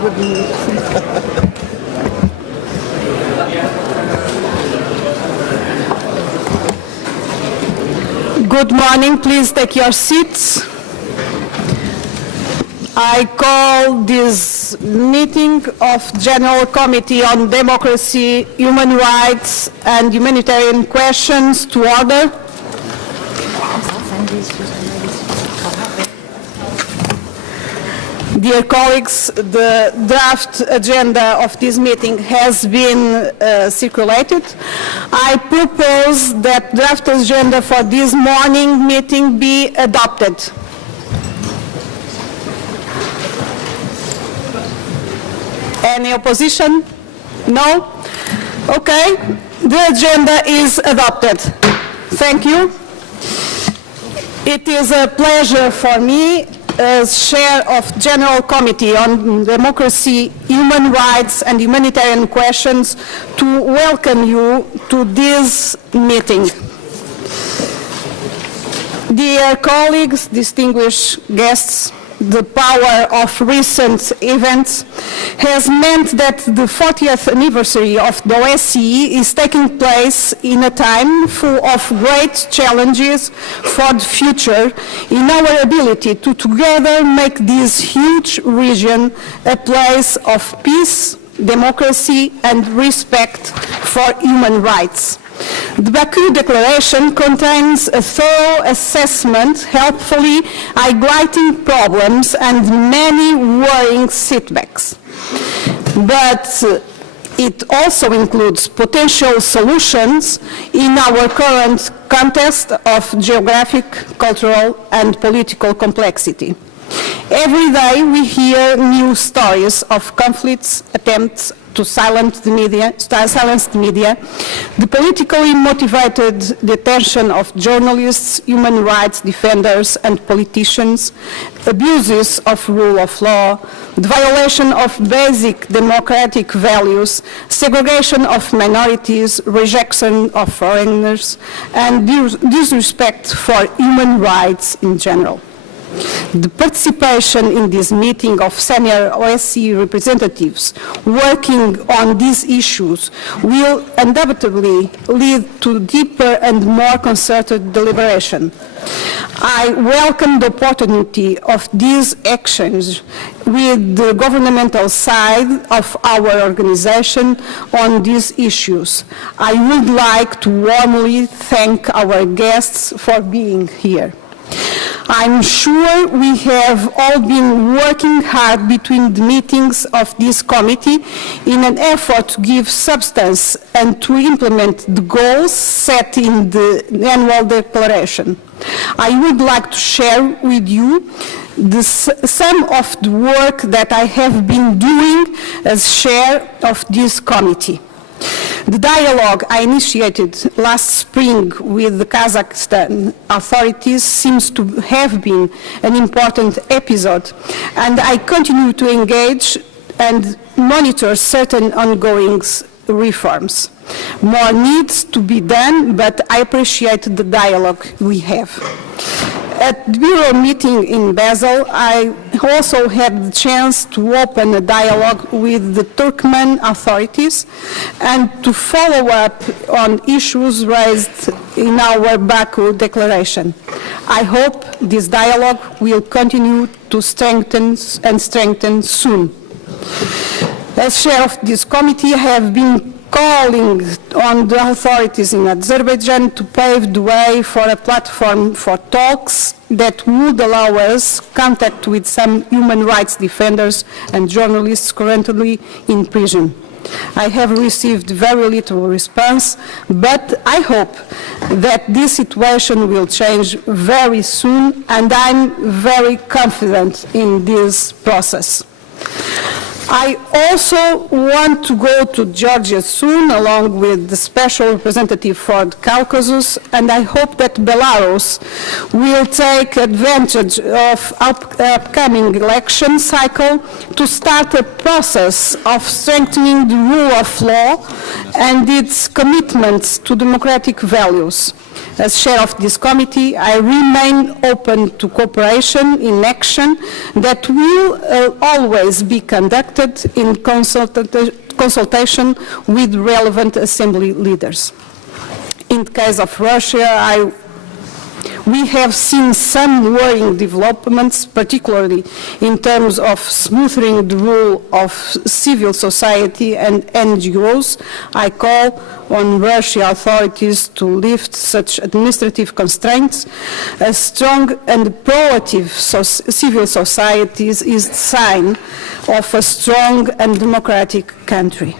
Good morning, please take your seats. I call this meeting of General Committee on Democracy, Human Rights and Humanitarian Questions to order. Dear colleagues, the draft agenda of this meeting has been circulated. I propose that draft agenda for this morning meeting be adopted. Any opposition? No? Okay. The agenda is adopted. Thank you. It is a pleasure for me as Chair of General Committee on Democracy, Human Rights and Humanitarian Questions to welcome you to this meeting. Dear colleagues, distinguished guests, the power of recent events has meant that the 40th anniversary of the OSCE is taking place in a time full of great challenges for the future in our ability to together make this huge region a place of peace, democracy and respect for human rights. The Baku Declaration contains a thorough assessment, helpfully highlighting problems and many worrying setbacks. But it also includes potential solutions in our current context of geographic, cultural, and political complexity. Every day we hear new stories of conflicts, attempts to silence the media, the politically motivated detention of journalists, human rights defenders and politicians, abuses of rule of law, the violation of basic democratic values, segregation of minorities, rejection of foreigners, and disrespect for human rights in general. The participation in this meeting of senior OSCE representatives working on these issues will undoubtedly lead to deeper and more concerted deliberation. I welcome the opportunity of these actions with the governmental side of our organization on these issues. I would like to warmly thank our guests for being here. I'm sure we have all been working hard between the meetings of this committee in an effort to give substance and to implement the goals set in the annual declaration. I would like to share with you some of the work that I have been doing as chair of this committee. The dialogue I initiated last spring with the Kazakhstan authorities seems to have been an important episode, and I continue to engage and monitor certain ongoing reforms. More needs to be done, but I appreciate the dialogue we have. At the Bureau meeting in Basel, I also had the chance to open a dialogue with the Turkmen authorities and to follow up on issues raised in our Baku Declaration. I hope this dialogue will continue to strengthen soon. As chair of this committee, I have been calling on the authorities in Azerbaijan to pave the way for a platform for talks that would allow us contact with some human rights defenders and journalists currently in prison. I have received very little response, but I hope that this situation will change very soon, and I'm very confident in this process. I also want to go to Georgia soon, along with the Special Representative for the Caucasus, and I hope that Belarus will take advantage of upcoming election cycle to start a process of strengthening the rule of law and its commitments to democratic values. As chair of this committee, I remain open to cooperation in action that will always be conducted in consultation with relevant assembly leaders. In the case of Russia, we have seen some worrying developments, particularly in terms of smoothing the rule of civil society and NGOs. I call on Russian authorities to lift such administrative constraints. A strong and proactive civil society is the sign of a strong and democratic country.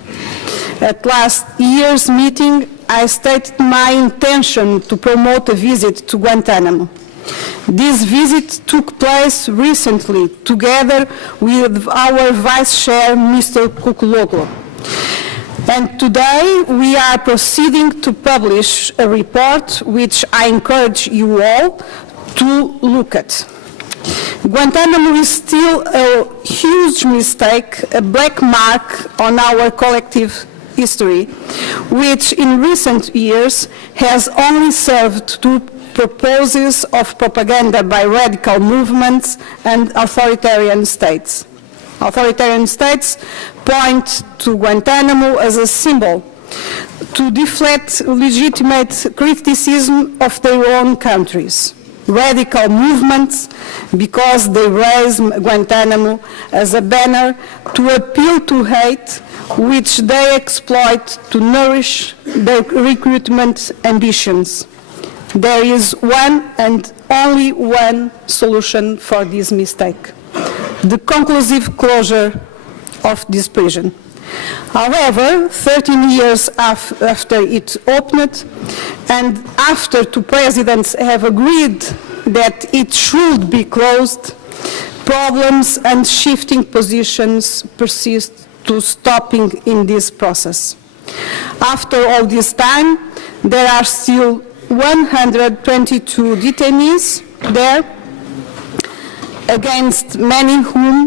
At last year's meeting, I stated my intention to promote a visit to Guantanamo. This visit took place recently, together with our Vice Chair, Mr. Kukuloglu. And today we are proceeding to publish a report which I encourage you all to look at. Guantanamo is still a huge mistake, a black mark on our collective history, which in recent years has only served to purposes of propaganda by radical movements and authoritarian states. Authoritarian states point to Guantanamo as a symbol to deflect legitimate criticism of their own countries. Radical movements because they raise Guantanamo as a banner to appeal to hate, which they exploit to nourish their recruitment ambitions. There is one and only one solution for this mistake: the conclusive closure of this prison. However, 13 years after it opened, and after two presidents have agreed that it should be closed, problems and shifting positions persist to stopping in this process. After all this time, there are still 122 detainees there, against many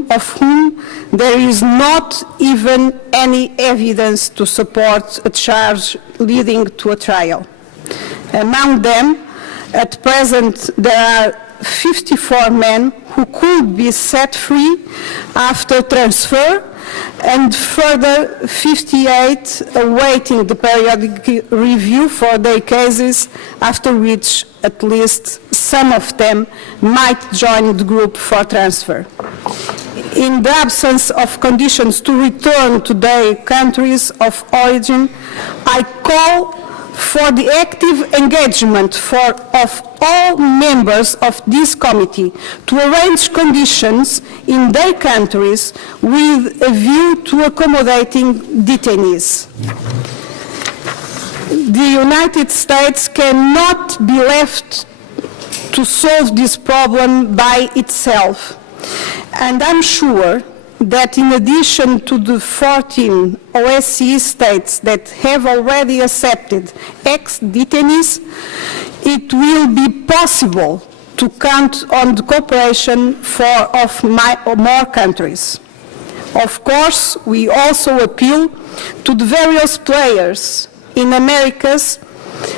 of whom there is not even any evidence to support a charge leading to a trial. Among them, at present, there are 54 men who could be set free after transfer, and further 58 awaiting the periodic review for their cases, after which at least some of them might join the group for transfer. In the absence of conditions to return to their countries of origin, I call for the active engagement of all members of this committee to arrange conditions in their countries with a view to accommodating detainees. The United States cannot be left to solve this problem by itself, and I'm sure that in addition to the 14 OSCE states that have already accepted ex-detainees, it will be possible to count on the cooperation of more countries. Of course, we also appeal to the various players in America's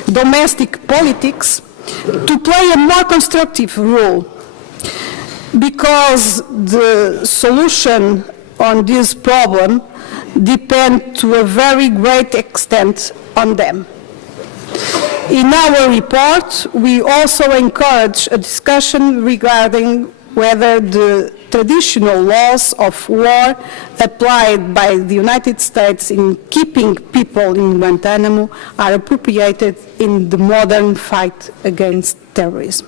domestic politics to play a more constructive role, because the solution on this problem depends to a very great extent on them. In our report, we also encourage a discussion regarding whether the traditional laws of war applied by the United States in keeping people in Guantanamo are appropriated in the modern fight against terrorism.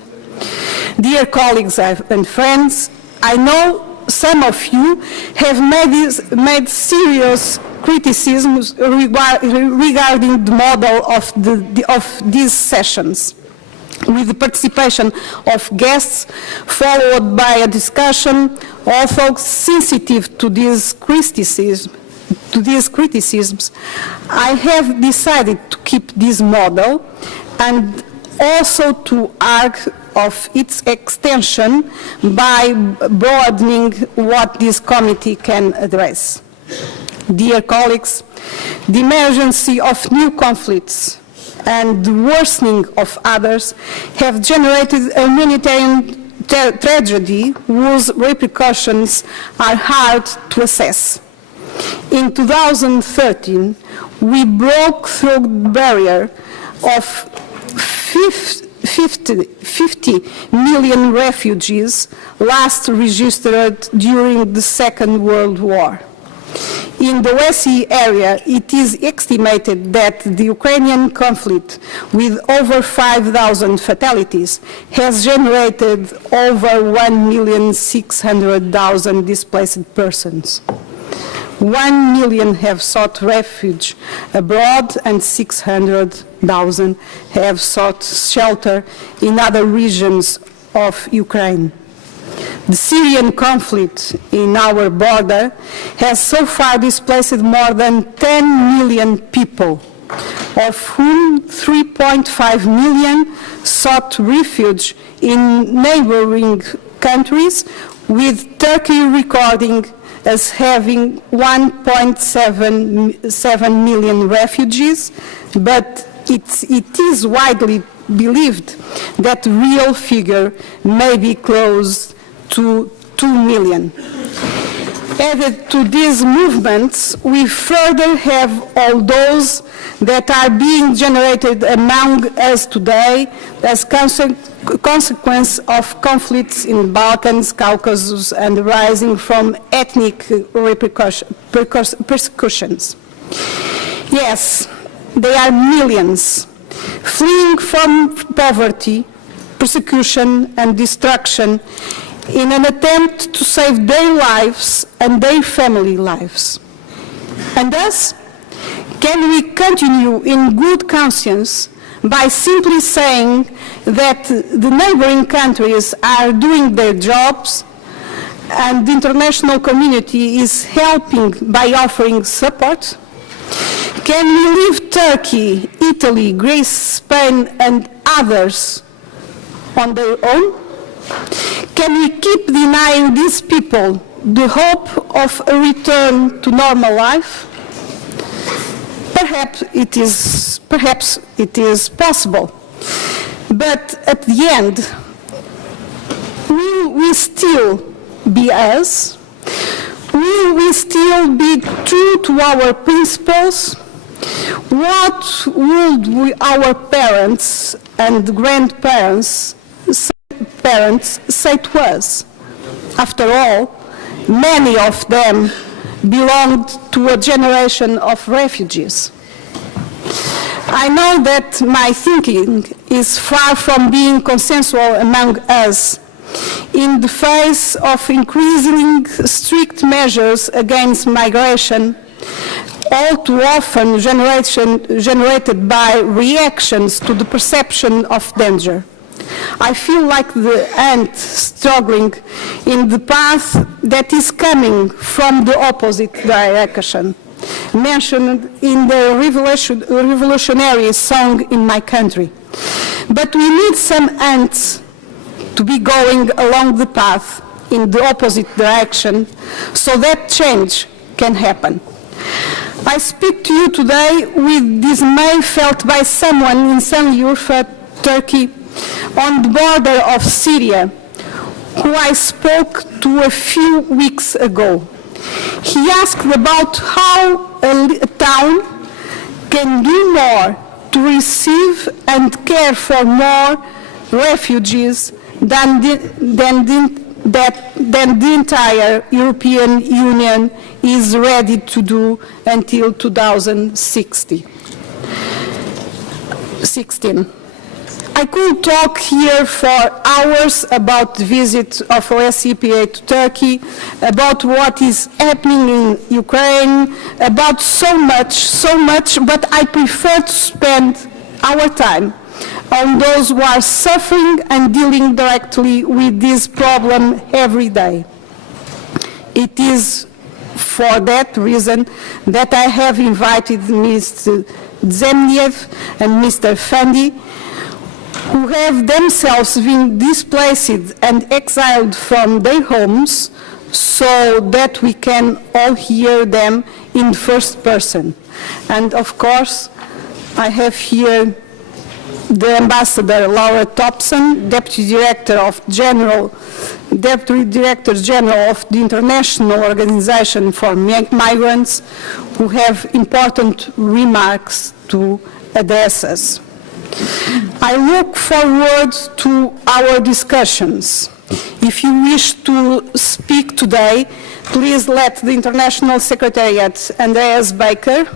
Dear colleagues and friends, I know some of you have made serious criticisms regarding the model of these sessions, with the participation of guests, followed by a discussion, although sensitive to these criticisms. I have decided to keep this model and also to argue of its extension by broadening what this committee can address. Dear colleagues, the emergency of new conflicts and the worsening of others have generated a humanitarian tragedy whose repercussions are hard to assess. In 2013, we broke through the barrier of 50 million refugees last registered during the Second World War. In the OSCE area, it is estimated that the Ukrainian conflict, with over 5,000 fatalities, has generated over 1,600,000 displaced persons. 1 million have sought refuge abroad and 600,000 have sought shelter in other regions of Ukraine. The Syrian conflict in our border has so far displaced more than 10 million people, of whom 3.5 million sought refuge in neighboring countries, with Turkey recording as having 1.7 million refugees, but it is widely believed that the real figure may be close to 2 million. Added to these movements, we further have all those that are being generated among us today as consequence of conflicts in the Balkans, Caucasus, and arising from ethnic persecutions. Yes, they are millions fleeing from poverty, persecution, and destruction in an attempt to save their lives and their family lives. And thus, can we continue in good conscience by simply saying that the neighboring countries are doing their jobs and the international community is helping by offering support? Can we leave Turkey, Italy, Greece, Spain, and others on their own? Can we keep denying these people the hope of a return to normal life? Perhaps it is possible. But at the end, will we still be us? Will we still be true to our principles? What would our parents and grandparents say to us? After all, many of them belonged to a generation of refugees. I know that my thinking is far from being consensual among us in the face of increasingly strict measures against migration, all too often generated by reactions to the perception of danger. I feel like the ant struggling in the path that is coming from the opposite direction, mentioned in the revolutionary song in my country. But we need some ants to be going along the path in the opposite direction so that change can happen. I speak to you today with dismay felt by someone in Sanliurfa, Turkey, on the border of Syria, who I spoke to a few weeks ago. He asked about how a town can do more to receive and care for more refugees than the entire European Union is ready to do until 2016. I could talk here for hours about the visit of OSCE to Turkey, about what is happening in Ukraine, about so much, but I prefer to spend our time on those who are suffering and dealing directly with this problem every day. It is for that reason that I have invited Mr. Zemniev and Mr. Fandi, who have themselves been displaced and exiled from their homes, so that we can all hear them in first person. And of course, I have here the Ambassador Laura Thompson, Deputy Directors General of the International Organization for Migrants, who have important remarks to address us. I look forward to our discussions. If you wish to speak today, please let the International Secretariat, Andreas Baker,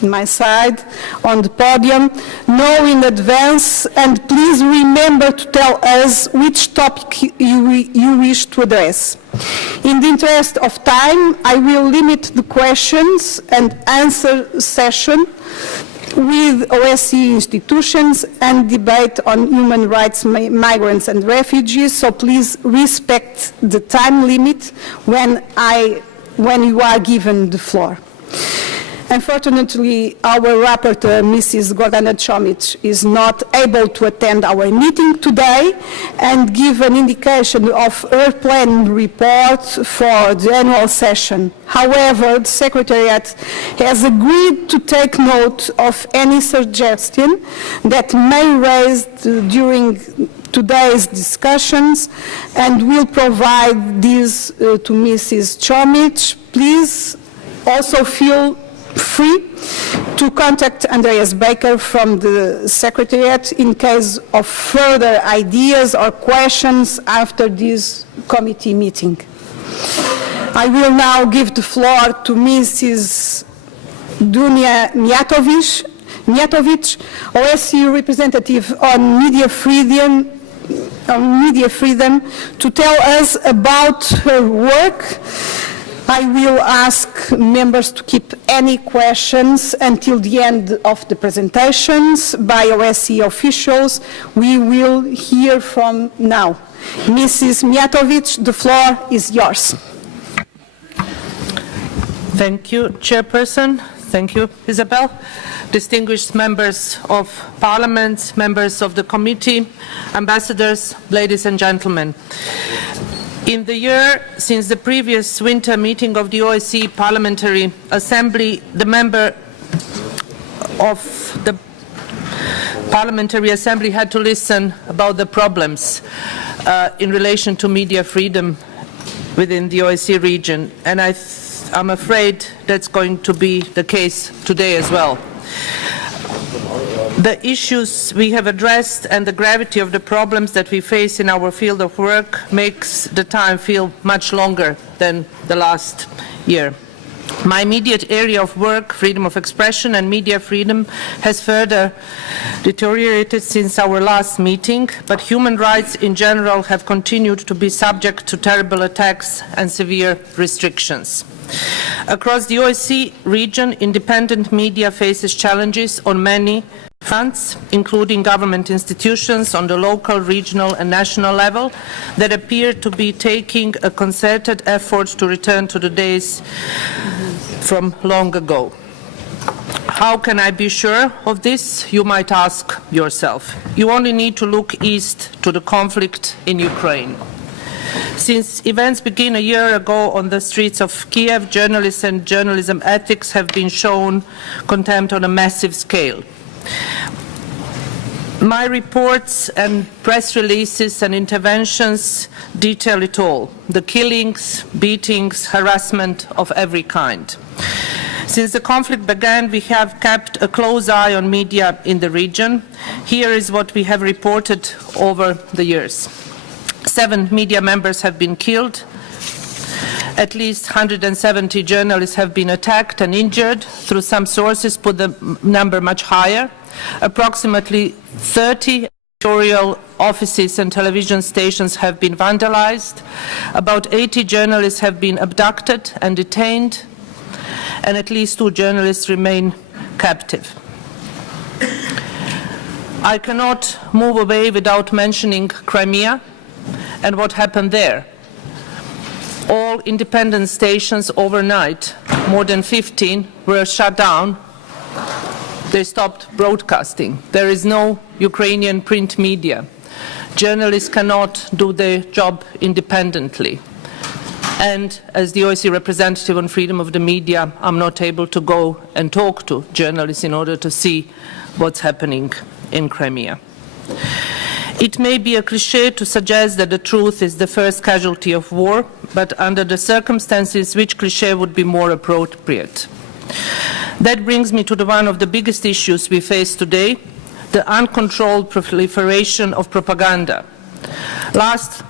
my side on the podium, know in advance, and please remember to tell us which topic you wish to address. In the interest of time, I will limit the questions and answer session with OSCE institutions and debate on human rights, migrants and refugees, so please respect the time limit when you are given the floor. Unfortunately, our rapporteur, Mrs. Gordana Čomić, is not able to attend our meeting today and give an indication of her planned report for the annual session. However, the Secretariat has agreed to take note of any suggestion that may raise during today's discussions and will provide these to Mrs. Čomić. Please also feel free to contact Andreas Baker from the Secretariat in case of further ideas or questions after this committee meeting. I will now give the floor to Mrs. Dunja Mijatović, OSCE representative on media freedom, to tell us about her work. I will ask members to keep any questions until the end of the presentations by OSCE officials. We will hear from now. Mrs. Mijatović, the floor is yours. Thank you, Chairperson. Thank you, Isabel. Distinguished members of Parliament, members of the committee, ambassadors, ladies and gentlemen. In the year since the previous winter meeting of the OSCE Parliamentary Assembly, the member of the Parliamentary Assembly had to listen about the problems in relation to media freedom within the OSCE region, and I'm afraid that's going to be the case today as well. The issues we have addressed and the gravity of the problems that we face in our field of work makes the time feel much longer than the last year. My immediate area of work, freedom of expression and media freedom, has further deteriorated since our last meeting, but human rights in general have continued to be subject to terrible attacks and severe restrictions. Across the OSCE region, independent media faces challenges on many fronts, including government institutions on the local, regional and national level that appear to be taking a concerted effort to return to the days from long ago. How can I be sure of this? You might ask yourself. You only need to look east to the conflict in Ukraine. Since events began a year ago on the streets of Kiev, journalists and journalism ethics have been shown contempt on a massive scale. My reports and press releases and interventions detail it all, the killings, beatings, harassment of every kind. Since the conflict began, we have kept a close eye on media in the region. Here is what we have reported over the years. 7 media members have been killed. At least 170 journalists have been attacked and injured. Through some sources put the number much higher. Approximately 30 editorial offices and television stations have been vandalized. About 80 journalists have been abducted and detained, and at least 2 journalists remain captive. I cannot move away without mentioning Crimea and what happened there. All independent stations overnight, more than 15, were shut down. They stopped broadcasting. There is no Ukrainian print media. Journalists cannot do their job independently. And as the OSCE representative on freedom of the media, I'm not able to go and talk to journalists in order to see what's happening in Crimea. It may be a cliché to suggest that the truth is the first casualty of war, but under the circumstances, which cliché would be more appropriate? That brings me to one of the biggest issues we face today, the uncontrolled proliferation of propaganda. Last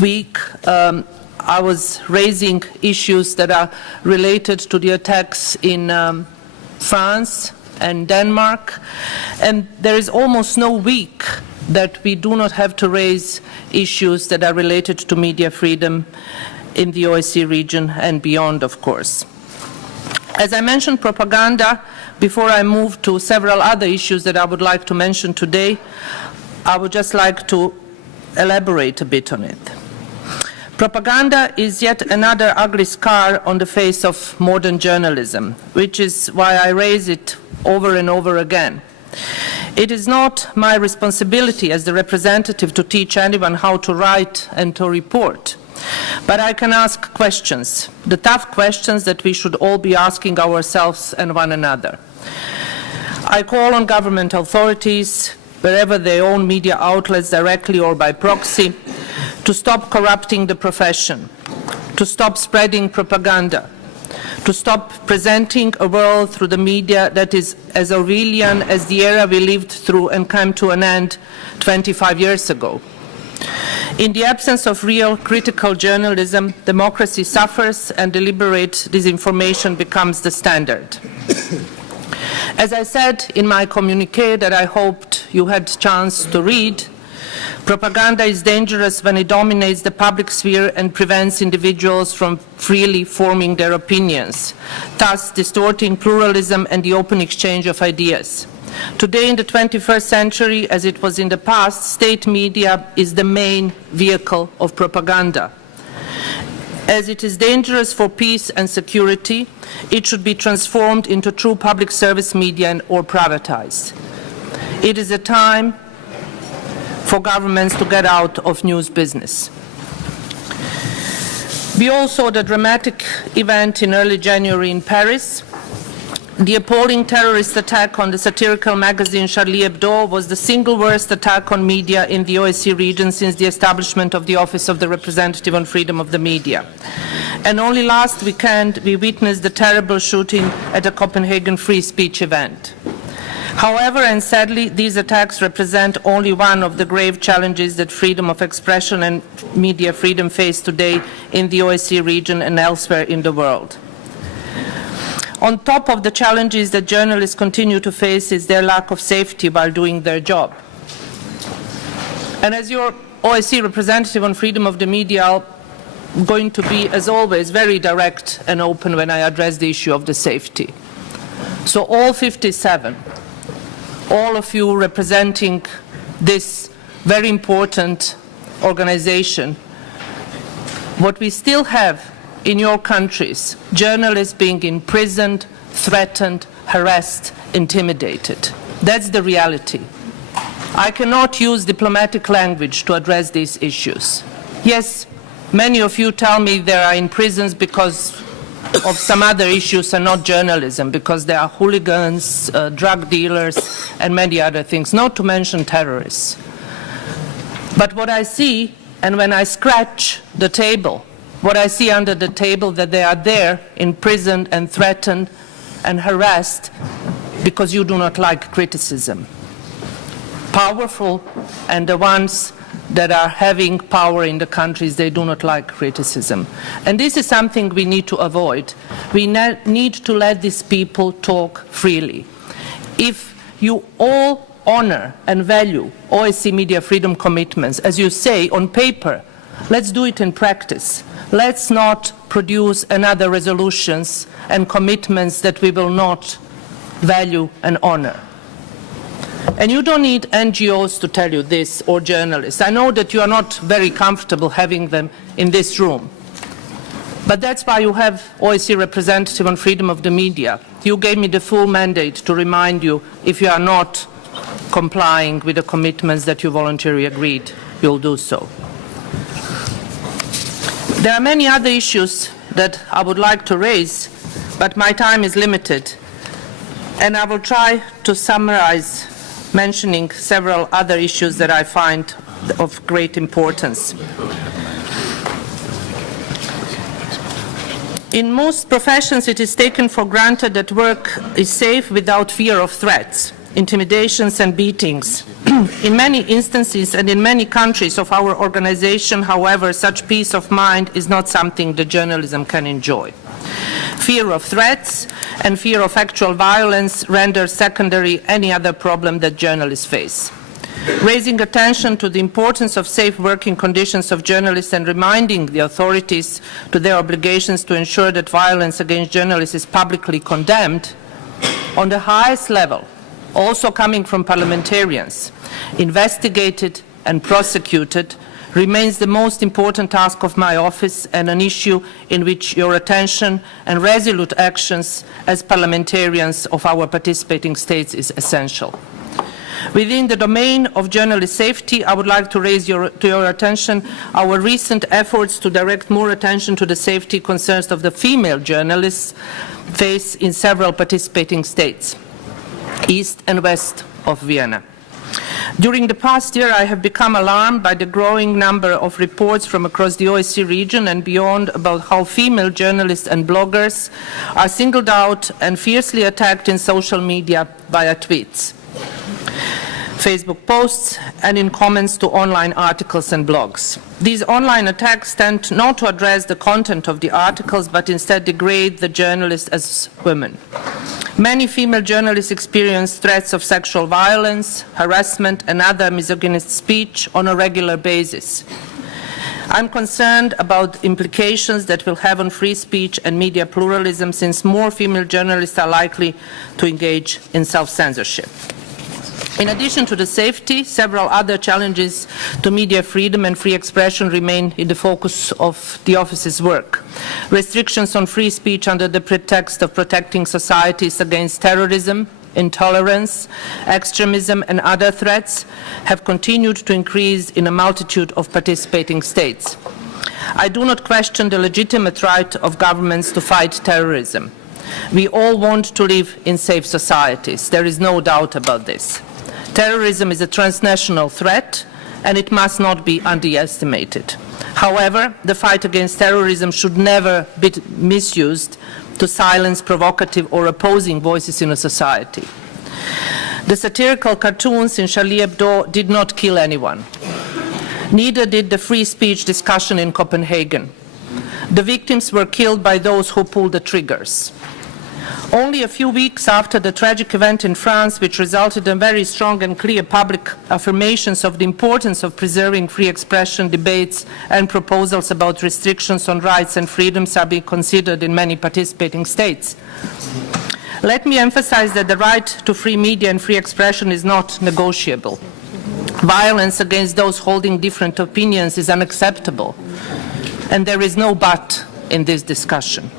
week, I was raising issues that are related to the attacks in France and Denmark, and there is almost no week that we do not have to raise issues that are related to media freedom in the OSCE region and beyond, of course. As I mentioned propaganda, before I move to several other issues that I would like to mention today, I would just like to elaborate a bit on it. Propaganda is yet another ugly scar on the face of modern journalism, which is why I raise it over and over again. It is not my responsibility as the representative to teach anyone how to write and to report, but I can ask questions, the tough questions that we should all be asking ourselves and one another. I call on government authorities, wherever they own media outlets directly or by proxy, to stop corrupting the profession, to stop spreading propaganda, to stop presenting a world through the media that is as Orwellian as the era we lived through and came to an end 25 years ago. In the absence of real critical journalism, democracy suffers and deliberate disinformation becomes the standard. As I said in my communiqué that I hoped you had a chance to read, propaganda is dangerous when it dominates the public sphere and prevents individuals from freely forming their opinions, thus distorting pluralism and the open exchange of ideas. Today, in the 21st century, as it was in the past, state media is the main vehicle of propaganda. As it is dangerous for peace and security, it should be transformed into true public service media or privatized. It is a time for governments to get out of news business. We all saw the dramatic event in early January in Paris. The appalling terrorist attack on the satirical magazine Charlie Hebdo was the single worst attack on media in the OSCE region since the establishment of the Office of the Representative on Freedom of the Media. And only last weekend we witnessed the terrible shooting at a Copenhagen free speech event. However, and sadly, these attacks represent only one of the grave challenges that freedom of expression and media freedom face today in the OSCE region and elsewhere in the world. On top of the challenges that journalists continue to face is their lack of safety while doing their job. And as your OSCE representative on freedom of the media, I'm going to be, as always, very direct and open when I address the issue of the safety. So all 57, all of you representing this very important organization, what we still have in your countries, journalists being imprisoned, threatened, harassed, intimidated. That's the reality. I cannot use diplomatic language to address these issues. Yes, many of you tell me they are in prisons because of some other issues and not journalism, because they are hooligans, drug dealers, and many other things, not to mention terrorists. But what I see, and when I scratch the table, what I see under the table, that they are there imprisoned and threatened and harassed because you do not like criticism. Powerful and the ones that are having power in the countries, they do not like criticism. And this is something we need to avoid. We need to let these people talk freely. If you all honor and value OSCE media freedom commitments, as you say on paper, let's do it in practice. Let's not produce another resolutions and commitments that we will not value and honor. And you don't need NGOs to tell you this, or journalists. I know that you are not very comfortable having them in this room. But that's why you have OSCE representative on freedom of the media. You gave me the full mandate to remind you if you are not complying with the commitments that you voluntarily agreed, you'll do so. There are many other issues that I would like to raise, but my time is limited, and I will try to summarize mentioning several other issues that I find of great importance. In most professions, it is taken for granted that work is safe without fear of threats, intimidations, and beatings. In many instances and in many countries of our organization, however, such peace of mind is not something that journalism can enjoy. Fear of threats and fear of actual violence render secondary any other problem that journalists face. Raising attention to the importance of safe working conditions of journalists and reminding the authorities to their obligations to ensure that violence against journalists is publicly condemned on the highest level, also coming from parliamentarians, investigated and prosecuted, remains the most important task of my office and an issue in which your attention and resolute actions as parliamentarians of our participating states is essential. Within the domain of journalist safety, I would like to raise to your attention our recent efforts to direct more attention to the safety concerns of the female journalists face in several participating states, east and west of Vienna. During the past year, I have become alarmed by the growing number of reports from across the OSCE region and beyond about how female journalists and bloggers are singled out and fiercely attacked in social media via tweets, Facebook posts, and in comments to online articles and blogs. These online attacks tend not to address the content of the articles, but instead degrade the journalists as women. Many female journalists experience threats of sexual violence, harassment, and other misogynist speech on a regular basis. I'm concerned about implications that will have on free speech and media pluralism, since more female journalists are likely to engage in self-censorship. In addition to the safety, several other challenges to media freedom and free expression remain in the focus of the office's work. Restrictions on free speech under the pretext of protecting societies against terrorism, intolerance, extremism, and other threats have continued to increase in a multitude of participating states. I do not question the legitimate right of governments to fight terrorism. We all want to live in safe societies. There is no doubt about this. Terrorism is a transnational threat, and it must not be underestimated. However, the fight against terrorism should never be misused to silence provocative or opposing voices in a society. The satirical cartoons in Charlie Hebdo did not kill anyone. Neither did the free speech discussion in Copenhagen. The victims were killed by those who pulled the triggers. Only a few weeks after the tragic event in France, which resulted in very strong and clear public affirmations of the importance of preserving free expression, debates and proposals about restrictions on rights and freedoms are being considered in many participating states. Let me emphasize that the right to free media and free expression is not negotiable. Violence against those holding different opinions is unacceptable, and there is no but in this discussion.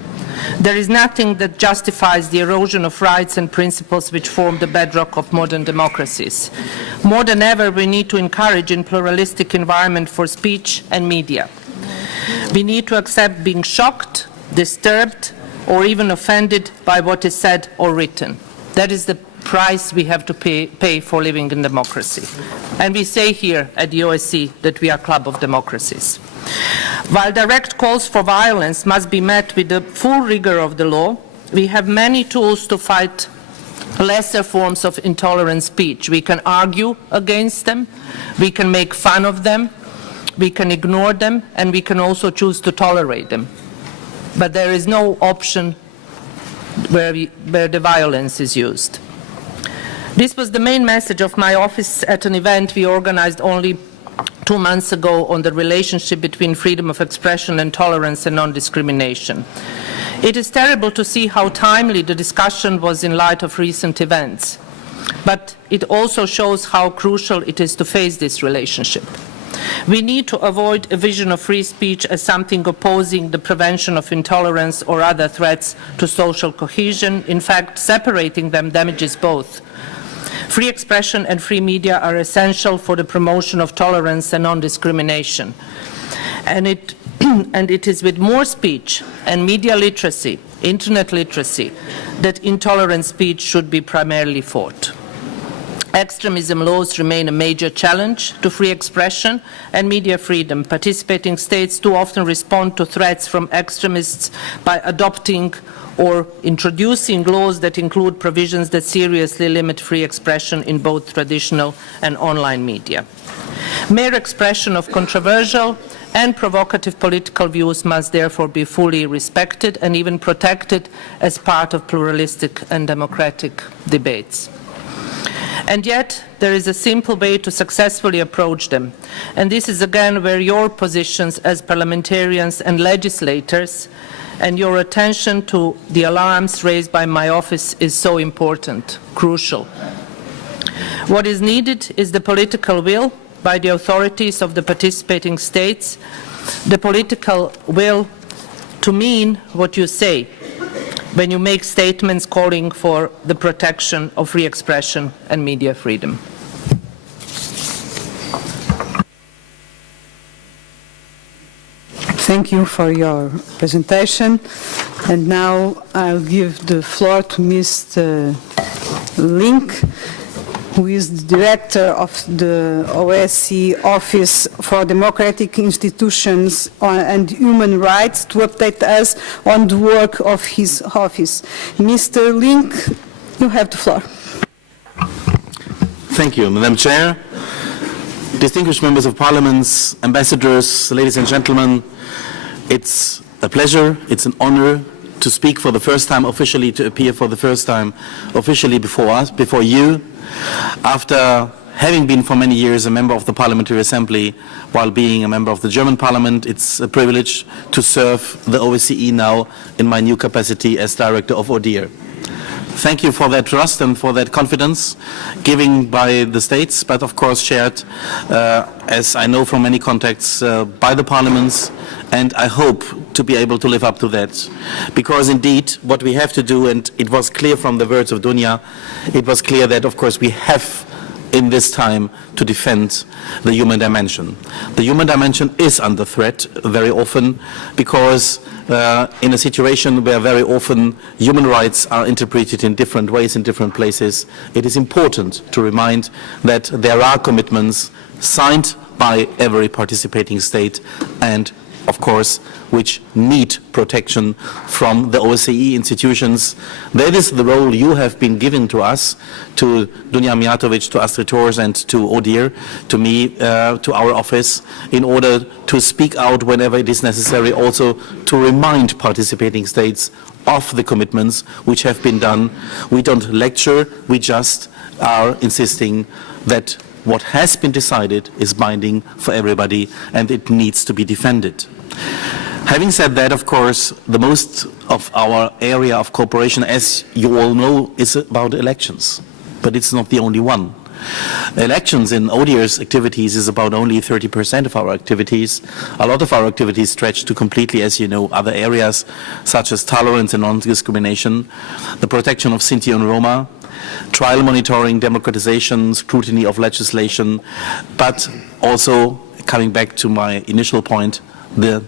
There is nothing that justifies the erosion of rights and principles which form the bedrock of modern democracies. More than ever, we need to encourage a pluralistic environment for speech and media. We need to accept being shocked, disturbed, or even offended by what is said or written. That is the price we have to pay for living in democracy. And we say here at the OSCE that we are a club of democracies. While direct calls for violence must be met with the full rigor of the law, we have many tools to fight lesser forms of intolerant speech. We can argue against them, we can make fun of them, we can ignore them, and we can also choose to tolerate them. But there is no option where the violence is used. This was the main message of my office at an event we organized only 2 months ago on the relationship between freedom of expression and tolerance and non-discrimination. It is terrible to see how timely the discussion was in light of recent events, but it also shows how crucial it is to face this relationship. We need to avoid a vision of free speech as something opposing the prevention of intolerance or other threats to social cohesion. In fact, separating them damages both. Free expression and free media are essential for the promotion of tolerance and non-discrimination. And it is with more speech and media literacy, internet literacy, that intolerant speech should be primarily fought. Extremism laws remain a major challenge to free expression and media freedom. Participating states too often respond to threats from extremists by adopting or introducing laws that include provisions that seriously limit free expression in both traditional and online media. Mere expression of controversial and provocative political views must therefore be fully respected and even protected as part of pluralistic and democratic debates. And yet, there is a simple way to successfully approach them. And this is again where your positions as parliamentarians and legislators and your attention to the alarms raised by my office is so important, crucial. What is needed is the political will by the authorities of the participating states, the political will to mean what you say when you make statements calling for the protection of free expression and media freedom. Thank you for your presentation. And now I'll give the floor to Mr. Link, who is the director of the OSCE Office for Democratic Institutions and Human Rights, to update us on the work of his office. Mr. Link, you have the floor. Thank you, Madam Chair. Distinguished members of Parliament, ambassadors, ladies and gentlemen, it's a pleasure, it's an honor to speak for the first time officially, to appear for the first time officially before us, before you, after having been for many years a member of the Parliamentary Assembly while being a member of the German Parliament. It's a privilege to serve the OSCE now in my new capacity as Director of ODIHR. Thank you for that trust and for that confidence given by the states, but of course shared, as I know from many contacts, by the parliaments, and I hope to be able to live up to that. Because indeed, what we have to do, and it was clear from the words of Dunja, it was clear that of course we have in this time to defend the human dimension. The human dimension is under threat very often because in a situation where very often human rights are interpreted in different ways in different places, it is important to remind that there are commitments signed by every participating state and of course, which need protection from the OSCE institutions. That is the role you have been given to us, to Dunja Mijatovic, to Astrid Thors, and to ODIHR, to me, to our office, in order to speak out whenever it is necessary, also to remind participating states of the commitments which have been done. We don't lecture, we just are insisting that what has been decided is binding for everybody and it needs to be defended. Having said that, of course, the most of our area of cooperation, as you all know, is about elections. But it's not the only one. Elections in ODIHR's activities is about only 30% of our activities. A lot of our activities stretch to completely, as you know, other areas such as tolerance and non-discrimination, the protection of Sinti and Roma, trial monitoring, democratization, scrutiny of legislation, but also, coming back to my initial point, the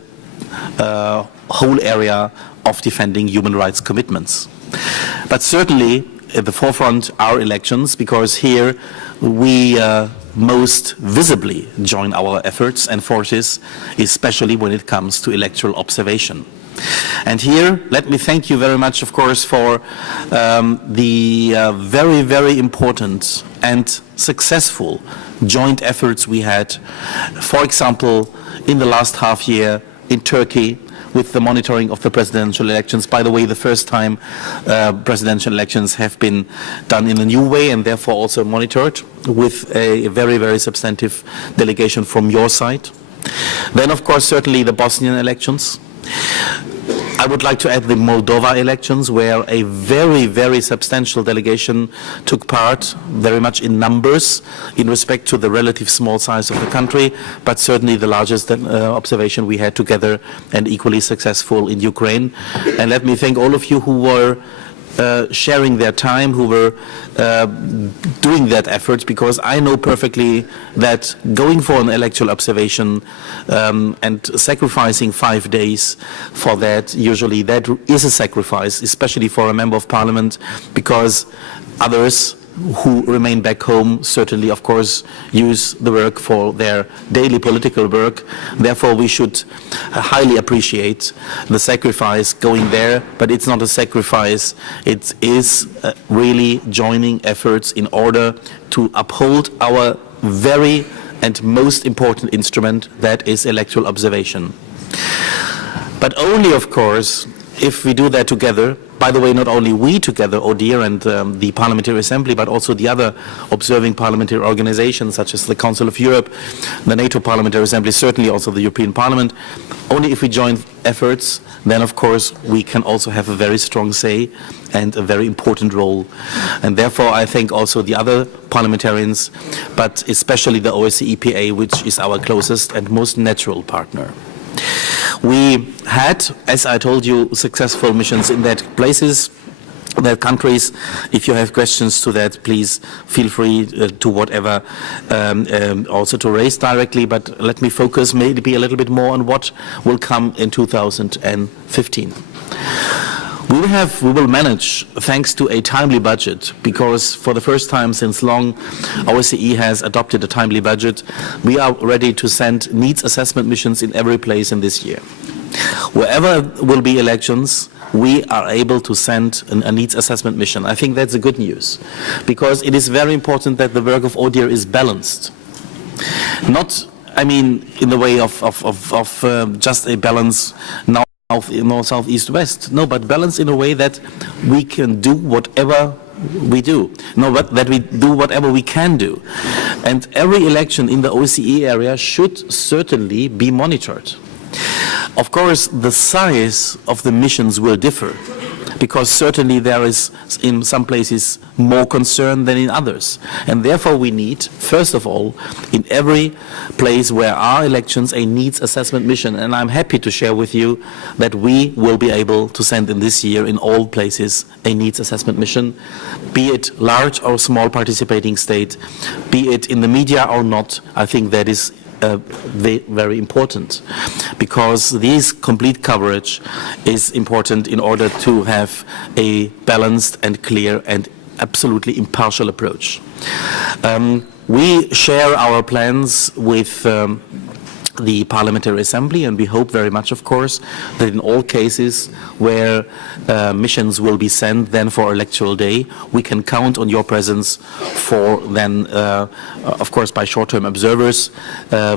whole area of defending human rights commitments. But certainly at the forefront are elections, because here we most visibly join our efforts and forces, especially when it comes to electoral observation. And here, let me thank you very much, of course, for the very, very important and successful joint efforts we had, for example, in the last half year in Turkey with the monitoring of the presidential elections. By the way, the first time presidential elections have been done in a new way and therefore also monitored with a very, very substantive delegation from your side. Then, of course, certainly the Bosnian elections. I would like to add the Moldova elections, where a very, very substantial delegation took part, very much in numbers, in respect to the relative small size of the country, but certainly the largest observation we had together, and equally successful in Ukraine. And let me thank all of you who were sharing their time, who were doing that effort, because I know perfectly that going for an electoral observation and sacrificing 5 days for that, usually that is a sacrifice, especially for a member of parliament, because others who remain back home certainly, of course, use the work for their daily political work. Therefore, we should highly appreciate the sacrifice going there, but it's not a sacrifice. It is really joining efforts in order to uphold our very and most important instrument, that is electoral observation. But only, of course, if we do that together. By the way, not only we together, ODIHR and the Parliamentary Assembly, but also the other observing parliamentary organizations such as the Council of Europe, the NATO Parliamentary Assembly, certainly also the European Parliament. Only if we join efforts, then of course we can also have a very strong say and a very important role. And therefore I thank also the other parliamentarians, but especially the OSCE EPA, which is our closest and most natural partner. We had, as I told you, successful missions in that places, that countries. If you have questions to that, please feel free to whatever also to raise directly, but let me focus maybe a little bit more on what will come in 2015. We will manage, thanks to a timely budget, because for the first time since long, OSCE has adopted a timely budget. We are ready to send needs assessment missions in every place in this year. Wherever will be elections, we are able to send a needs assessment mission. I think that's a good news, because it is very important that the work of ODIHR is balanced. Not, I mean, in the way of just a balance now. North, south, east, west. No, but balance in a way that we can do whatever we do. No, but that we do whatever we can do. And every election in the OSCE area should certainly be monitored. Of course, the size of the missions will differ, because certainly there is in some places more concern than in others. And therefore we need, first of all, in every place where are elections, a needs assessment mission. And I'm happy to share with you that we will be able to send in this year in all places a needs assessment mission, be it large or small participating state, be it in the media or not. I think that is very important, because this complete coverage is important in order to have a balanced and clear and absolutely impartial approach. We share our plans with the Parliamentary Assembly, and we hope very much, of course, that in all cases where missions will be sent then for electoral day, we can count on your presence for then, of course, by short-term observers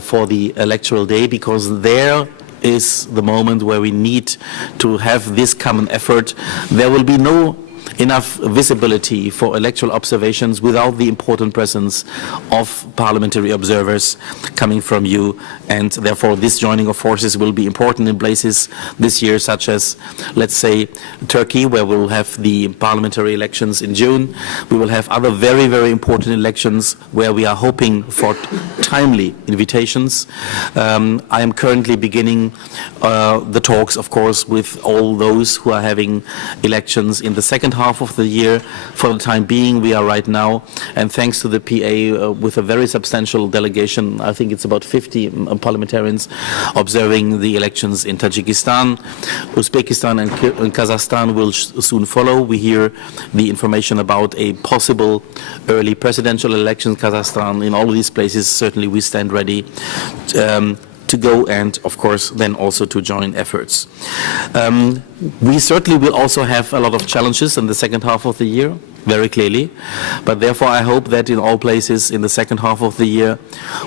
for the electoral day, because there is the moment where we need to have this common effort. There will be no enough visibility for electoral observations without the important presence of parliamentary observers coming from you, and therefore this joining of forces will be important in places this year such as, let's say, Turkey, where we'll have the parliamentary elections in June. We will have other very, very important elections where we are hoping for timely invitations. I am currently beginning the talks, of course, with all those who are having elections in the second half of the year. For the time being, we are right now, and thanks to the PA, with a very substantial delegation, I think it's about 50 parliamentarians observing the elections in Tajikistan. Uzbekistan and Kazakhstan will soon follow. We hear the information about a possible early presidential election in Kazakhstan. In all of these places, certainly we stand ready to go, and of course then also to join efforts. We certainly will also have a lot of challenges in the second half of the year, very clearly, but therefore I hope that in all places in the second half of the year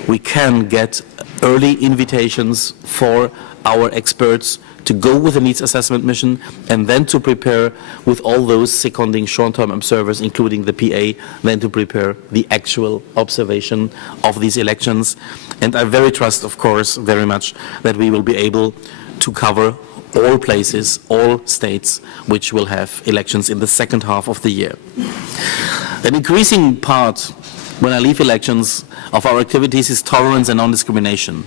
we can get early invitations for our experts to go with a needs assessment mission, and then to prepare with all those seconding short-term observers, including the PA, then to prepare the actual observation of these elections. And I very trust, of course, very much that we will be able to cover all places, all states which will have elections in the second half of the year. An increasing part, when I leave elections, of our activities is tolerance and non-discrimination.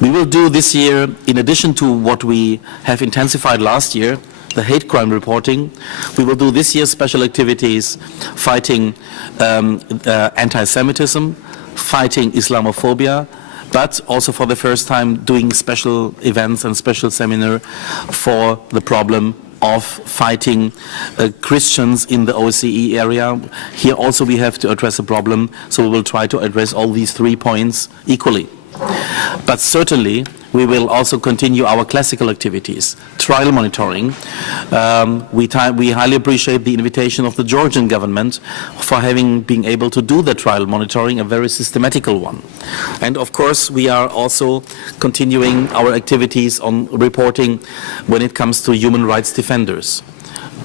We will do this year, in addition to what we have intensified last year, the hate crime reporting, we will do this year special activities fighting anti-Semitism, fighting Islamophobia, but also for the first time doing special events and special seminar for the problem of fighting Christians in the OSCE area. Here also we have to address a problem, so we will try to address all these 3 points equally. But certainly, we will also continue our classical activities, trial monitoring. We highly appreciate the invitation of the Georgian government for having been able to do the trial monitoring, a very systematical one. And of course, we are also continuing our activities on reporting when it comes to human rights defenders.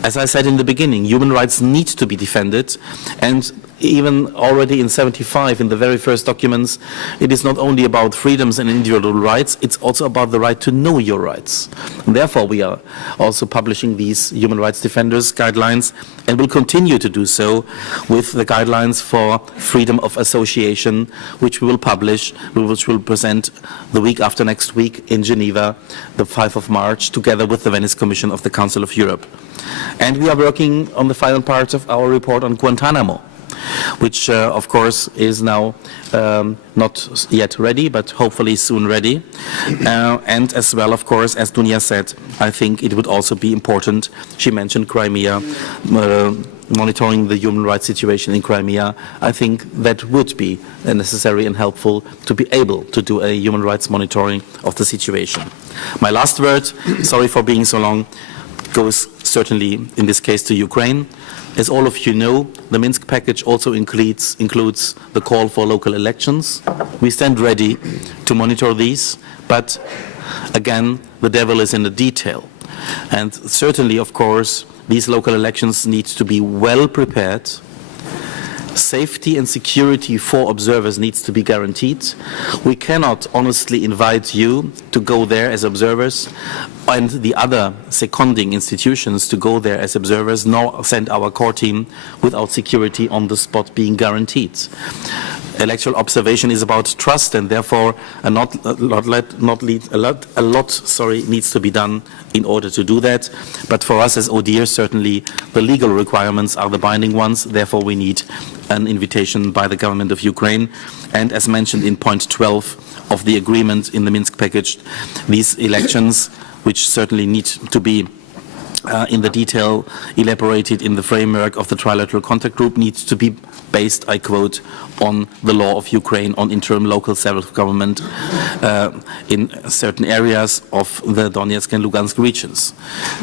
As I said in the beginning, human rights need to be defended, and even already in 75, in the very first documents, it is not only about freedoms and individual rights, it's also about the right to know your rights. And therefore, we are also publishing these human rights defenders guidelines, and will continue to do so with the guidelines for freedom of association, which we will publish, which we will present the week after next week in Geneva, the 5th of March, together with the Venice Commission of the Council of Europe. And we are working on the final part of our report on Guantanamo, which of course is now not yet ready, but hopefully soon ready. And as well, of course, as Dunia said, I think it would also be important, she mentioned Crimea, monitoring the human rights situation in Crimea. I think that would be necessary and helpful to be able to do a human rights monitoring of the situation. My last word, sorry for being so long, goes certainly in this case to Ukraine. As all of you know, the Minsk package also includes the call for local elections. We stand ready to monitor these, but again, the devil is in the detail. And certainly, of course, these local elections need to be well prepared. Safety and security for observers needs to be guaranteed. We cannot honestly invite you to go there as observers and the other seconding institutions to go there as observers, nor send our core team without security on the spot being guaranteed. Electoral observation is about trust, and therefore a lot needs to be done in order to do that. But for us as ODIHR, certainly the legal requirements are the binding ones. Therefore, we need an invitation by the government of Ukraine. And as mentioned in point 12 of the agreement in the Minsk package, these elections, which certainly need to be in the detail elaborated in the framework of the trilateral contact group, needs to be based, I quote, on the law of Ukraine on interim local self-government in certain areas of the Donetsk and Lugansk regions.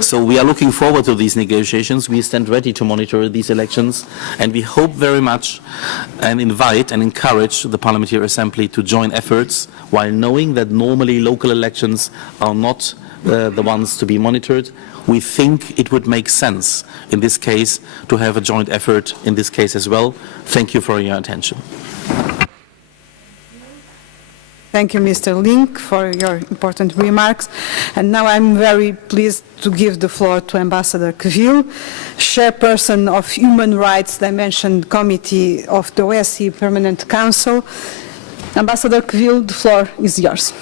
So we are looking forward to these negotiations. We stand ready to monitor these elections, and we hope very much and invite and encourage the Parliamentary Assembly to join efforts, while knowing that normally local elections are not the ones to be monitored. We think it would make sense in this case to have a joint effort in this case as well. Thank you for your attention. Thank you, Mr. Link, for your important remarks. And now I'm very pleased to give the floor to Ambassador Kvil, Chairperson of Human Rights Dimension Committee of the OSCE Permanent Council. Ambassador Kvil, the floor is yours.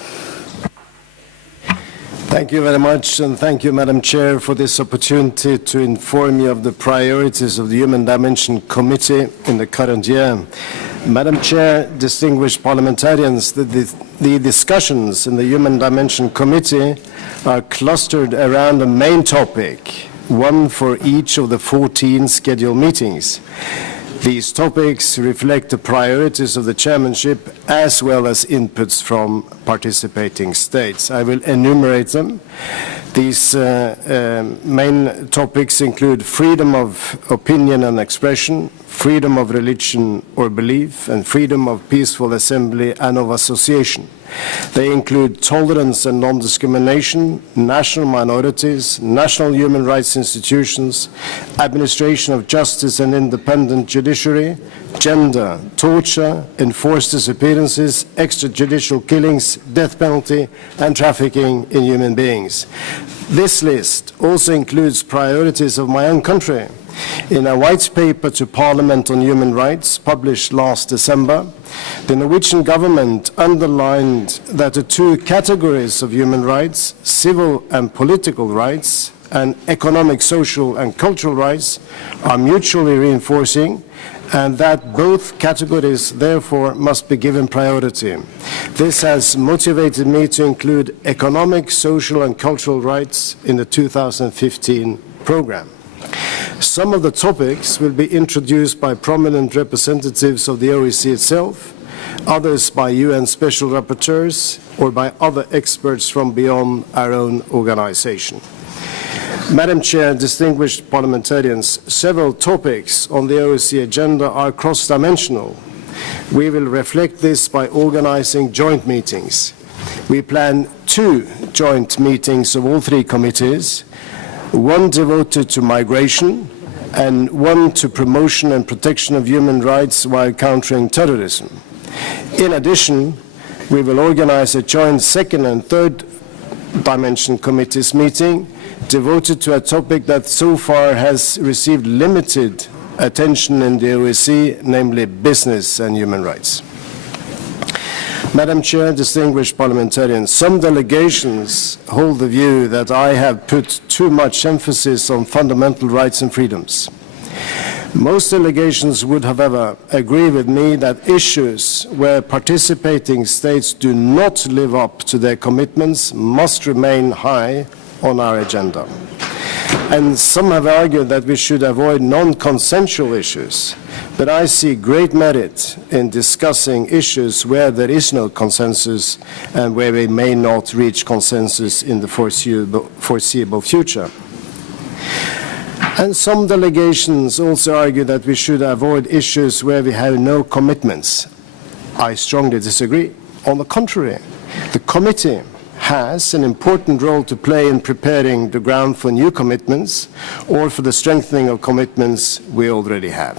Thank you very much, and thank you, Madam Chair, for this opportunity to inform you of the priorities of the Human Dimension Committee in the current year. Madam Chair, distinguished parliamentarians, the discussions in the Human Dimension Committee are clustered around a main topic, one for each of the 14 scheduled meetings. These topics reflect the priorities of the chairmanship as well as inputs from participating states. I will enumerate them. These main topics include freedom of opinion and expression, freedom of religion or belief, and freedom of peaceful assembly and of association. They include tolerance and non-discrimination, national minorities, national human rights institutions, administration of justice and independent judiciary, gender, torture, enforced disappearances, extrajudicial killings, death penalty, and trafficking in human beings. This list also includes priorities of my own country. In a white paper to Parliament on human rights published last December, the Norwegian government underlined that the two categories of human rights, civil and political rights, and economic, social, and cultural rights, are mutually reinforcing, and that both categories therefore must be given priority. This has motivated me to include economic, social, and cultural rights in the 2015 program. Some of the topics will be introduced by prominent representatives of the OSCE itself, others by UN special rapporteurs, or by other experts from beyond our own organization. Madam Chair, distinguished parliamentarians, several topics on the OSCE agenda are cross-dimensional. We will reflect this by organizing joint meetings. We plan 2 joint meetings of all 3 committees, one devoted to migration and one to promotion and protection of human rights while countering terrorism. In addition, we will organize a joint second and third dimension committees meeting devoted to a topic that so far has received limited attention in the OSCE, namely business and human rights. Madam Chair, distinguished parliamentarians, some delegations hold the view that I have put too much emphasis on fundamental rights and freedoms. Most delegations would, however, agree with me that issues where participating states do not live up to their commitments must remain high on our agenda. And some have argued that we should avoid non-consensual issues, but I see great merit in discussing issues where there is no consensus and where we may not reach consensus in the foreseeable future. And some delegations also argue that we should avoid issues where we have no commitments. I strongly disagree. On the contrary, the committee has an important role to play in preparing the ground for new commitments or for the strengthening of commitments we already have.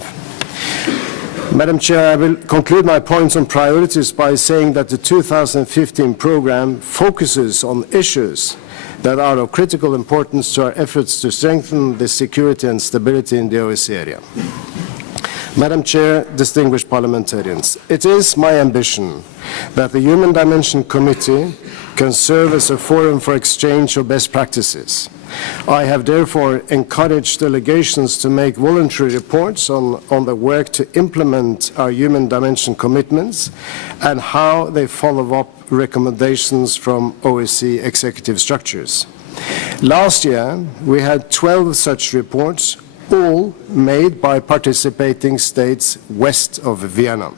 Madam Chair, I will conclude my points on priorities by saying that the 2015 program focuses on issues that are of critical importance to our efforts to strengthen the security and stability in the OSCE area. Madam Chair, distinguished parliamentarians, it is my ambition that the Human Dimension Committee can serve as a forum for exchange of best practices. I have therefore encouraged delegations to make voluntary reports on the work to implement our Human Dimension commitments and how they follow up recommendations from OSCE executive structures. Last year, we had 12 such reports, all made by participating states west of Vienna.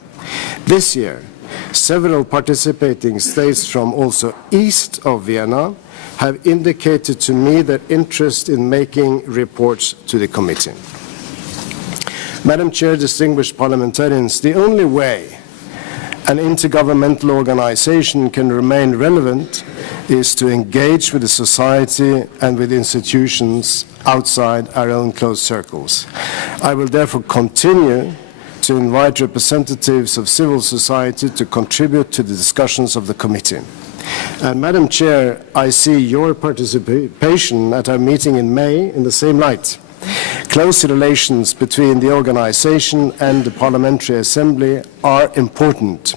This year, several participating states from also east of Vienna have indicated to me their interest in making reports to the committee. Madam Chair, distinguished parliamentarians, the only way an intergovernmental organization can remain relevant is to engage with the society and with institutions outside our own close circles. I will therefore continue to invite representatives of civil society to contribute to the discussions of the committee. And Madam Chair, I see your participation at our meeting in May in the same light. Close relations between the organization and the Parliamentary Assembly are important.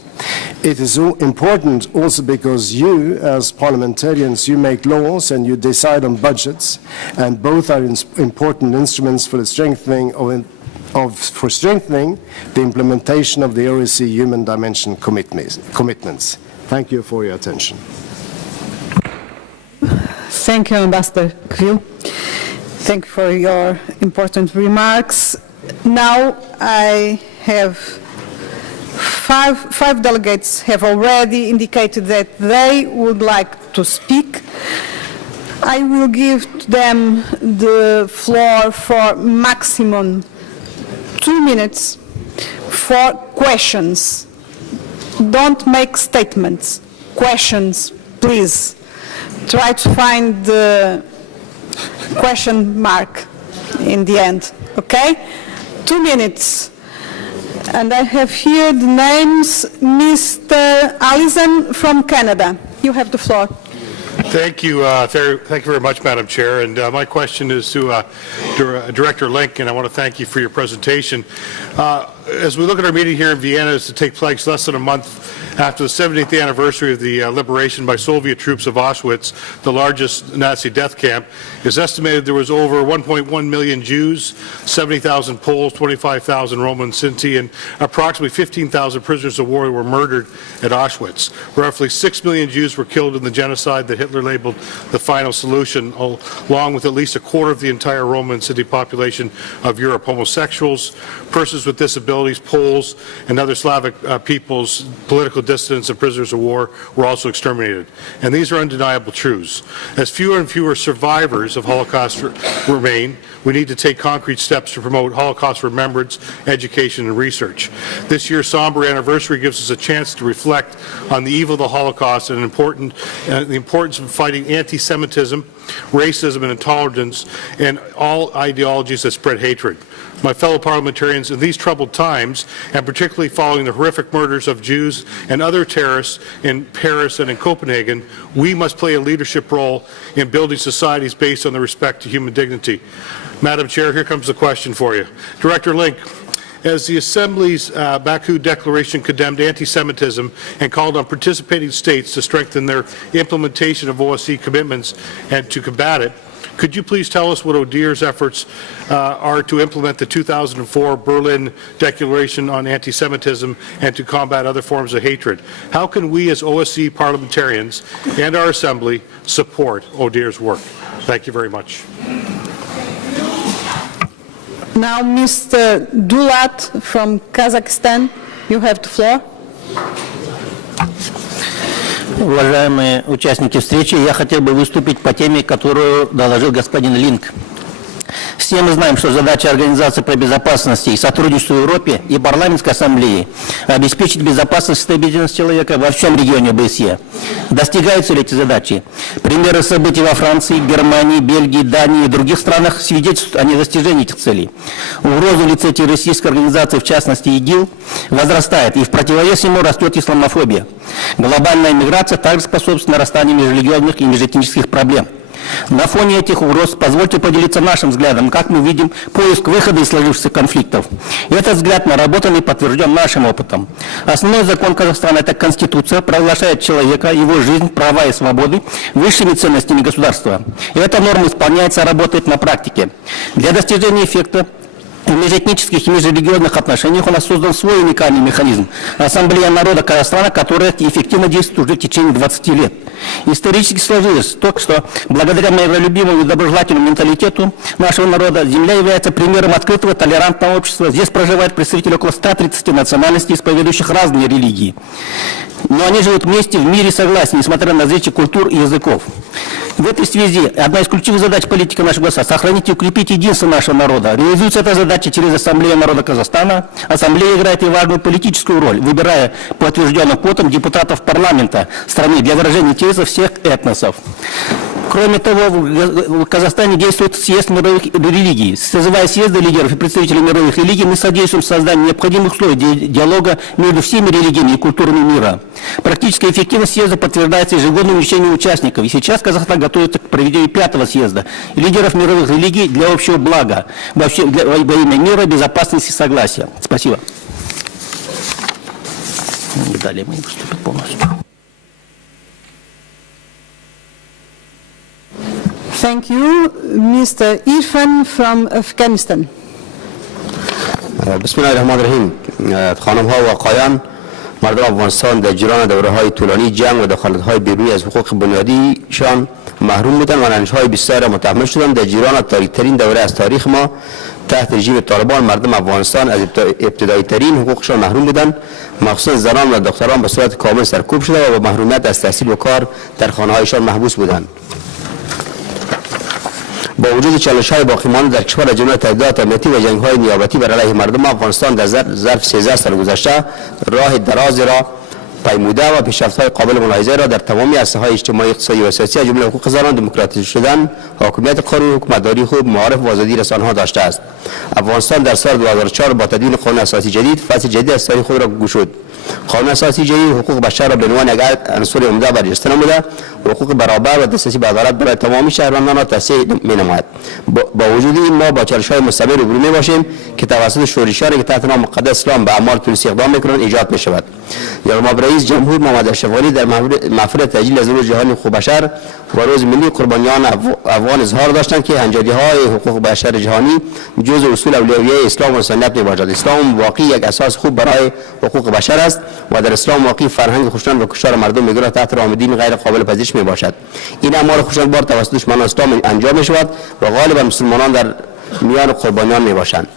It is important also because you, as parliamentarians, you make laws and you decide on budgets, and both are important instruments for the strengthening the implementation of the OSCE Human Dimension commitments. Thank you for your attention. Thank you, Ambassador Kvill. Thank you for your important remarks. Now I have five delegates have already indicated that they would like to speak. I will give them the floor for maximum 2 minutes for questions. Don't make statements. Questions, please. Try to find the question mark in the end, okay? 2 minutes. And I have here the names, Mr. Allison from Canada. You have the floor. Thank you very much, Madam Chair. And my question is to Director Link, and I want to thank you for your presentation. As we look at our meeting here in Vienna, is to take place less than a month after the 70th anniversary of the liberation by Soviet troops of Auschwitz, the largest Nazi death camp. It's estimated there was over 1.1 million Jews, 70,000 Poles, 25,000 Roman Sinti, and approximately 15,000 prisoners of war were murdered at Auschwitz. Roughly 6 million Jews were killed in the genocide that Hitler labeled the final solution, along with at least a quarter of the entire Roma and Sinti population of Europe. Homosexuals, persons with disabilities, Poles, and other Slavic peoples, political dissidents, and prisoners of war were also exterminated. And these are undeniable truths. As fewer and fewer survivors of Holocaust remain, we need to take concrete steps to promote Holocaust remembrance, education, and research. This year's somber anniversary gives us a chance to reflect on the evil of the Holocaust and the importance of fighting anti-Semitism, racism, and intolerance, and all ideologies that spread hatred. My fellow parliamentarians, in these troubled times, and particularly following the horrific murders of Jews and other terrorists in Paris and in Copenhagen, we must play a leadership role in building societies based on the respect to human dignity. Madam Chair, here comes the question for you. Director Link, as the Assembly's Baku Declaration condemned anti-Semitism and called on participating states to strengthen their implementation of OSCE commitments and to combat it, could you please tell us what ODIHR's efforts are to implement the 2004 Berlin Declaration on Anti-Semitism and to combat other forms of hatred? How can we as OSCE parliamentarians and our Assembly support ODIHR's work? Thank you very much. Now, Mr. Dulat from Kazakhstan, you have the floor. Уважаемые участники встречи, я хотел бы выступить по теме, которую доложил господин Линк. Все мы знаем, что задача Организации по безопасности и сотрудничеству в Европе и Парламентской ассамблеи обеспечить безопасность и стабильность человека во всем регионе ОБСЕ. Достигаются ли эти задачи? Примеры событий во Франции, Германии, Бельгии, Дании и других странах свидетельствуют о недостижении этих целей. Угроза в лице террористической организации, в частности ИГИЛ, возрастает, и в противовес ему растет исламофобия. Глобальная миграция также способствует нарастанию межрелигиозных и межэтнических проблем. На фоне этих угроз позвольте поделиться нашим взглядом, как мы видим поиск выхода из сложившихся конфликтов. Этот взгляд наработан и подтвержден нашим опытом. Основной закон Казахстана – это Конституция, провозглашает человека, его жизнь, права и свободы высшими ценностями государства. И эта норма исполняется и работает на практике. Для достижения эффекта в межэтнических и межрелигиозных отношениях у нас создан свой уникальный механизм – Ассамблея народа Казахстана, которая эффективно действует уже в течение 20 лет. Исторически сложилось то, что благодаря миролюбимому и доброжелательному менталитету нашего народа земля является примером открытого, толерантного общества. Здесь проживают представители около 130 национальностей, исповедующих разные религии. Но они живут вместе в мире и согласии, несмотря на различия культур и языков. В этой связи одна из ключевых задач политики нашего государства – сохранить и укрепить единство нашего народа. Реализуется эта задача через Ассамблею народа Казахстана. Ассамблея играет и важную политическую роль, выбирая по утвержденным квотам депутатов парламента страны для выражения интересов всех этносов. Кроме того, в Казахстане действует съезд мировых религий. Созывая съезды лидеров и представителей мировых религий, мы содействуем созданию необходимых условий диалога между всеми религиями и культурами мира. Практическая эффективность съезда подтверждается ежегодным увеличением участников. И сейчас Казахстан готовится к проведению 5-го съезда лидеров мировых религий для общего блага, во имя мира, безопасности и согласия. Спасибо. Далее мы выступим полностью. Thank you. Mr. Irfan from Afghanistan. بسم الله الرحمن الرحیم. خانم ها و آقایان، مردم افغانستان در جریان دوره‌های طولانی جنگ و دخالت‌های بیرونی از حقوق بنیادیشان محروم بودند و رنج‌های بسیار را متحمل شدند. در جریان تاریک‌ترین دوره از تاریخ ما تحت رژیم طالبان مردم افغانستان از ابتدایی‌ترین حقوقشان محروم بودند. مخصوصا زنان و دختران به صورت کامل سرکوب شده و با محرومیت از تحصیل و کار در خانه‌هایشان محبوس بودند. با وجود چالش‌های باقی مانده در کشور از جمله تهدیدات امنیتی و جنگ‌های نیابتی بر علیه مردم افغانستان در ظرف 13 سال گذشته راه درازی را پیموده و پیشرفت‌های قابل ملاحظه را در تمامی عرصه‌های اجتماعی، اقتصادی و سیاسی از جمله حقوق زنان، دموکراتیزه شدن، حاکمیت قانون، حکومتداری خوب، معارف و آزادی رسانه‌ها داشته است. افغانستان در سال 2004 با تدوین قانون اساسی جدید فصل جدید از تاریخ خود را گشود. قانون اساسی جدید حقوق بشر را به عنوان یک عنصر عمده برجسته نموده، حقوق برابر و دسترسی به عدالت برای تمامی شهروندان را توسعه می‌نماید. با وجود این ما با چالش‌های مستمر روبرو می‌باشیم که توسط شورشیانی که تحت نام مقدس اسلام به اعمال پلیسی اقدام می‌کنند ایجاد می‌شود. جناب رئیس جمهور محمد اشرف غنی در محفل تجلیل از روز جهانی حقوق بشر و روز ملی قربانیان افغان اظهار داشتند که هنجاری‌های حقوق بشر جهانی جزء اصول اولیه اسلام و انسانیت می‌باشد. اسلام واقعی یک اساس خوب برای حقوق بشر است و در اسلام واقعی فرهنگ خوشنود و کشتار مردم میگرا تحت رحم دین غیر قابل پذیرش میباشد. این اعمال خوشنود بار توسط دشمنان اسلام انجام میشود و غالبا مسلمانان در میان قربانیان میباشند.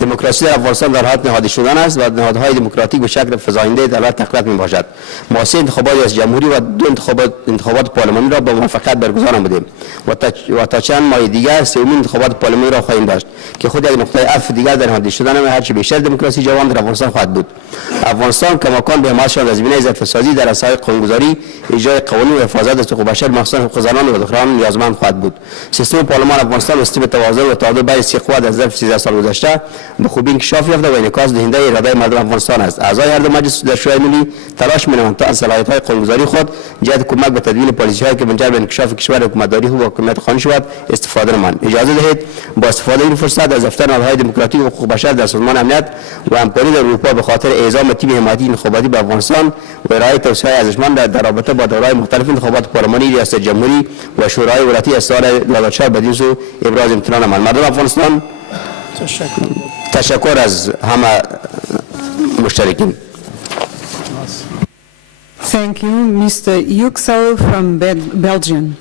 دموکراسی در افغانستان در حالت نهادی شدن است و نهادهای دموکراتیک به شکل فزاینده در حال تقویت میباشد. ما 3 انتخابات از جمهوری و 2 انتخابات پارلمانی را با موفقیت برگزار نمودیم و تا چند ماه دیگر 3مین انتخابات پارلمانی را خواهیم داشت که خود یک نقطه عطف دیگر در نهادی شدن هرچه بیشتر دموکراسی جوان در افغانستان خواهد بود. افغانستان کماکان به حمایت شود از زمینه ظرفیت‌سازی در مسائل قانون‌گذاری، اجرای قوانین و حفاظت از حقوق بشر مخصوصا حقوق زنان و دختران نیازمند خواهد بود. سیستم پارلمان افغانستان سیستم توازن و تعادل بین 3 قوا در ظرف 13 سال گذشته به خوبی انکشاف یافته و انعکاس دهنده اراده مردم افغانستان است. اعضای هر دو مجلس در شورای ملی تلاش می‌کنند تا از صلاحیت‌های قانون‌گذاری خود جهت کمک به تدوین پالیسی‌هایی که منجر به انکشاف کشور حکومتداری و حکومت قانونی شود استفاده نمایند. اجازه دهید با استفاده این فرصت از دفتر نهادهای دموکراتیک و حقوق بشر در سازمان امنیت و همکاری در اروپا به خاطر اعزام تیم حمایتی انتخاباتی به افغانستان و ارائه توصیه‌های ارزشمند در رابطه با دوره‌های مختلف انتخابات پارلمانی، ریاست جمهوری و شورای ولایتی از سال 2004 بدین سو ابراز امتنان نمایند. مردم افغانستان تشکر از همه مشترکین. Thank you. Mr. Yüksel from Belgium.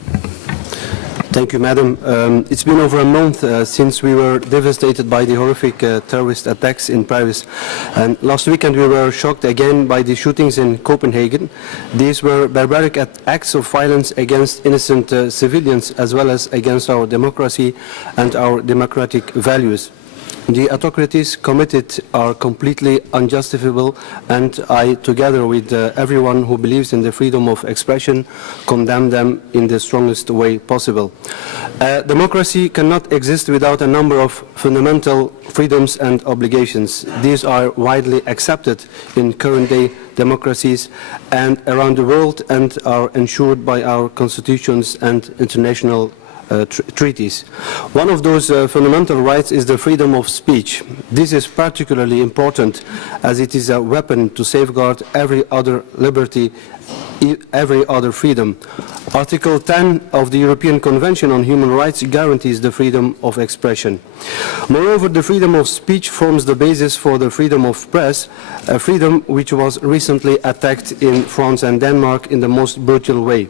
Thank you, Madam. It's been over a month since we were devastated by the horrific terrorist attacks in Paris. And last weekend we were shocked again by the shootings in Copenhagen. These were barbaric acts of violence against innocent civilians as well as against our democracy and our democratic values. The atrocities committed are completely unjustifiable, and I, together with everyone who believes in the freedom of expression, condemn them in the strongest way possible. Democracy cannot exist without a number of fundamental freedoms and obligations. These are widely accepted in current-day democracies and around the world and are ensured by our constitutions and international treaties. One of those fundamental rights is the freedom of speech. This is particularly important as it is a weapon to safeguard every other liberty, every other freedom. Article 10 of the European Convention on Human Rights guarantees the freedom of expression. Moreover, the freedom of speech forms the basis for the freedom of press, a freedom which was recently attacked in France and Denmark in the most brutal way.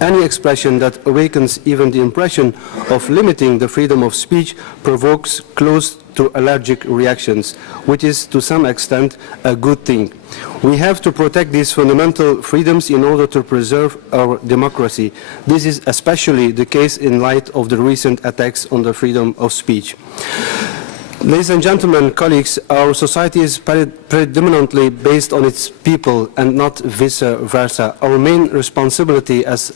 Any expression that awakens even the impression of limiting the freedom of speech provokes close to allergic reactions, which is to some extent a good thing. We have to protect these fundamental freedoms in order to preserve our democracy. This is especially the case in light of the recent attacks on the freedom of speech. Ladies and gentlemen, colleagues, our society is predominantly based on its people and not vice versa. Our main responsibility as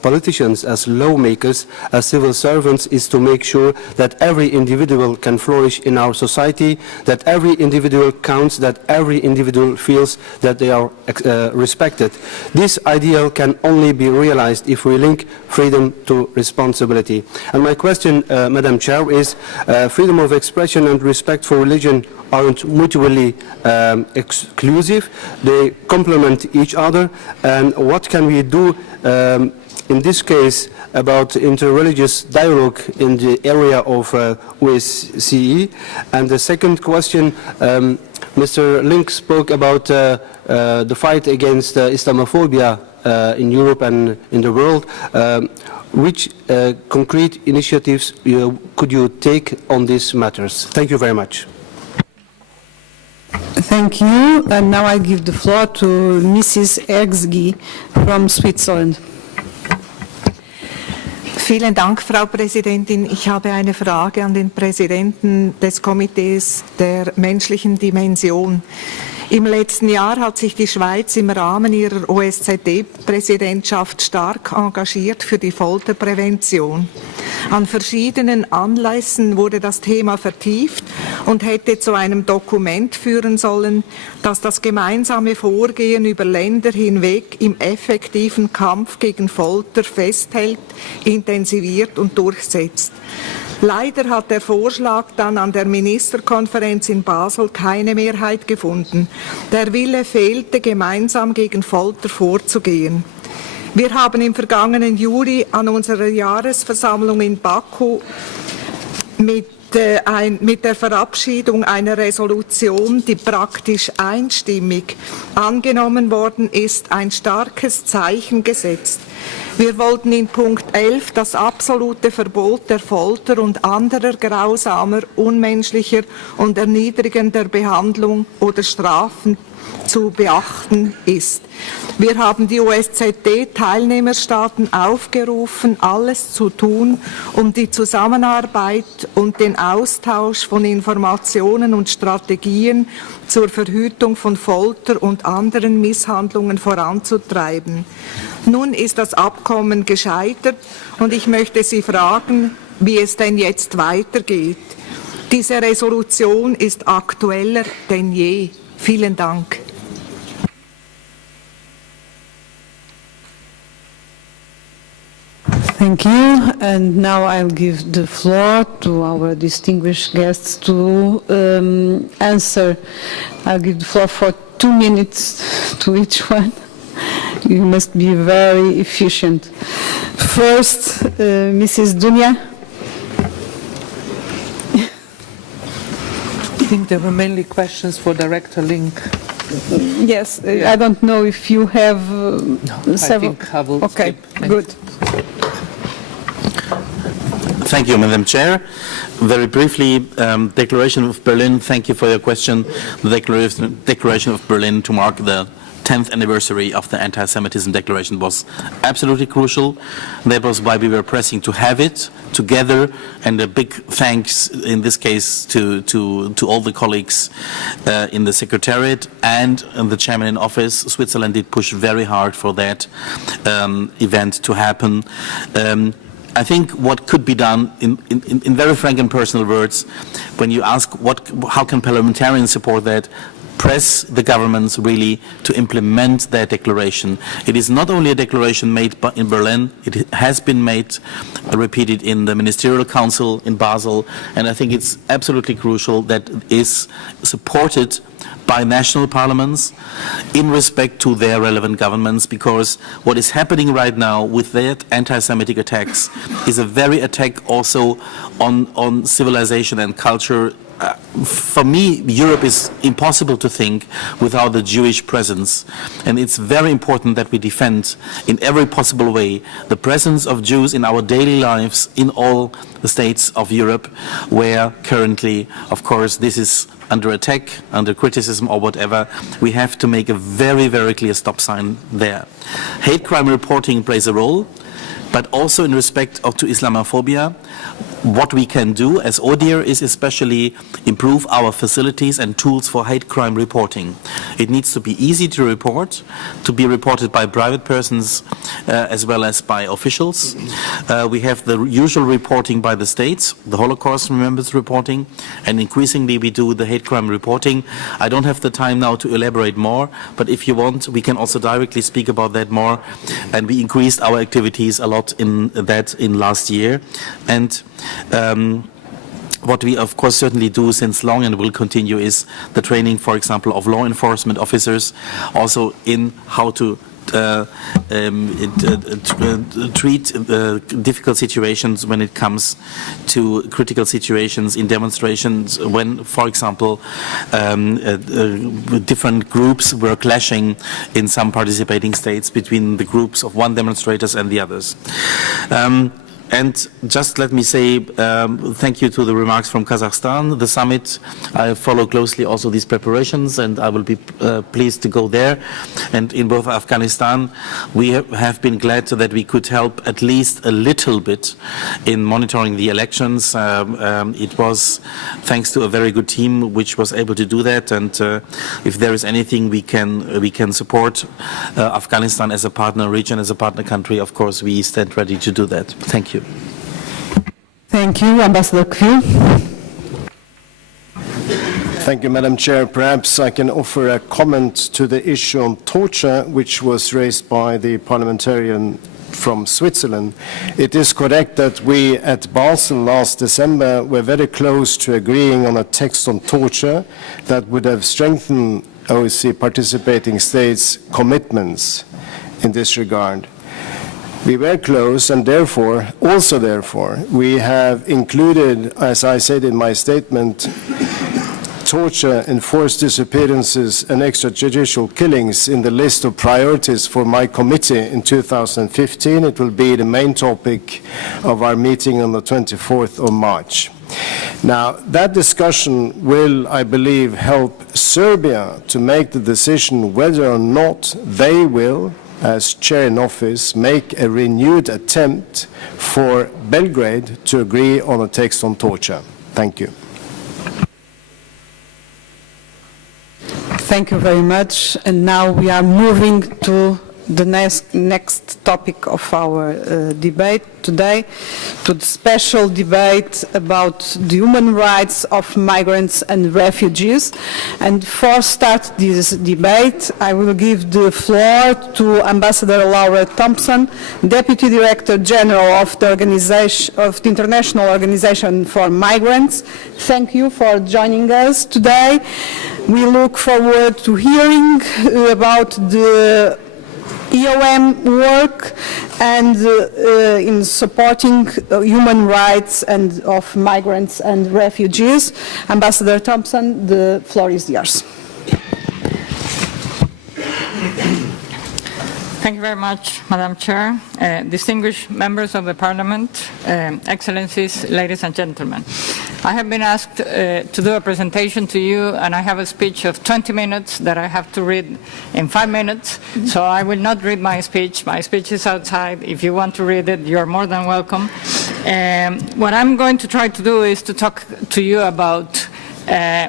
politicians, as lawmakers, as civil servants is to make sure that every individual can flourish in our society, that every individual counts, that every individual feels that they are respected. This ideal can only be realized if we link freedom to responsibility. And my question, Madam Chair, is freedom of expression and respect for religion aren't mutually exclusive. They complement each other. And what can we do in this case about interreligious dialogue in the area of OSCE? And the second question, Mr. Link spoke about the fight against Islamophobia in Europe and in the world. Which concrete initiatives could you take on these matters? Thank you very much. Thank you. And now I give the floor to Mrs. Ergsgi from Switzerland. Vielen Dank, Frau Präsidentin. Ich habe eine Frage an den Präsidenten des Komitees der menschlichen Dimension. Im letzten Jahr hat sich die Schweiz im Rahmen ihrer OSZE-Präsidentschaft stark engagiert für die Folterprävention. An verschiedenen Anlässen wurde das Thema vertieft und hätte zu einem Dokument führen sollen, das das gemeinsame Vorgehen über Länder hinweg im effektiven Kampf gegen Folter festhält, intensiviert und durchsetzt. Leider hat der Vorschlag dann an der Ministerkonferenz in Basel keine Mehrheit gefunden. Der Wille fehlte, gemeinsam gegen Folter vorzugehen. Wir haben im vergangenen Juli an unserer Jahresversammlung in Baku mit mit der Verabschiedung einer Resolution, die praktisch einstimmig angenommen worden ist, ein starkes Zeichen gesetzt. Wir wollten in Punkt 11 das absolute Verbot der Folter und anderer grausamer, unmenschlicher und erniedrigender Behandlung oder Strafen zu beachten ist. Wir haben die OSZE-Teilnehmerstaaten aufgerufen, alles zu tun, um die Zusammenarbeit und den Austausch von Informationen und Strategien zur Verhütung von Folter und anderen Misshandlungen voranzutreiben. Nun ist das Abkommen gescheitert und ich möchte Sie fragen, wie es denn jetzt weitergeht. Diese Resolution ist aktueller denn je. Vielen Dank. Thank you. And now I'll give the floor to our distinguished guests to answer. I'll give the floor for 2 minutes to each one. You must be very efficient. First, Mrs. Dunya. I think there were mainly questions for Director Link. Yes, I don't know if you have several. I think I will Okay, skip. good. Thank you, Madam Chair. Very briefly, Declaration of Berlin, thank you for your question. The Declaration of Berlin to mark the 10th anniversary of the Anti-Semitism Declaration was absolutely crucial. That was why we were pressing to have it together, and a big thanks in this case to all the colleagues in the Secretariat and the Chairman in Office. Switzerland did push very hard for that event to happen. I think what could be done in very frank and personal words, when you ask how can parliamentarians support that, press the governments really to implement that declaration. It is not only a declaration made in Berlin, it has been made, repeated in the Ministerial Council in Basel, and I think it's absolutely crucial that it is supported by national parliaments in respect to their relevant governments, because what is happening right now with that anti-Semitic attacks is a very attack also on civilization and culture. For me, Europe is impossible to think without the Jewish presence, and it's very important that we defend in every possible way the presence of Jews in our daily lives in all the states of Europe, where currently, of course, this is under attack, under criticism or whatever. We have to make a very, very clear stop sign there. Hate crime reporting plays a role, but also in respect to Islamophobia. What we can do as ODIHR is especially improve our facilities and tools for hate crime reporting. It needs to be easy to report, to be reported by private persons as well as by officials. We have the usual reporting by the states, the Holocaust remembrance reporting, and increasingly we do the hate crime reporting. I don't have the time now to elaborate more, but if you want, we can also directly speak about that more. And we increased our activities a lot in that in last year. And what we of course certainly do since long and will continue is the training, for example, of law enforcement officers, also in how to treat difficult situations when it comes to critical situations in demonstrations, when, for example, different groups were clashing in some participating states between the groups of one demonstrators and the others. And just let me say thank you to the remarks from Kazakhstan. The summit, I follow closely also these preparations, and I will be pleased to go there. And in both Afghanistan, we have been glad that we could help at least a little bit in monitoring the elections. It was thanks to a very good team which was able to do that. And if there is anything we can support Afghanistan as a partner region, as a partner country, of course we stand ready to do that. Thank you. Thank you, Ambassador Kvill. Thank you, Madam Chair. Perhaps I can offer a comment to the issue on torture, which was raised by the parliamentarian from Switzerland. It is correct that we at Basel last December were very close to agreeing on a text on torture that would have strengthened OSCE participating states' commitments in this regard. We were close, and therefore, we have included, as I said in my statement, torture, enforced disappearances, and extrajudicial killings in the list of priorities for my committee in 2015. It will be the main topic of our meeting on the 24th of March. Now, that discussion will, I believe, help Serbia to make the decision whether or not they will, as chair in office, make a renewed attempt for Belgrade to agree on a text on torture. Thank you. Thank you very much. And now we are moving to the next topic of our debate today, to the special debate about the human rights of migrants and refugees. And for start this debate, I will give the floor to Ambassador Laura Thompson, Deputy Director General of the International Organization for Migrants. Thank you for joining us today. We look forward to hearing about the EOM work and in supporting human rights and of migrants and refugees. Ambassador Thompson, the floor is yours. Thank you very much, Madam Chair, distinguished members of the Parliament, Excellencies, ladies and gentlemen. I have been asked to do a presentation to you, and I have a speech of 20 minutes that I have to read in 5 minutes, so I will not read my speech. My speech is outside. If you want to read it, you're more than welcome. What I'm going to try to do is to talk to you about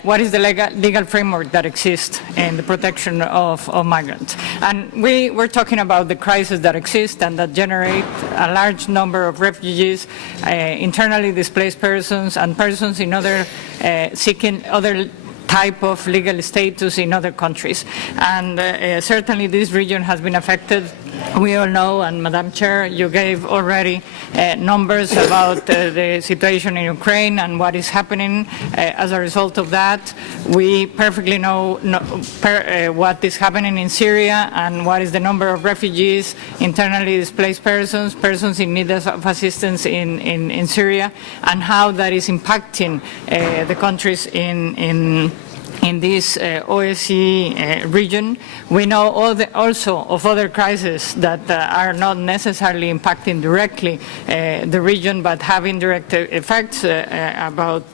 what is the legal framework that exists in the protection of migrants. And we're talking about the crisis that exists and that generate a large number of refugees, internally displaced persons, and persons in other seeking other type of legal status in other countries. And certainly this region has been affected. We all know, and Madam Chair, you gave already numbers about the situation in Ukraine and what is happening as a result of that. We perfectly know what is happening in Syria and what is the number of refugees, internally displaced persons, persons in need of assistance in Syria, and how that is impacting the countries in this OSCE region. We know also of other crises that are not necessarily impacting directly the region, but have indirect effects about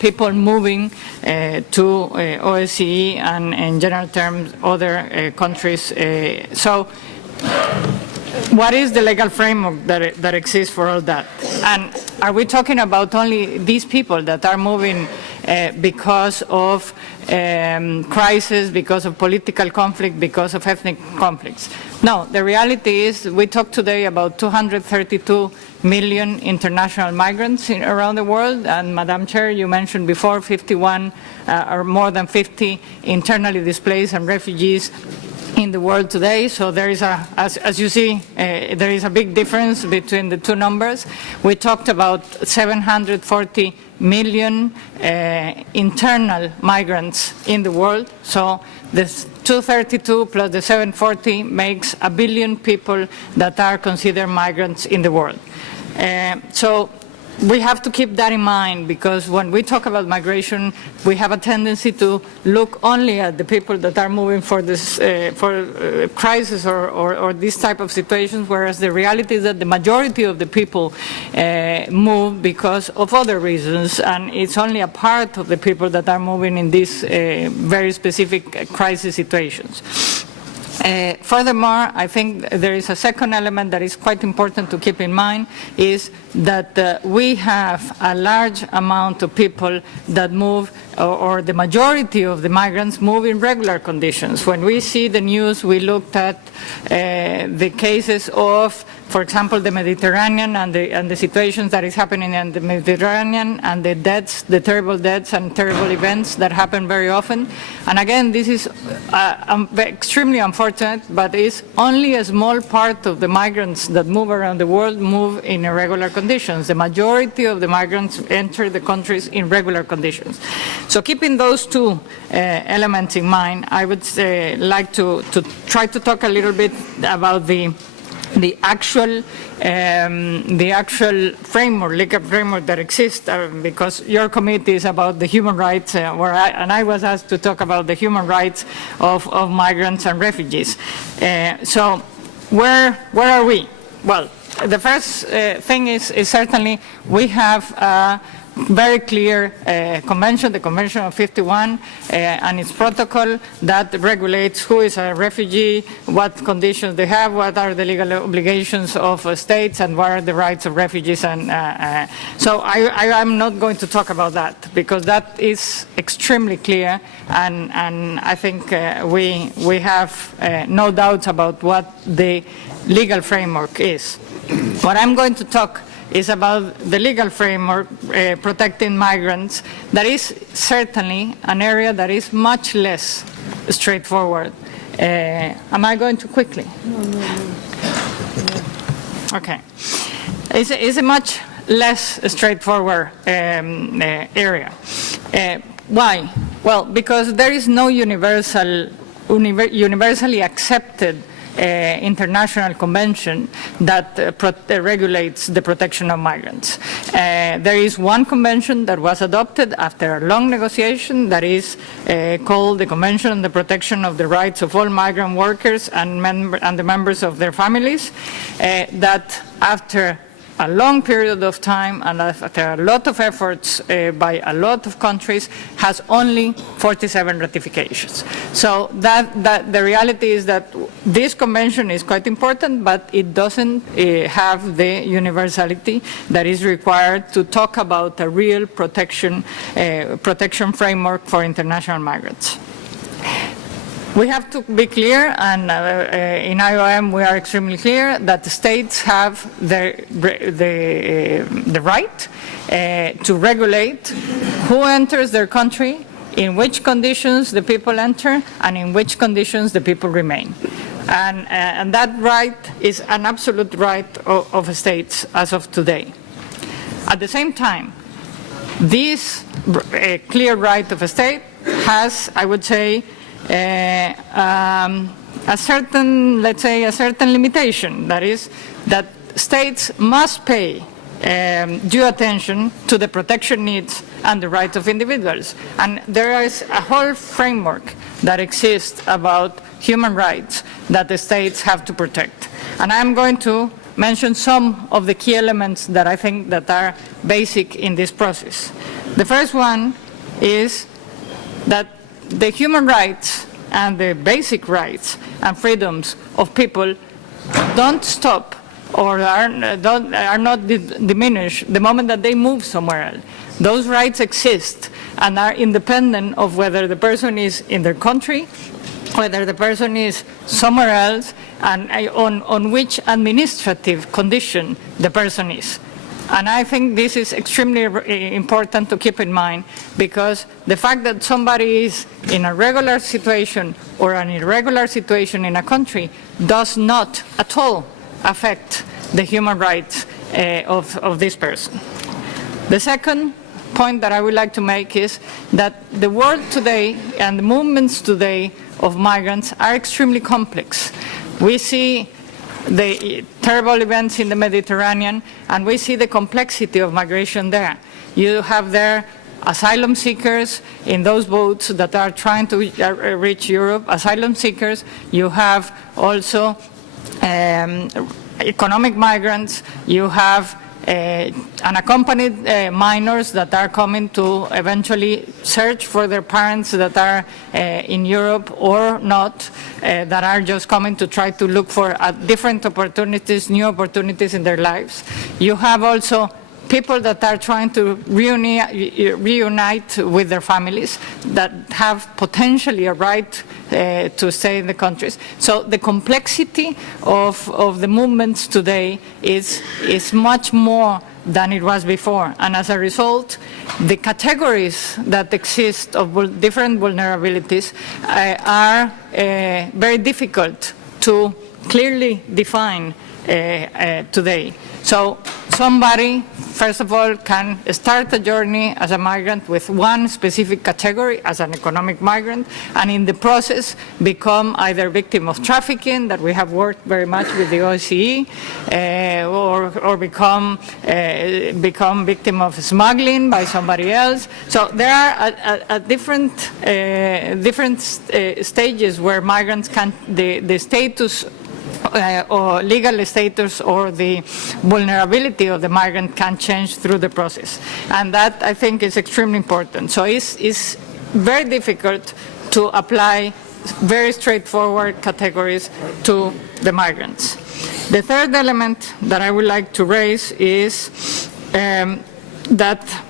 people moving to OSCE and, in general terms, other countries. So, what is the legal framework that exists for all that? And are we talking about only these people that are moving because of crisis, because of political conflict, because of ethnic conflicts? No, the reality is we talk today about 232 million international migrants around the world, and Madam Chair, you mentioned before 51 or more than 50 internally displaced and refugees in the world today. So there is as you see, there is a big difference between the two numbers. We talked about 740 million internal migrants in the world. So the 232 plus the 740 makes 1 billion people that are considered migrants in the world. So we have to keep that in mind, because when we talk about migration, we have a tendency to look only at the people that are moving for this crisis or this type of situations, whereas the reality is that the majority of the people move because of other reasons, and it's only a part of the people that are moving in these very specific crisis situations. Furthermore, I think there is a second element that is quite important to keep in mind, is that we have a large amount of people that move, or the majority of the migrants move in regular conditions. When we see the news, we looked at the cases of, for example, the Mediterranean and the situations that is happening in the Mediterranean, and the deaths, the terrible deaths and terrible events that happen very often. And again, this is extremely unfortunate, but it's only a small part of the migrants that move around the world move in irregular conditions. The majority of the migrants enter the countries in regular conditions. So keeping those two elements in mind, I would like to try to talk a little bit about the the actual framework, legal framework that exists, because your committee is about the human rights, and I was asked to talk about the human rights of migrants and refugees. So where are we? Well, the first thing is certainly we have a very clear convention, the Convention of 51, and its protocol that regulates who is a refugee, what conditions they have, what are the legal obligations of states, and what are the rights of refugees. And so I'm not going to talk about that, because that is extremely clear, and I think we have no doubts about what the legal framework is. What I'm going to talk is about the legal framework protecting migrants. That is certainly an area that is much less straightforward. Am I going too quickly? No. Okay. It's a much less straightforward area. Why? Well, because there is no universally accepted international convention that regulates the protection of migrants. There is one convention that was adopted after a long negotiation that is called the Convention on the Protection of the Rights of All Migrant Workers and the members of their families, that after a long period of time and after a lot of efforts by a lot of countries has only 47 ratifications. So that the reality is that this convention is quite important, but it doesn't have the universality that is required to talk about a real protection framework for international migrants. We have to be clear, and in IOM we are extremely clear, that the states have the right to regulate who enters their country, in which conditions the people enter, and in which conditions the people remain. And that right is an absolute right of states as of today. At the same time, this clear right of a state has, I would say, a certain limitation. That is, that states must pay due attention to the protection needs and the rights of individuals. And there is a whole framework that exists about human rights that the states have to protect. And I'm going to mention some of the key elements that I think that are basic in this process. The first one is that the human rights and the basic rights and freedoms of people don't stop or are not diminished the moment that they move somewhere else. Those rights exist and are independent of whether the person is in their country, whether the person is somewhere else, and on which administrative condition the person is. And I think this is extremely important to keep in mind, because the fact that somebody is in a regular situation or an irregular situation in a country does not at all affect the human rights of this person. The second point that I would like to make is that the world today and the movements today of migrants are extremely complex. We see the terrible events in the Mediterranean, and we see the complexity of migration there. You have there asylum seekers in those boats that are trying to reach Europe, asylum seekers. You have also economic migrants. You have unaccompanied minors that are coming to eventually search for their parents that are in Europe or not, that are just coming to try to look for different opportunities, new opportunities in their lives. You have also people that are trying to reunite with their families that have potentially a right to stay in the countries. So the complexity of the movements today is much more than it was before. And as a result, the categories that exist of different vulnerabilities are very difficult to clearly define today. So somebody, first of all, can start a journey as a migrant with one specific category, as an economic migrant, and in the process become either victim of trafficking, that we have worked very much with the OSCE, or become victim of smuggling by somebody else. So there are different stages where migrants can, the status or legal status or the vulnerability of the migrant can change through the process. And that, I think, is extremely important. So it's very difficult to apply very straightforward categories to the migrants. The third element that I would like to raise is that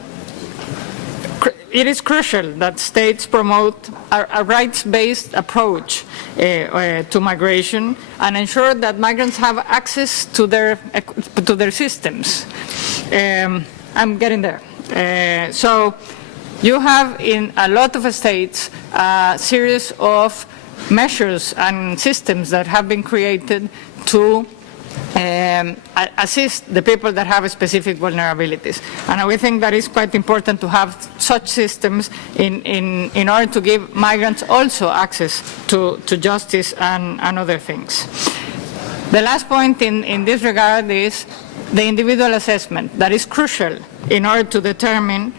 it is crucial that states promote a rights-based approach to migration and ensure that migrants have access to their systems. I'm getting there. So you have in a lot of states a series of measures and systems that have been created to assist the people that have specific vulnerabilities. And we think that is quite important to have such systems in order to give migrants also access to justice and other things. The last point in this regard is the individual assessment. That is crucial in order to determine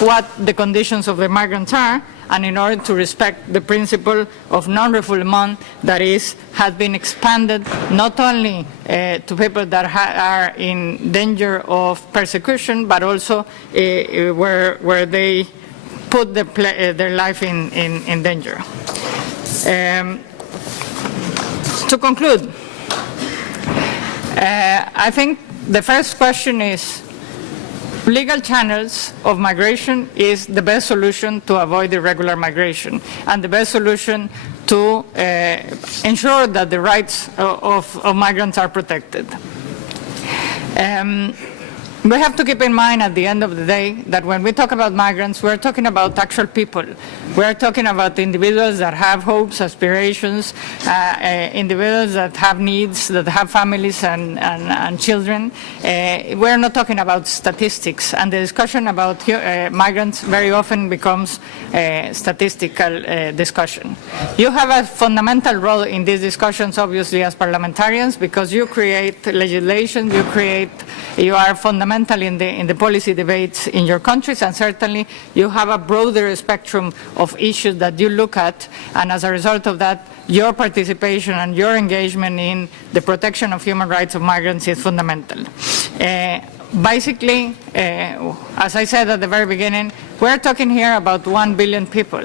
what the conditions of the migrants are, and in order to respect the principle of non-refoulement that has been expanded not only to people that are in danger of persecution, but also where they put their life in danger. To conclude, I think the first question is, legal channels of migration is the best solution to avoid irregular migration and the best solution to ensure that the rights of migrants are protected. We have to keep in mind at the end of the day that when we talk about migrants, we're talking about actual people. We're talking about individuals that have hopes, aspirations, individuals that have needs, that have families and children. We're not talking about statistics, and the discussion about migrants very often becomes a statistical discussion. You have a fundamental role in these discussions, obviously, as parliamentarians, because you create legislation, you are fundamental in the policy debates in your countries, and certainly you have a broader spectrum of issues that you look at, and as a result of that, your participation and your engagement in the protection of human rights of migrants is fundamental. Basically, as I said at the very beginning, we're talking here about 1 billion people.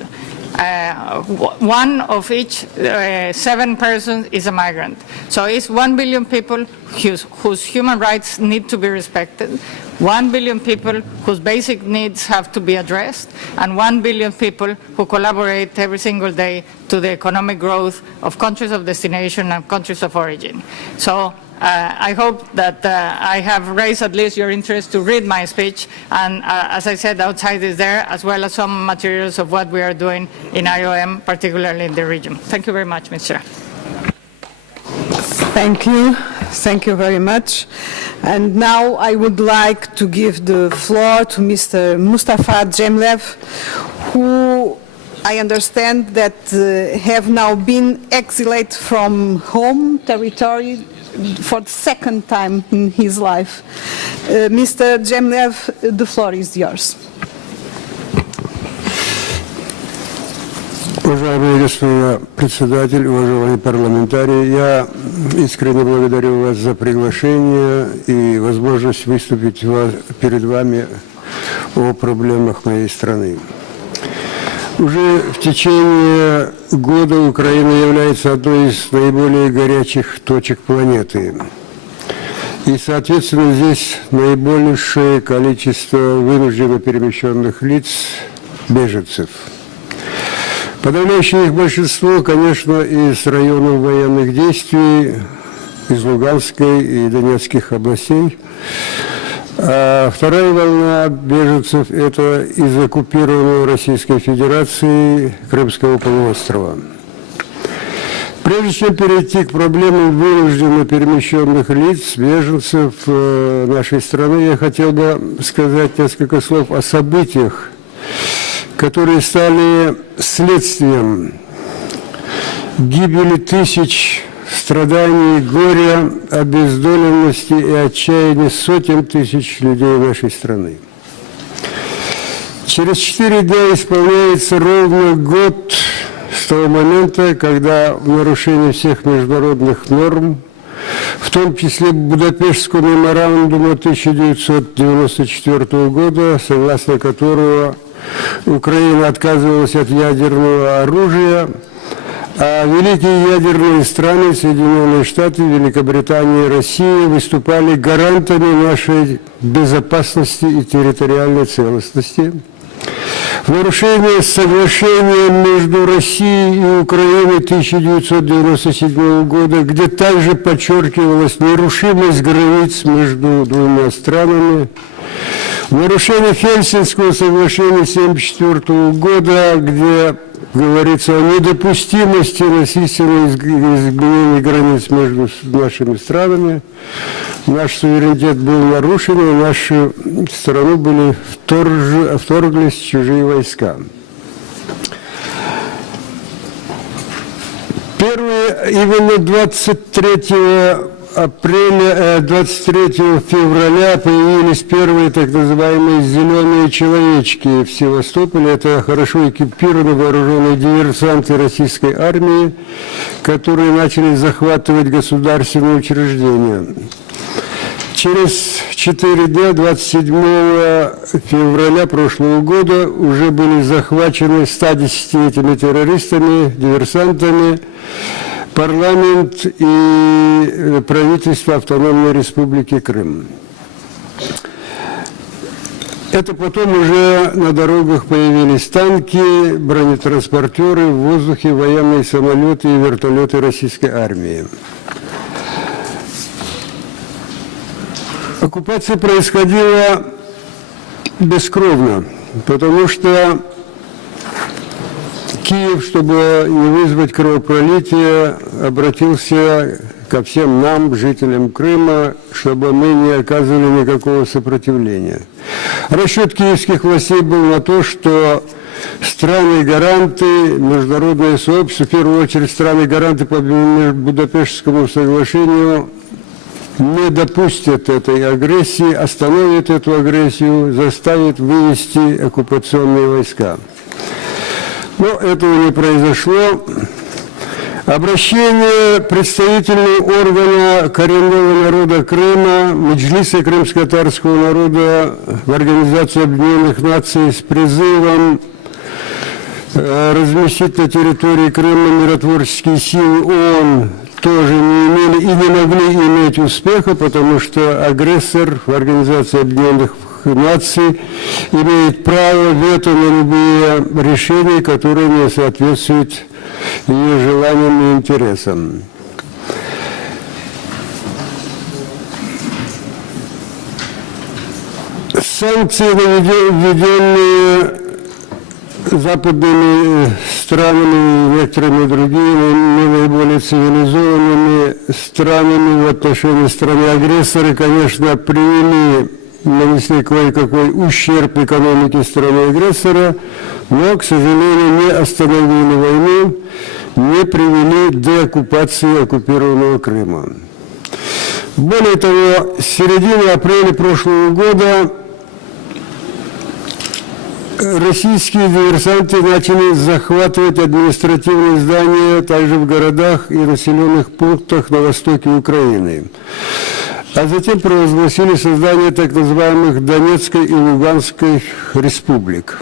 One of each 7 persons is a migrant. So it's 1 billion people whose human rights need to be respected, 1 billion people whose basic needs have to be addressed, and 1 billion people who collaborate every single day to the economic growth of countries of destination and countries of origin. So I hope that I have raised at least your interest to read my speech, and as I said, outside is there, as well as some materials of what we are doing in IOM, particularly in the region. Thank you very much, Mr. Chair. Thank you. Thank you very much. And now I would like to give the floor to Mr. Mustafa Cemlev, who I understand that have now been exiled from home territory for the second time in his life. Mr. Cemlev, the floor is yours. Уважаемый господин председатель, уважаемые парламентарии, я искренне благодарю вас за приглашение и возможность выступить перед вами о проблемах моей страны. Уже в течение года Украина является одной из наиболее горячих точек планеты. И, соответственно, здесь наибольшее количество вынужденно перемещенных лиц, беженцев. Подавляющее их большинство, конечно, из районов военных действий, из Луганской и Донецких областей. А вторая волна беженцев – это из оккупированной Российской Федерации Крымского полуострова. Прежде чем перейти к проблемам вынужденно перемещенных лиц, беженцев нашей страны, я хотел бы сказать несколько слов о событиях, которые стали следствием гибели тысяч, страданий, горя, обездоленности и отчаяния сотен тысяч людей нашей страны. Через 4 дня исполняется ровно год с того момента, когда в нарушении всех международных норм, в том числе Будапештского меморандума 1994 года, согласно которого Украина отказывалась от ядерного оружия, а великие ядерные страны, Соединенные Штаты, Великобритания и Россия, выступали гарантами нашей безопасности и территориальной целостности. В нарушение соглашения между Россией и Украиной 1997 года, где также подчеркивалась нерушимость границ между двумя странами, в нарушение Хельсинского соглашения 1974 года, где говорится о недопустимости насильственного изменения границ между нашими странами, наш суверенитет был нарушен, и в нашу страну были вторглись чужие войска. Именно 23 февраля появились первые так называемые «зеленые человечки» в Севастополе. Это хорошо экипированные вооруженные диверсанты российской армии, которые начали захватывать государственные учреждения. Через 4 дня, 27 февраля прошлого года, уже были захвачены 110 этими террористами, диверсантами, парламент и правительство Автономной Республики Крым. Это потом уже на дорогах появились танки, бронетранспортеры, в воздухе военные самолеты и вертолеты российской армии. Оккупация происходила бескровно, потому что Киев, чтобы не вызвать кровопролитие, обратился ко всем нам, жителям Крыма, чтобы мы не оказывали никакого сопротивления. Расчет киевских властей был на то, что страны-гаранты, международное сообщество, в первую очередь страны-гаранты по Будапештскому соглашению, не допустят этой агрессии, остановят эту агрессию, заставят вывести оккупационные войска. Но этого не произошло. Обращение представительного органа коренного народа Крыма, Меджлиса крымско-татарского народа в Организацию Объединенных Наций с призывом разместить на территории Крыма миротворческие силы ООН тоже не имели и не могли иметь успеха, потому что агрессор в Организации Объединенных Наций имеет право вето на любые решения, которые не соответствуют ее желаниям и интересам. Санкции, введенные западными странами и некоторыми другими наиболее цивилизованными странами в отношении страны-агрессора, конечно, нанесли кое-какой ущерб экономике страны-агрессора, но, к сожалению, не остановили войну, не привели к деоккупации оккупированного Крыма. Более того, с середины апреля прошлого года российские диверсанты начали захватывать административные здания также в городах и населенных пунктах на востоке Украины. А затем провозгласили создание так называемых Донецкой и Луганской республик.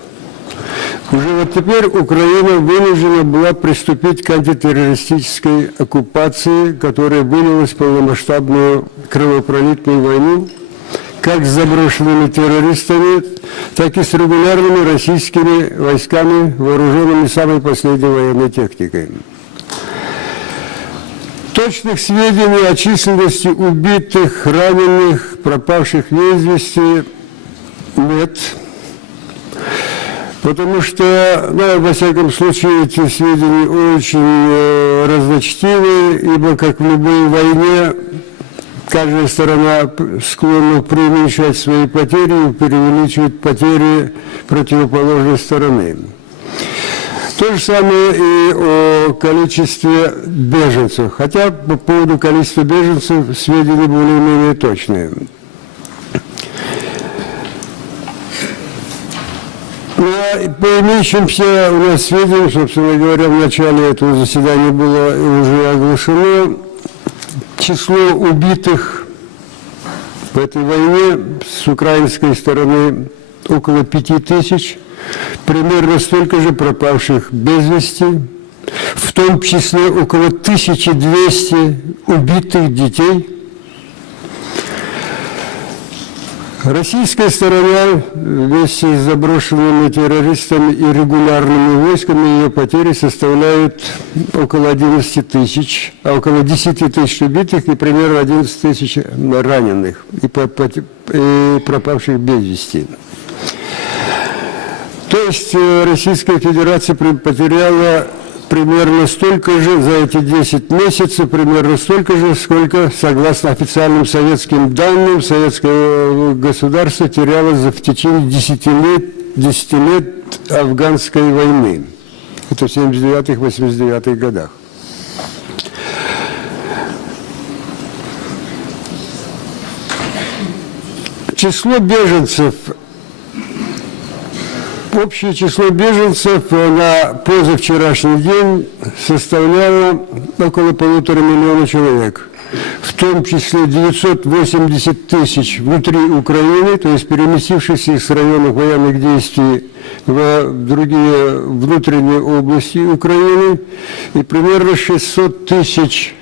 Уже вот теперь Украина вынуждена была приступить к антитеррористической оккупации, которая вылилась в полномасштабную кровопролитную войну, как с заброшенными террористами, так и с регулярными российскими войсками, вооруженными самой последней военной техникой. Точных сведений о численности убитых, раненых, пропавших без вести нет. Потому что, ну, во всяком случае, эти сведения очень разночтивы, ибо, как в любой войне, каждая сторона склонна преуменьшать свои потери и преувеличивать потери противоположной стороны. То же самое и о количестве беженцев, хотя по поводу количества беженцев сведения более-менее точные. По имеющимся у нас сведениям, собственно говоря, в начале этого заседания было уже оглашено, число убитых в этой войне с украинской стороны около 5000, примерно столько же пропавших без вести, в том числе около 1200 убитых детей. Российская сторона вместе с заброшенными террористами и регулярными войсками, ее потери составляют около 11 тысяч, а около 10 тысяч убитых и примерно 11 тысяч раненых и пропавших без вести. То есть Российская Федерация потеряла примерно столько же за эти 10 месяцев, примерно столько же, сколько, согласно официальным советским данным, советское государство теряло в течение 10 лет афганской войны. Это в 79-89 годах. Число беженцев. Общее число беженцев на позавчерашний день составляло около 1,5 миллиона человек, в том числе 980 тысяч внутри Украины, то есть переместившихся из районов военных действий в другие внутренние области Украины, и примерно 600 тысяч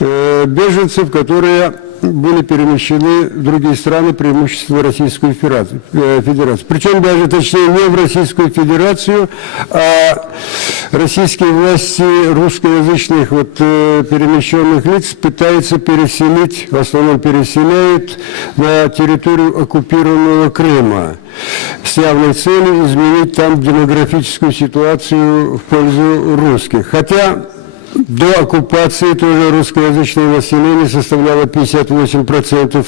беженцев, которые были перемещены в другие страны, преимущественно Российскую Федерацию. Причем даже, точнее, не в Российскую Федерацию, а российские власти русскоязычных перемещенных лиц пытаются переселить, в основном переселяют на территорию оккупированного Крыма с явной целью изменить там демографическую ситуацию в пользу русских. Хотя до оккупации тоже русскоязычное население составляло 58%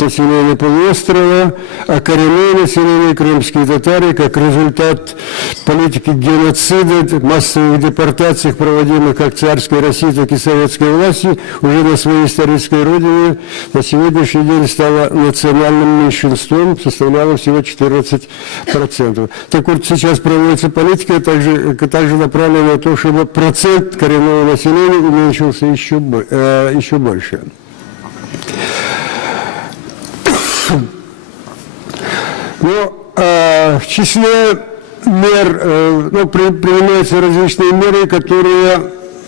населения полуострова, а коренное население, крымские татары, как результат политики геноцида, массовых депортаций, проводимых как царской России, так и советской власти, уже на своей исторической родине на сегодняшний день стало национальным меньшинством, составляло всего 14%. Так вот, сейчас проводится политика, также направлена на то, чтобы процент коренного населения уменьшился еще больше. Но в числе мер, принимаются различные меры, которые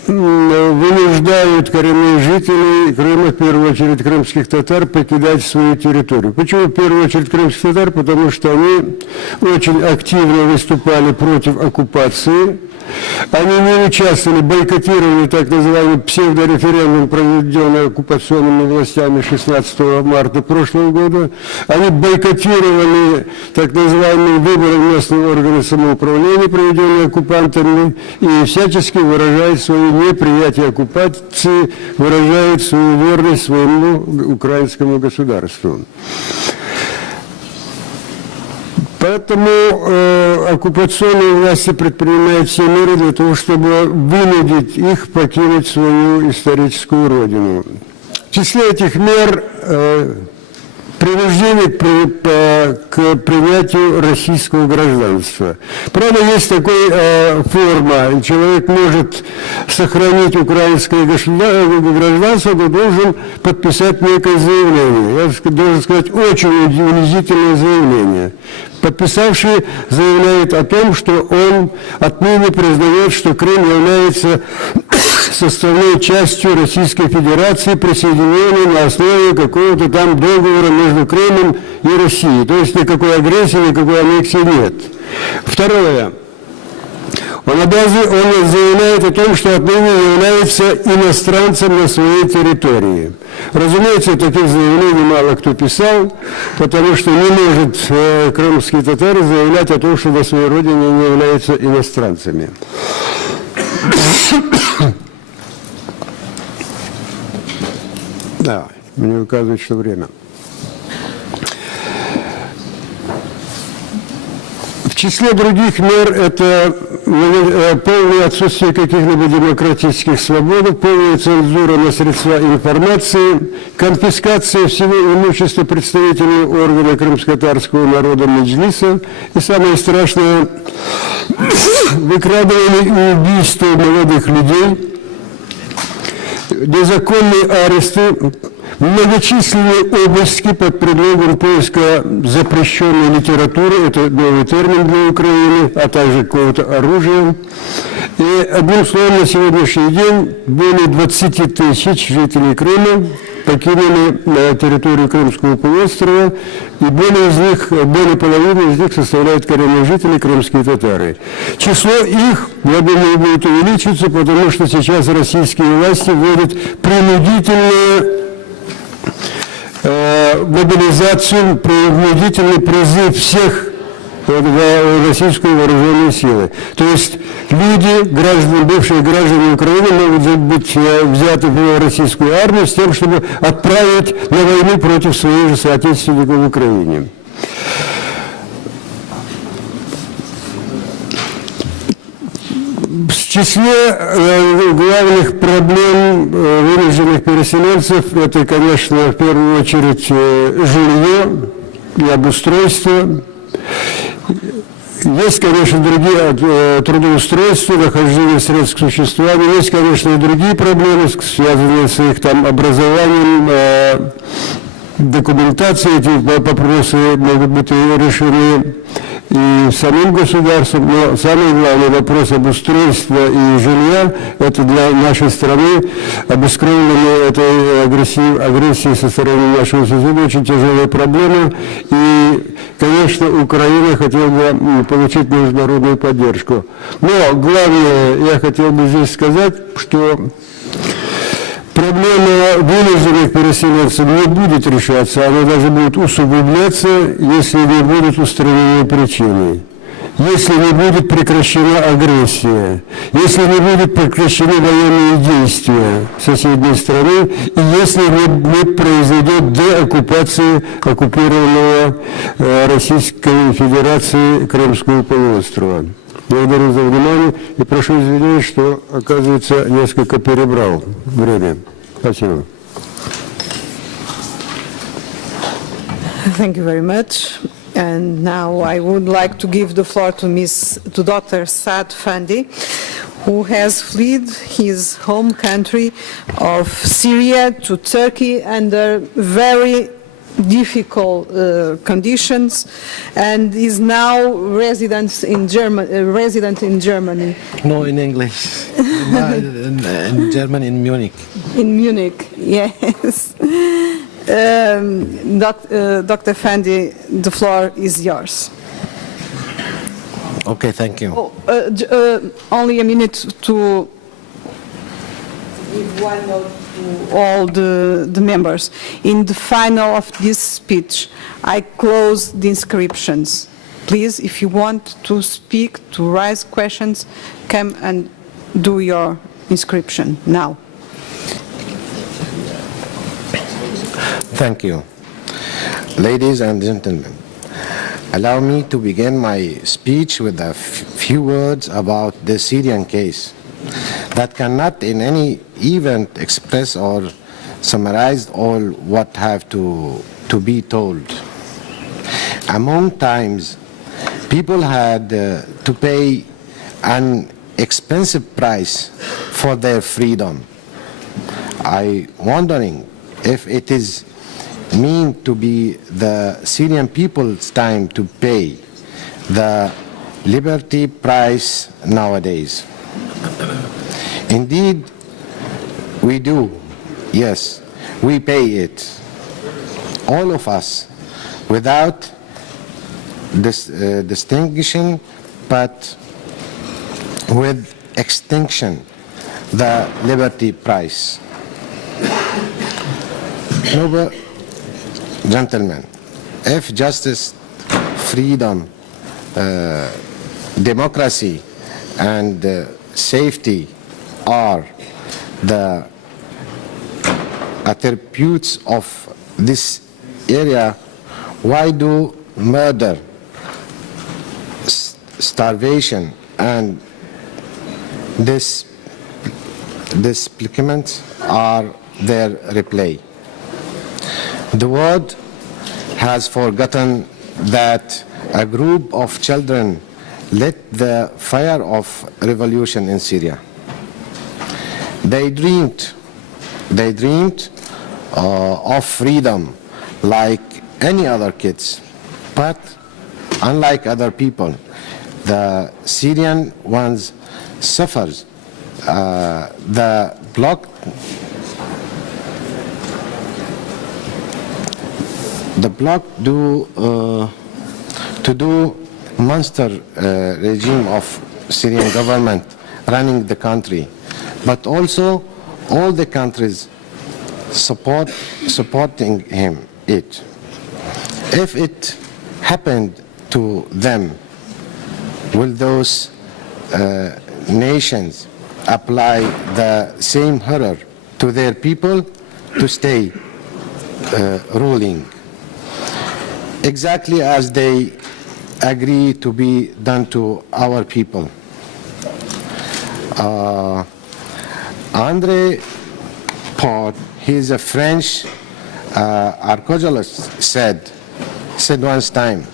вынуждают коренных жителей Крыма, в первую очередь крымских татар, покидать свою территорию. Почему в первую очередь крымских татар? Потому что они очень активно выступали против оккупации. Они не участвовали, бойкотировали так называемый псевдореферендум, проведенный оккупационными властями 16 марта прошлого года. Они бойкотировали так называемые выборы в местные органы самоуправления, проведенные оккупантами, и всячески выражают свое неприятие оккупации, выражают свою верность своему украинскому государству. Поэтому оккупационные власти предпринимают все меры для того, чтобы вынудить их покинуть свою историческую родину. В числе этих мер принуждение к принятию российского гражданства. Правда, есть такая форма, человек может сохранить украинское гражданство, но должен подписать некое заявление. Я должен сказать, очень унизительное заявление. Подписавший заявляет о том, что он отныне признает, что Крым является составной частью Российской Федерации, присоединенной на основе какого-то там договора между Крымом и Россией. То есть никакой агрессии, никакой аннексии нет. Второе. Он заявляет о том, что отныне является иностранцем на своей территории. Разумеется, таких заявлений мало кто писал, потому что не может крымские татары заявлять о том, что на своей родине не являются иностранцами. Да, мне указывает, что время. В числе других мер это полное отсутствие каких-либо демократических свобод, полная цензура на средства информации, конфискация всего имущества представителей органа крымско-татарского народа Меджлиса и, самое страшное, выкрадывание и убийство молодых людей, незаконные аресты, многочисленные обыски под предлогом поиска запрещенной литературы, это новый термин для Украины, а также какого-то оружия. И, одним словом, на сегодняшний день более 20 тысяч жителей Крыма покинули территорию Крымского полуострова, и более половины из них составляют коренные жители, крымские татары. Число их, я думаю, будет увеличиваться, потому что сейчас российские власти вводят принудительную мобилизацию, принудительный призыв всех в российскую вооруженные силы. То есть люди, граждане, бывшие граждане Украины могут быть взяты в российскую армию с тем, чтобы отправить на войну против своих же соотечественников в Украине. В числе главных проблем вынужденных переселенцев это, конечно, в первую очередь жилье и обустройство. Есть, конечно, другие трудоустройства, нахождение средств к существованию. Есть, конечно, и другие проблемы, связанные с их там образованием, документацией. Эти вопросы могут быть решены и самим государством, но самый главный вопрос обустройства и жилья – это для нашей страны, обескровленной этой агрессии со стороны нашего соседа, очень тяжелая проблема. И, конечно, Украина хотела бы получить международную поддержку. Но главное, я хотел бы здесь сказать, что проблема вынужденных переселенцев не будет решаться, она даже будет усугубляться, если не будут устранены причины. Если не будет прекращена агрессия, если не будут прекращены военные действия соседней страны, и если не произойдет деоккупация оккупированного Российской Федерации Крымского полуострова. Благодарю за внимание и прошу извинения, что, оказывается, несколько перебрал время. Спасибо. Thank you very much. And now I would like to give the floor to Dr. Saad Fandi, who has fled his home country of Syria to Turkey under very difficult conditions, and is now resident in Germany. No, in English. In German, in Munich. In Munich, yes. Dr. Fandi, the floor is yours. Okay, thank you. Only a minute to give one note to all the members. In the final of this speech, I close the inscriptions. Please, if you want to speak, to raise questions, come and do your inscription now. Thank you. Ladies and gentlemen, allow me to begin my speech with a few words about the Syrian case that cannot in any event express or summarize all what have to be told. Among times, people had to pay an expensive price for their freedom. I wondering if it is mean to be the Syrian people's time to pay the liberty price nowadays. Indeed, we do. Yes, we pay it. All of us, without distinction, but with extinction the liberty price. Noble gentlemen, if justice, freedom, democracy, and safety are the attributes of this area, why do murder, starvation, and displacement are their replay? The world has forgotten that a group of children lit the fire of revolution in Syria. They dreamed of freedom like any other kids, but unlike other people, the Syrian ones suffers. The bloc to do monster regime of Syrian government running the country, but also all the countries supporting him. If it happened to them, will those nations apply the same horror to their people to stay ruling? Exactly as they agree to be done to our people. André Paul, he is a French archaeologist, said once time,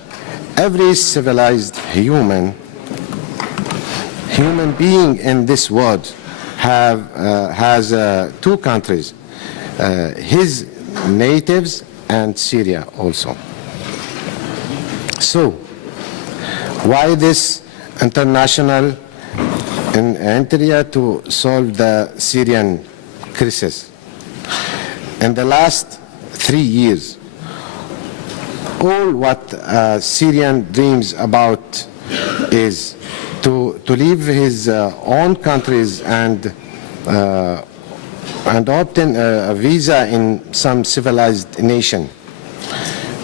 every civilized human being in this world has two countries, his natives and Syria also. So, why this international entry to solve the Syrian crisis? In the last 3 years, all what Syrian dreams about is to leave his own countries and obtain a visa in some civilized nation.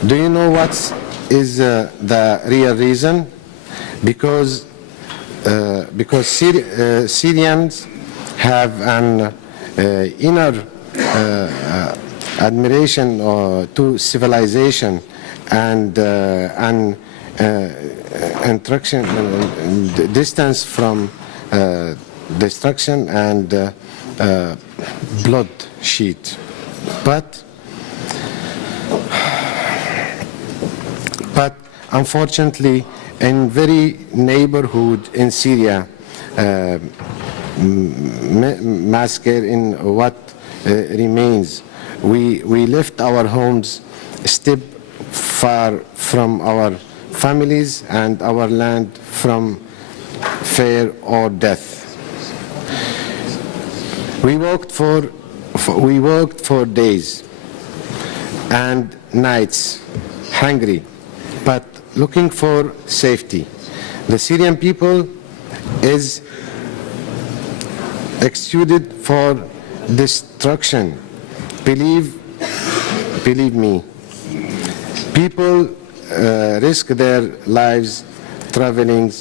Do you know what is the real reason? Because Syrians have an inner admiration to civilization and interaction, distance from destruction and bloodshed. But unfortunately, in very neighborhood in Syria, massacre in what remains, we left our homes, step far from our families and our land from fear or death. We worked for days and nights, hungry, but looking for safety. The Syrian people is executed for destruction. Believe me, people risk their lives traveling,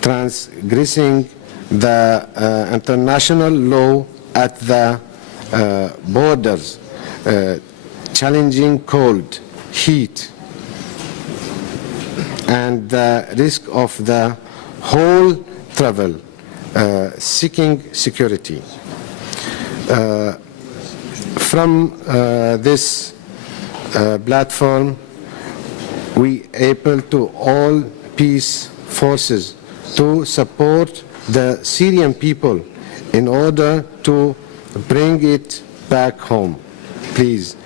transgressing the international law at the borders, challenging cold, heat, and the risk of the whole travel, seeking security. From this platform, we appeal to all peace forces to support the Syrian people in order to bring it back home. Please,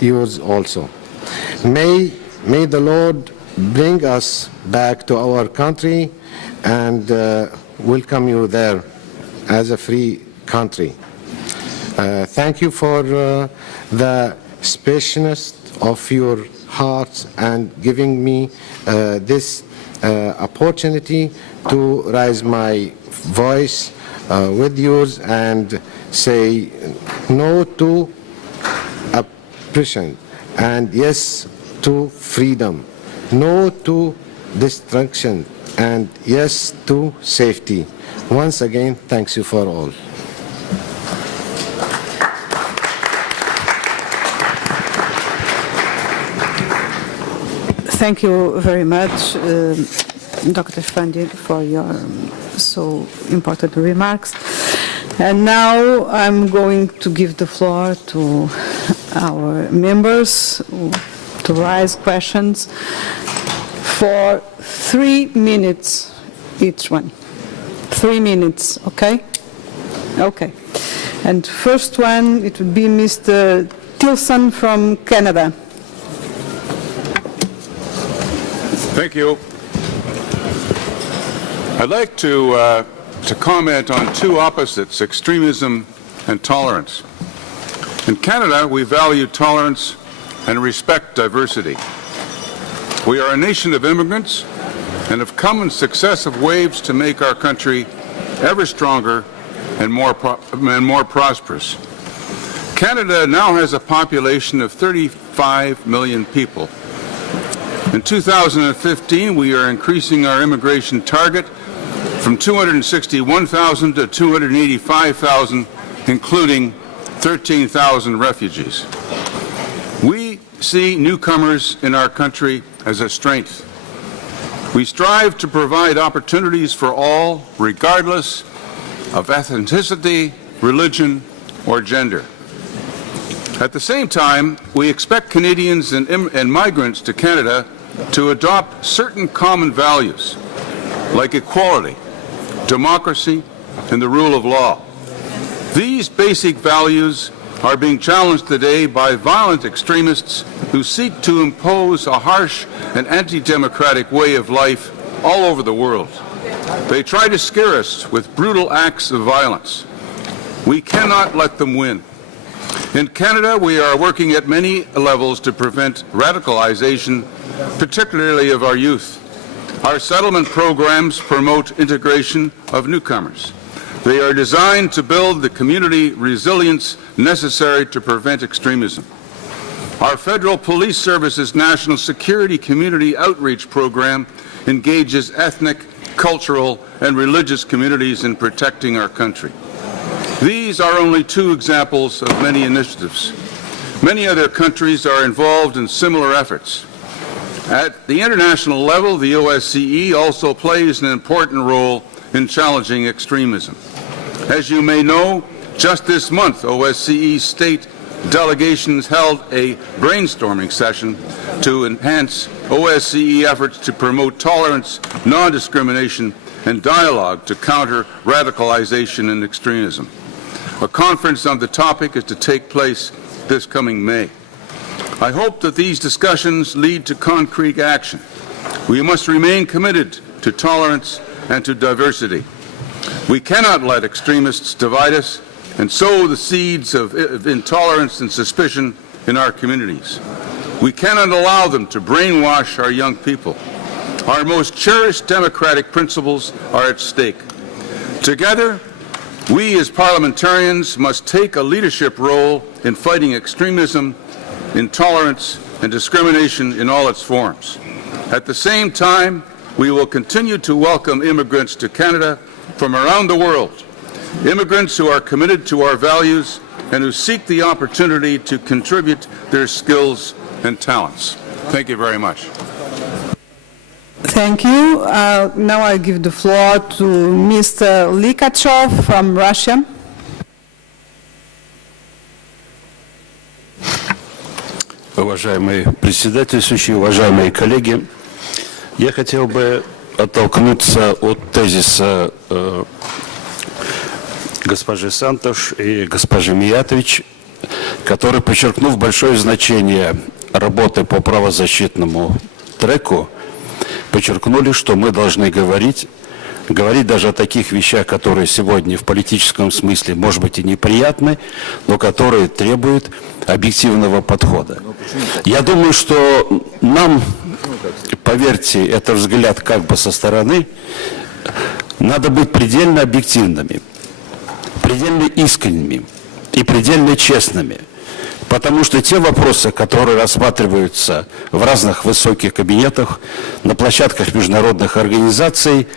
yours also. May the Lord bring us back to our country and welcome you there as a free country. Thank you for the spaciousness of your hearts and giving me this opportunity to raise my voice with yours and say no to oppression and yes to freedom, no to destruction, and yes to safety. Once again, thanks you for all. Thank you very much, Dr. Shpandi, for your so important remarks. And now I'm going to give the floor to our members to raise questions for 3 minutes each one. 3 minutes, okay? Okay. And first one, it would be Mr. Tilson from Canada. Thank you. I'd like to comment on two opposites, extremism and tolerance. In Canada, we value tolerance and respect diversity. We are a nation of immigrants and have come in successive waves to make our country ever stronger and more prosperous. Canada now has a population of 35 million people. In 2015, we are increasing our immigration target from 261,000 to 285,000, including 13,000 refugees. We see newcomers in our country as a strength. We strive to provide opportunities for all, regardless of ethnicity, religion, or gender. At the same time, we expect Canadians and migrants to Canada to adopt certain common values, like equality, democracy, and the rule of law. These basic values are being challenged today by violent extremists who seek to impose a harsh and anti-democratic way of life all over the world. They try to scare us with brutal acts of violence. We cannot let them win. In Canada, we are working at many levels to prevent radicalization, particularly of our youth. Our settlement programs promote integration of newcomers. They are designed to build the community resilience necessary to prevent extremism. Our Federal Police Service's National Security Community Outreach Program engages ethnic, cultural, and religious communities in protecting our country. These are only two examples of many initiatives. Many other countries are involved in similar efforts. At the international level, the OSCE also plays an important role in challenging extremism. As you may know, just this month, OSCE state delegations held a brainstorming session to enhance OSCE efforts to promote tolerance, non-discrimination, and dialogue to counter radicalization and extremism. A conference on the topic is to take place this coming May. I hope that these discussions lead to concrete action. We must remain committed to tolerance and to diversity. We cannot let extremists divide us and sow the seeds of intolerance and suspicion in our communities. We cannot allow them to brainwash our young people. Our most cherished democratic principles are at stake. Together, we as parliamentarians must take a leadership role in fighting extremism, intolerance, and discrimination in all its forms. At the same time, we will continue to welcome immigrants to Canada from around the world, immigrants who are committed to our values and who seek the opportunity to contribute their skills and talents. Thank you very much. Thank you. Now I give the floor to Mr. Likachov from Russia. Уважаемый председательствующий, уважаемые коллеги, я хотел бы оттолкнуться от тезиса госпожи Сантош и госпожи Миятович, которые, подчеркнув большое значение работы по правозащитному треку, подчеркнули, что мы должны говорить даже о таких вещах, которые сегодня в политическом смысле, может быть, и неприятны, но которые требуют объективного подхода. Я думаю, что нам, поверьте, это взгляд как бы со стороны, надо быть предельно объективными, предельно искренними и предельно честными. Потому что те вопросы, которые рассматриваются в разных высоких кабинетах, на площадках международных организаций,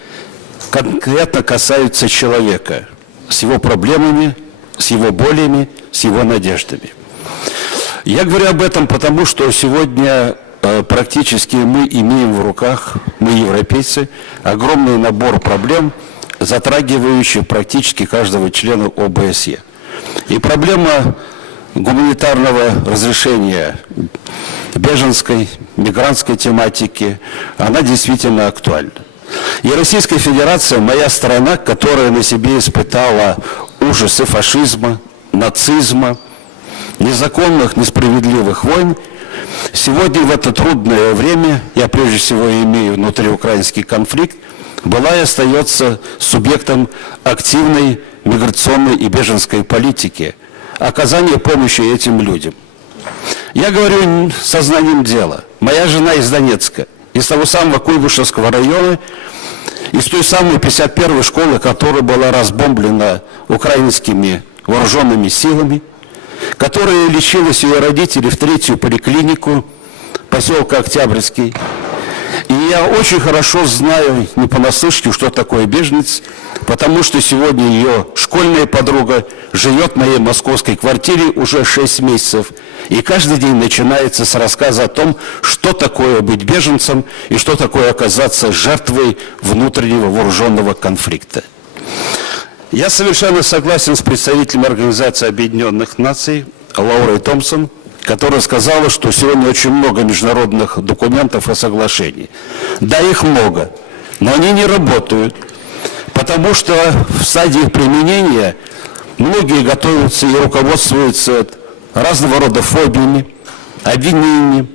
конкретно касаются человека с его проблемами, с его болями, с его надеждами. Я говорю об этом потому, что сегодня практически мы имеем в руках, мы европейцы, огромный набор проблем, затрагивающих практически каждого члена ОБСЕ. И проблема гуманитарного разрешения беженской, мигрантской тематики, она действительно актуальна. И Российская Федерация, моя страна, которая на себе испытала ужасы фашизма, нацизма, незаконных, несправедливых войн, сегодня в это трудное время, я прежде всего имею внутриукраинский конфликт, была и остается субъектом активной миграционной и беженской политики, оказания помощи этим людям. Я говорю сознанием дела. Моя жена из Донецка, из того самого Куйбышевского района, из той самой 51-й школы, которая была разбомблена украинскими вооруженными силами, которая лечилась ее родители в 3-ю поликлинику поселка Октябрьский. И я очень хорошо знаю, не понаслышке, что такое беженец, потому что сегодня ее школьная подруга живет в моей московской квартире уже 6 месяцев. И каждый день начинается с рассказа о том, что такое быть беженцем и что такое оказаться жертвой внутреннего вооруженного конфликта. Я совершенно согласен с представителем Организации Объединенных Наций Лаурой Томпсон, которая сказала, что сегодня очень много международных документов и соглашений. Да, их много, но они не работают, потому что в стадии их применения многие готовятся и руководствуются разного рода фобиями, обвинениями,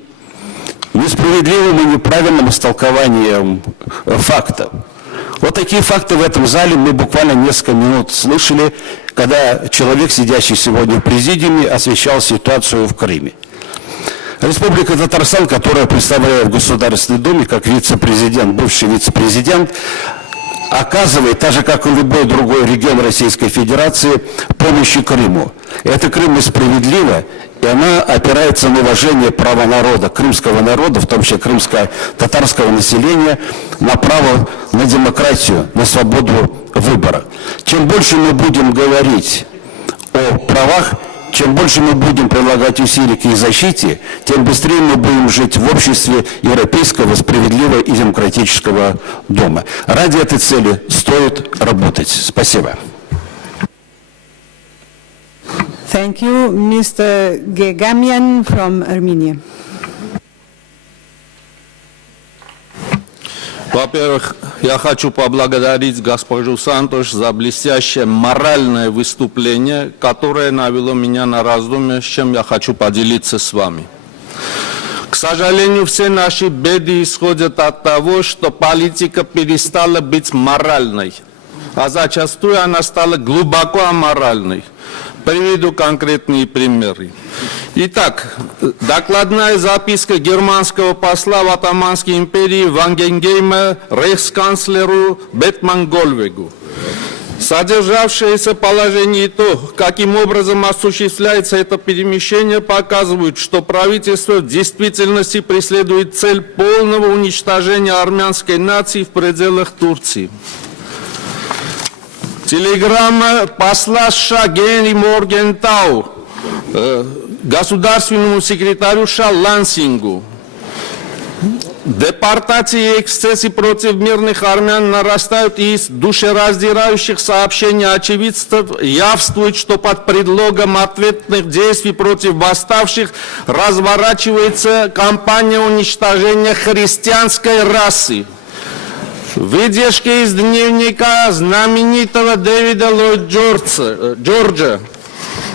несправедливым и неправильным истолкованием фактов. Вот такие факты в этом зале мы буквально несколько минут слышали, когда человек, сидящий сегодня в президиуме, освещал ситуацию в Крыме. Республика Татарстан, которая представляет в Государственной Думе как вице-президент, бывший вице-президент, оказывает, так же как и любой другой регион Российской Федерации, помощи Крыму. Это Крым несправедливо, и она опирается на уважение права народа, крымского народа, в том числе крымско-татарского населения, на право на демократию, на свободу выбора. Чем больше мы будем говорить о правах, чем больше мы будем прилагать усилий к их защите, тем быстрее мы будем жить в обществе европейского, справедливого и демократического дома. Ради этой цели стоит работать. Спасибо. Thank you, Mr. Gegamian from Armenia. Во-первых, я хочу поблагодарить госпожу Сантош за блестящее моральное выступление, которое навело меня на раздумье, с чем я хочу поделиться с вами. К сожалению, все наши беды исходят от того, что политика перестала быть моральной, а зачастую она стала глубоко аморальной. Приведу конкретные примеры. Итак, докладная записка германского посла в Отtomанской империи Вангенгейма рейхсканцлеру Бетман Гольвегу. Содержавшееся положение и то, каким образом осуществляется это перемещение, показывают, что правительство в действительности преследует цель полного уничтожения армянской нации в пределах Турции. Телеграмма посла США Генри Моргентау государственному секретарю США Лансингу. Депортации и эксцессы против мирных армян нарастают, и из душераздирающих сообщений очевидцев явствует, что под предлогом ответных действий против восставших разворачивается кампания уничтожения христианской расы. Выдержки из дневника знаменитого Дэвида Ллойда Джорджа,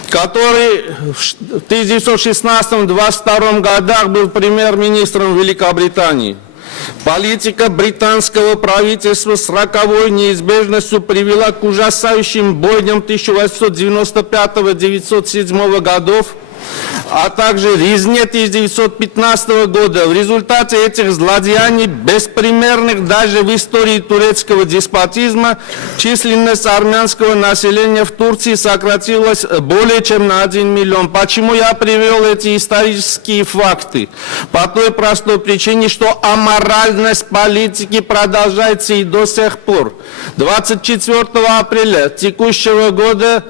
который в 1916-1922 годах был премьер-министром Великобритании. Политика британского правительства с роковой неизбежностью привела к ужасающим бойням 1895-1907 годов, а также резне 1915 года. В результате этих злодеяний, беспримерных даже в истории турецкого деспотизма, численность армянского населения в Турции сократилась более чем на 1 миллион. Почему я привел эти исторические факты? По той простой причине, что аморальность политики продолжается и до сих пор. 24 апреля текущего года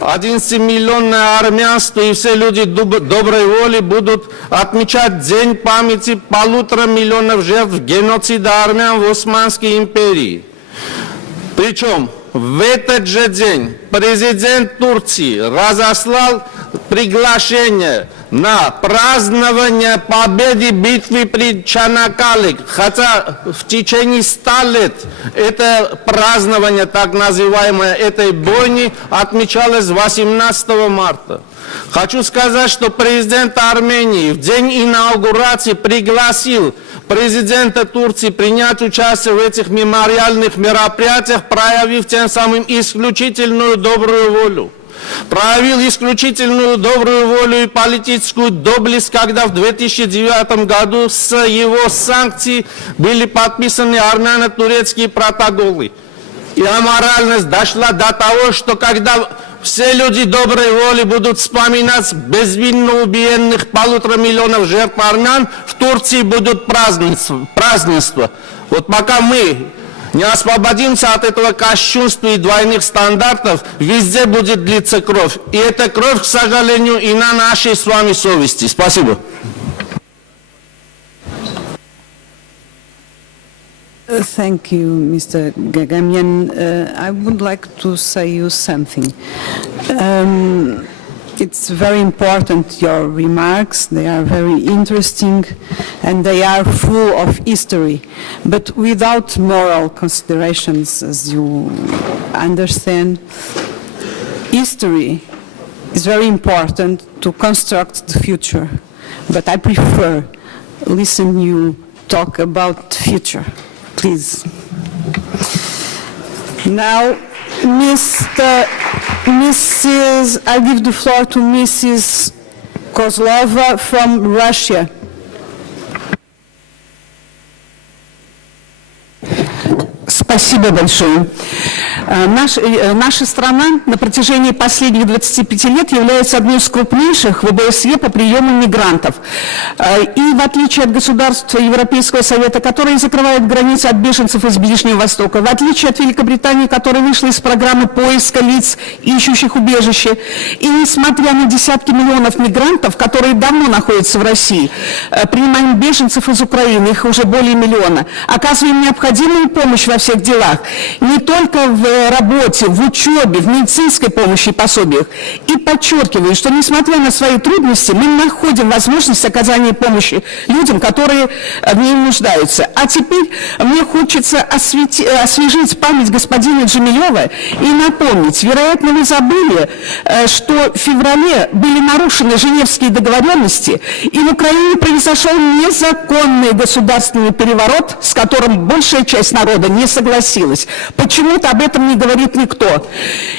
11-миллионное армянство и все люди доброй воли будут отмечать День памяти 1,5 миллиона жертв геноцида армян в Османской империи. Причем в этот же день президент Турции разослал приглашение на празднование победы битвы при Чанакале, хотя в течение 100 лет это празднование, так называемое, этой бойни отмечалось 18 марта. Хочу сказать, что президент Армении в день инаугурации пригласил президента Турции принять участие в этих мемориальных мероприятиях, проявив тем самым исключительную добрую волю. Проявил исключительную добрую волю и политическую доблесть, когда в 2009 году с его санкций были подписаны армяно-турецкие протоколы. И аморальность дошла до того, что когда все люди доброй воли будут вспоминать безвинно убиенных 1,5 миллиона жертв армян, в Турции будут празднества. Вот пока мы не освободимся от этого кощунства и двойных стандартов, везде будет длиться кровь. И эта кровь, к сожалению, и на нашей с вами совести. Спасибо. Thank you, Mr. Gagamian. I would like to say you something. It's very important, your remarks. They are very interesting and they are full of history, but without moral considerations, as you understand. History is very important to construct the future, but I prefer listen you talk about future. Please. Now, I give the floor to Mrs. Kozlova from Russia. Спасибо большое. Наша страна на протяжении последних 25 лет является одной из крупнейших в ОБСЕ по приему мигрантов. И в отличие от государств Европейского Совета, которые закрывают границы от беженцев из Ближнего Востока, в отличие от Великобритании, которая вышла из программы поиска лиц, ищущих убежище, и несмотря на десятки миллионов мигрантов, которые давно находятся в России, принимаем беженцев из Украины, их уже более миллиона, оказываем необходимую помощь во всех делах, не только в работе, в учебе, в медицинской помощи и пособиях. И подчеркиваю, что несмотря на свои трудности, мы находим возможность оказания помощи людям, которые в ней нуждаются. А теперь мне хочется освежить память господина Джемилева и напомнить, вероятно, вы забыли, что в феврале были нарушены Женевские договоренности, и в Украине произошел незаконный государственный переворот, с которым большая часть народа не согласилась. Почему-то об этом не говорит никто.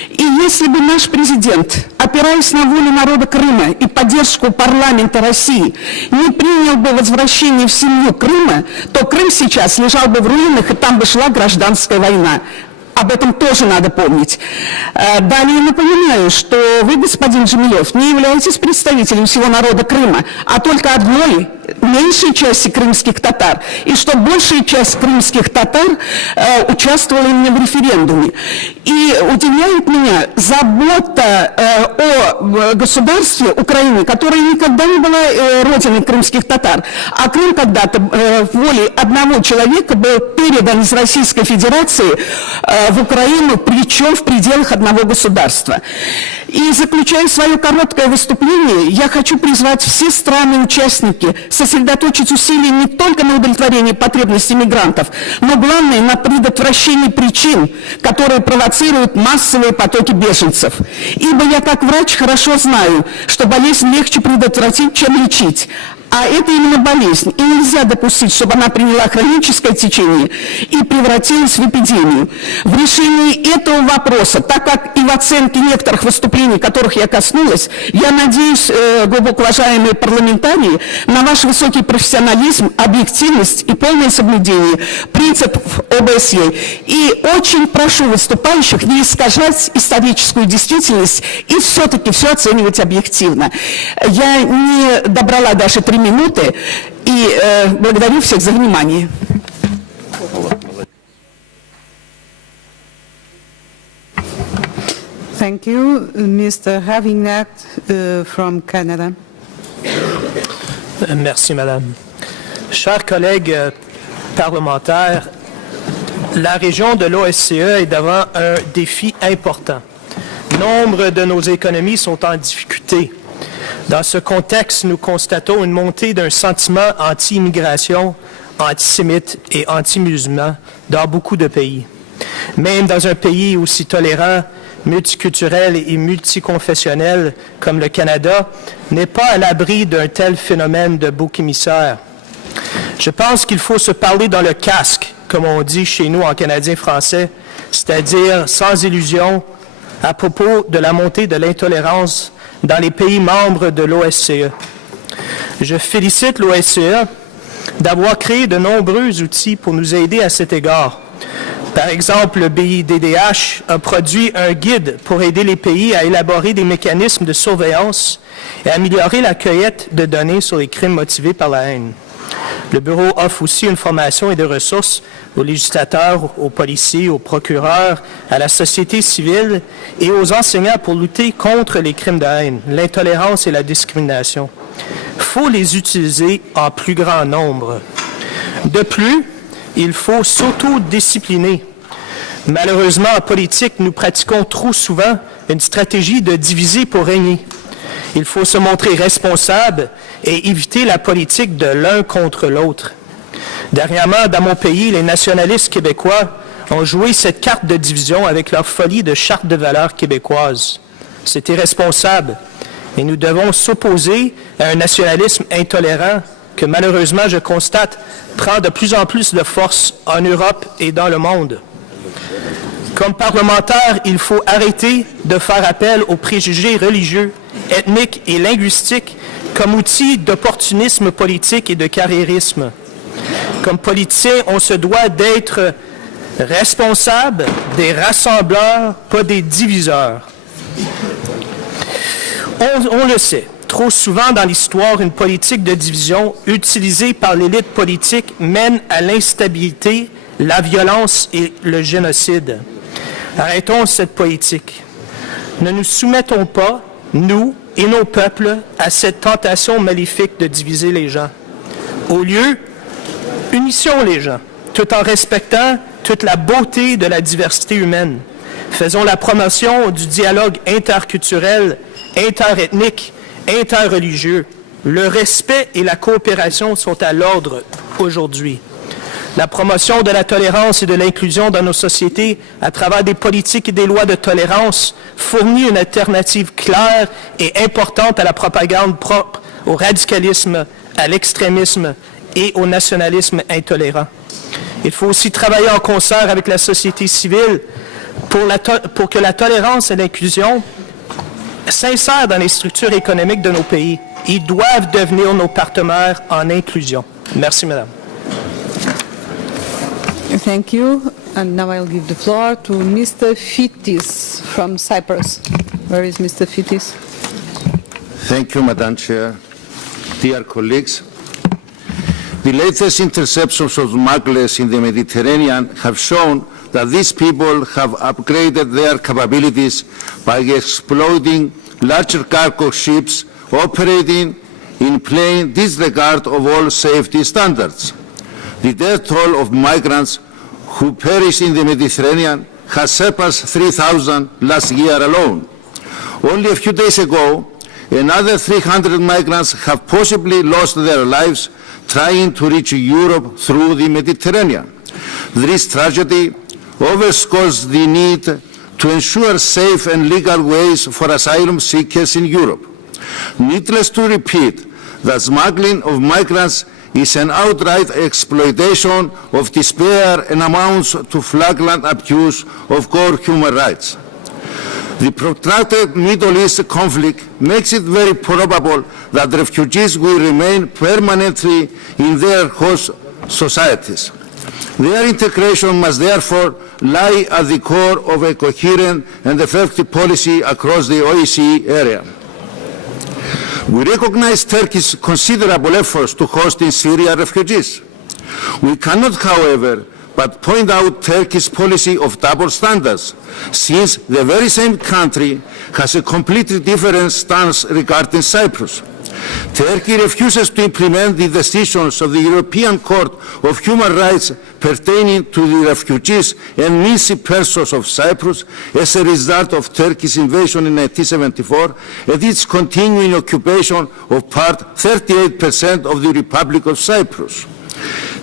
И если бы наш президент, опираясь на волю народа Крыма и поддержку парламента России, не принял бы возвращение в семью Крыма, то Крым сейчас лежал бы в руинах, и там бы шла гражданская война. Об этом тоже надо помнить. Далее напоминаю, что вы, господин Джемилев, не являетесь представителем всего народа Крыма, а только одной меньшей части крымских татар, и что большая часть крымских татар участвовала именно в референдуме. И удивляет меня забота о государстве Украины, которая никогда не была родиной крымских татар, а Крым когда-то волей одного человека был передан из Российской Федерации в Украину, причем в пределах одного государства. И заключая свое короткое выступление, я хочу призвать все страны-участники сосредоточить усилия не только на удовлетворении потребностей мигрантов, но главное на предотвращении причин, которые провоцируют массовые потоки беженцев. Ибо я как врач хорошо знаю, что болезнь легче предотвратить, чем лечить. А это именно болезнь. И нельзя допустить, чтобы она приняла хроническое течение и превратилась в эпидемию. В решении этого вопроса, так как и в оценке некоторых выступлений, которых я коснулась, я надеюсь, глубоко уважаемые парламентарии, на ваш высокий профессионализм, объективность и полное соблюдение принципов ОБСЕ. И очень прошу выступающих не искажать историческую действительность и все-таки все оценивать объективно. Я не добрала даже 3 минуты и благодарю всех за внимание. Thank you, Mr. Havignac from Canada. Merci, Madame. Chers collègues parlementaires, la région de l'OSCE est devant un défi important. Nombre de nos économies sont en difficulté. Dans ce contexte, nous constatons une montée d'un sentiment anti-immigration, antisémite et anti-musulman dans beaucoup de pays. Même dans un pays aussi tolérant, multiculturel et multiconfessionnel comme le Canada, n'est pas à l'abri d'un tel phénomène de bouc émissaire. Je pense qu'il faut se parler dans le casque, comme on dit chez nous en canadien français, c'est-à-dire sans illusion, à propos de la montée de l'intolérance dans les pays membres de l'OSCE. Je félicite l'OSCE d'avoir créé de nombreux outils pour nous aider à cet égard. Par exemple, le BIDDH a produit un guide pour aider les pays à élaborer des mécanismes de surveillance et améliorer la cueillette de données sur les crimes motivés par la haine. Le Bureau offre aussi une formation et des ressources aux législateurs, aux policiers, aux procureurs, à la société civile et aux enseignants pour lutter contre les crimes de haine, l'intolérance et la discrimination. Il faut les utiliser en plus grand nombre. De plus, il faut s'autodiscipliner. Malheureusement, en politique, nous pratiquons trop souvent une stratégie de diviser pour régner. Il faut se montrer responsable et éviter la politique de l'un contre l'autre. Dernièrement, dans mon pays, les nationalistes québécois ont joué cette carte de division avec leur folie de charte de valeurs québécoise. C'est irresponsable et nous devons s'opposer à un nationalisme intolérant que malheureusement, je constate, prend de plus en plus de force en Europe et dans le monde. Comme parlementaire, il faut arrêter de faire appel aux préjugés religieux, ethniques et linguistiques comme outil d'opportunisme politique et de carriérisme. Comme politiciens, on se doit d'être responsables, des rassembleurs, pas des diviseurs. On le sait, trop souvent dans l'histoire, une politique de division utilisée par l'élite politique mène à l'instabilité, la violence et le génocide. Arrêtons cette politique. Ne nous soumettons pas, nous et nos peuples, à cette tentation maléfique de diviser les gens. Au lieu, unissons les gens, tout en respectant toute la beauté de la diversité humaine. Faisons la promotion du dialogue interculturel, interethnique, interreligieux. Le respect et la coopération sont à l'ordre aujourd'hui. La promotion de la tolérance et de l'inclusion dans nos sociétés à travers des politiques et des lois de tolérance fournit une alternative claire et importante à la propagande propre au radicalisme, à l'extrémisme et au nationalisme intolérant. Il faut aussi travailler en concert avec la société civile pour que la tolérance et l'inclusion s'insèrent dans les structures économiques de nos pays. Ils doivent devenir nos partenaires en inclusion. Merci, Madame. Thank you. And now I'll give the floor to Mr. Fitis from Cyprus. Where is Mr. Fitis? Thank you, Madam Chair. Dear colleagues, the latest interceptions of smugglers in the Mediterranean have shown that these people have upgraded their capabilities by exploiting larger cargo ships operating in plain disregard of all safety standards. The death toll of migrants who perished in the Mediterranean has surpassed 3,000 last year alone. Only a few days ago, another 300 migrants have possibly lost their lives trying to reach Europe through the Mediterranean. This tragedy underscores the need to ensure safe and legal ways for asylum seekers in Europe. Needless to repeat, that smuggling of migrants is an outright exploitation of despair and amounts to flagrant abuse of core human rights. The protracted Middle East conflict makes it very probable that refugees will remain permanently in their host societies. Their integration must therefore lie at the core of a coherent and effective policy across the OSCE area. We recognize Turkey's considerable efforts to host in Syria refugees. We cannot, however, but point out Turkey's policy of double standards, since the very same country has a completely different stance regarding Cyprus. Turkey refuses to implement the decisions of the European Court of Human Rights pertaining to the refugees and missing persons of Cyprus as a result of Turkey's invasion in 1974 and its continuing occupation of part 38% of the Republic of Cyprus.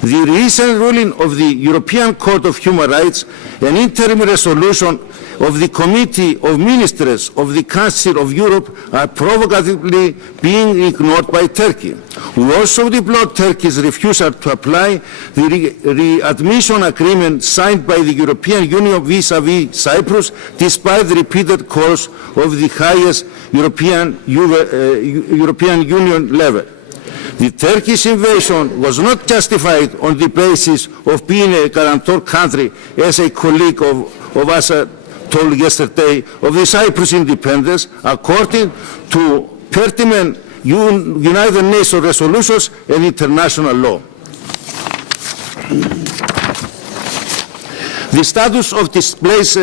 The recent ruling of the European Court of Human Rights, an interim resolution of the Committee of Ministers of the Council of Europe are provocatively being ignored by Turkey. We also deplore Turkey's refusal to apply the readmission agreement signed by the European Union vis-à-vis Cyprus, despite the repeated calls of the highest European Union level. The Turkish invasion was not justified on the basis of being a guarantor country, as a colleague of us told yesterday, of the Cyprus independence, according to pertinent United Nations resolutions and international law. The status of displaced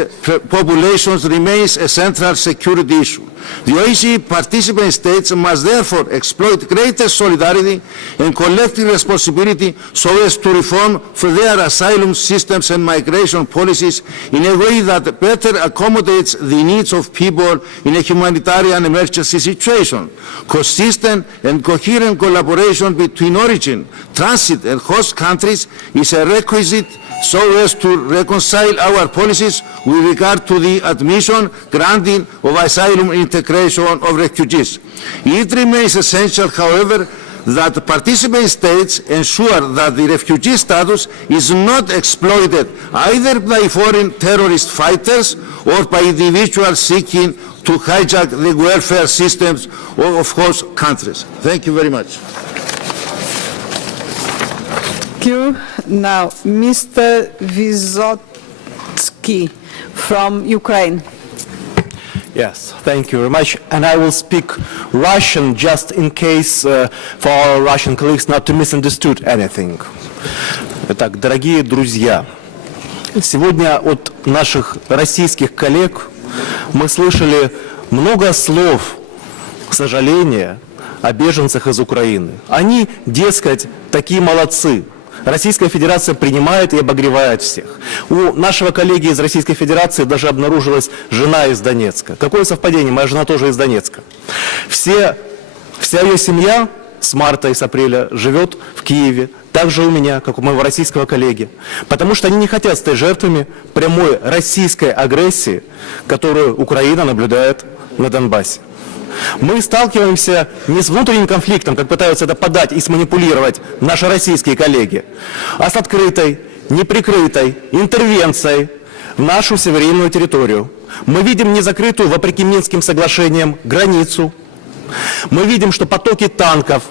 populations remains a central security issue. The OSCE participant states must therefore exploit greater solidarity and collective responsibility so as to reform for their asylum systems and migration policies in a way that better accommodates the needs of people in a humanitarian emergency situation. Consistent and coherent collaboration between origin, transit and host countries is a requisite so as to reconcile our policies with regard to the admission, granting of asylum and integration of refugees. It remains essential, however, that participant states ensure that the refugee status is not exploited either by foreign terrorist fighters or by individuals seeking to hijack the welfare systems of host countries. Thank you very much. Thank you. Now, Mr. Vysotsky from Ukraine. Yes, thank you very much. And I will speak Russian just in case for our Russian colleagues not to misunderstood anything. Итак, дорогие друзья, сегодня от наших российских коллег мы слышали много слов сожаления о беженцах из Украины. Они, дескать, такие молодцы. Российская Федерация принимает и обогревает всех. У нашего коллеги из Российской Федерации даже обнаружилась жена из Донецка. Какое совпадение, моя жена тоже из Донецка. Вся ее семья с марта и с апреля живет в Киеве, так же у меня, как у моего российского коллеги. Потому что они не хотят стать жертвами прямой российской агрессии, которую Украина наблюдает на Донбассе. Мы сталкиваемся не с внутренним конфликтом, как пытаются это подать и сманипулировать наши российские коллеги, а с открытой, неприкрытой интервенцией в нашу суверенную территорию. Мы видим незакрытую, вопреки Минским соглашениям, границу. Мы видим, что потоки танков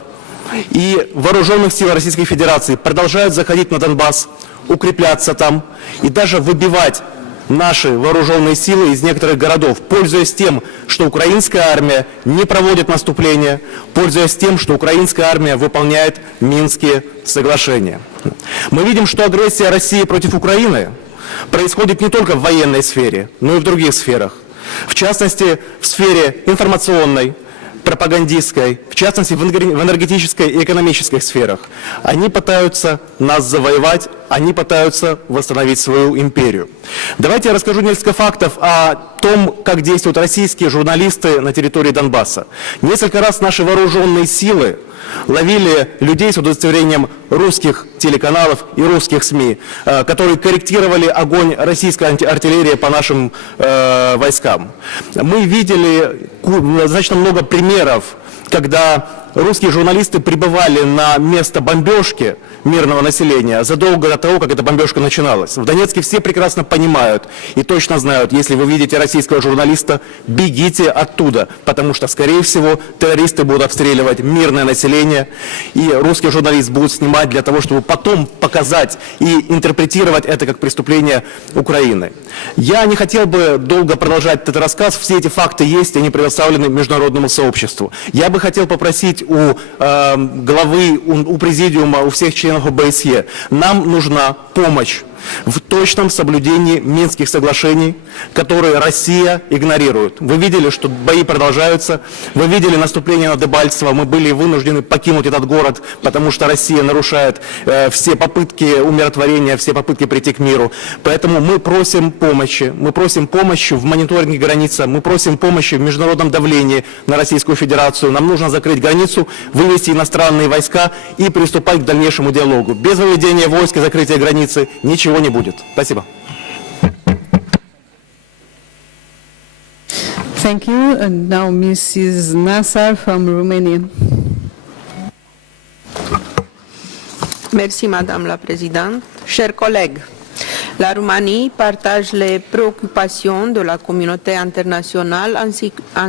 и вооруженных сил Российской Федерации продолжают заходить на Донбасс, укрепляться там и даже выбивать наши вооруженные силы из некоторых городов, пользуясь тем, что украинская армия не проводит наступление, пользуясь тем, что украинская армия выполняет Минские соглашения. Мы видим, что агрессия России против Украины происходит не только в военной сфере, но и в других сферах. В частности, в сфере информационной, пропагандистской, в частности, в энергетической и экономических сферах. Они пытаются нас завоевать, они пытаются восстановить свою империю. Давайте я расскажу несколько фактов о том, как действуют российские журналисты на территории Донбасса. Несколько раз наши вооруженные силы ловили людей с удостоверением русских телеканалов и русских СМИ, которые корректировали огонь российской артиллерии по нашим войскам. Мы видели достаточно много примеров, когда русские журналисты прибывали на место бомбежки мирного населения задолго до того, как эта бомбежка начиналась. В Донецке все прекрасно понимают и точно знают, если вы видите российского журналиста, бегите оттуда, потому что, скорее всего, террористы будут обстреливать мирное население, и русский журналист будет снимать для того, чтобы потом показать и интерпретировать это как преступление Украины. Я не хотел бы долго продолжать этот рассказ, все эти факты есть, они предоставлены международному сообществу. Я бы хотел попросить у главы, у президиума, у всех членов ОБСЕ, нам нужна помощь в точном соблюдении Минских соглашений, которые Россия игнорирует. Вы видели, что бои продолжаются, вы видели наступление на Дебальцево, мы были вынуждены покинуть этот город, потому что Россия нарушает все попытки умиротворения, все попытки прийти к миру. Поэтому мы просим помощи в мониторинге границы, мы просим помощи в международном давлении на Российскую Федерацию. Нам нужно закрыть границу, вывести иностранные войска и приступать к дальнейшему диалогу. Без выведения войск и закрытия границы ничего не будет. Спасибо. Thank you. And now Mrs. Nassar from Romania. Merci, Madame la Présidente. Chers collègues, la Roumanie partage les préoccupations de la communauté internationale en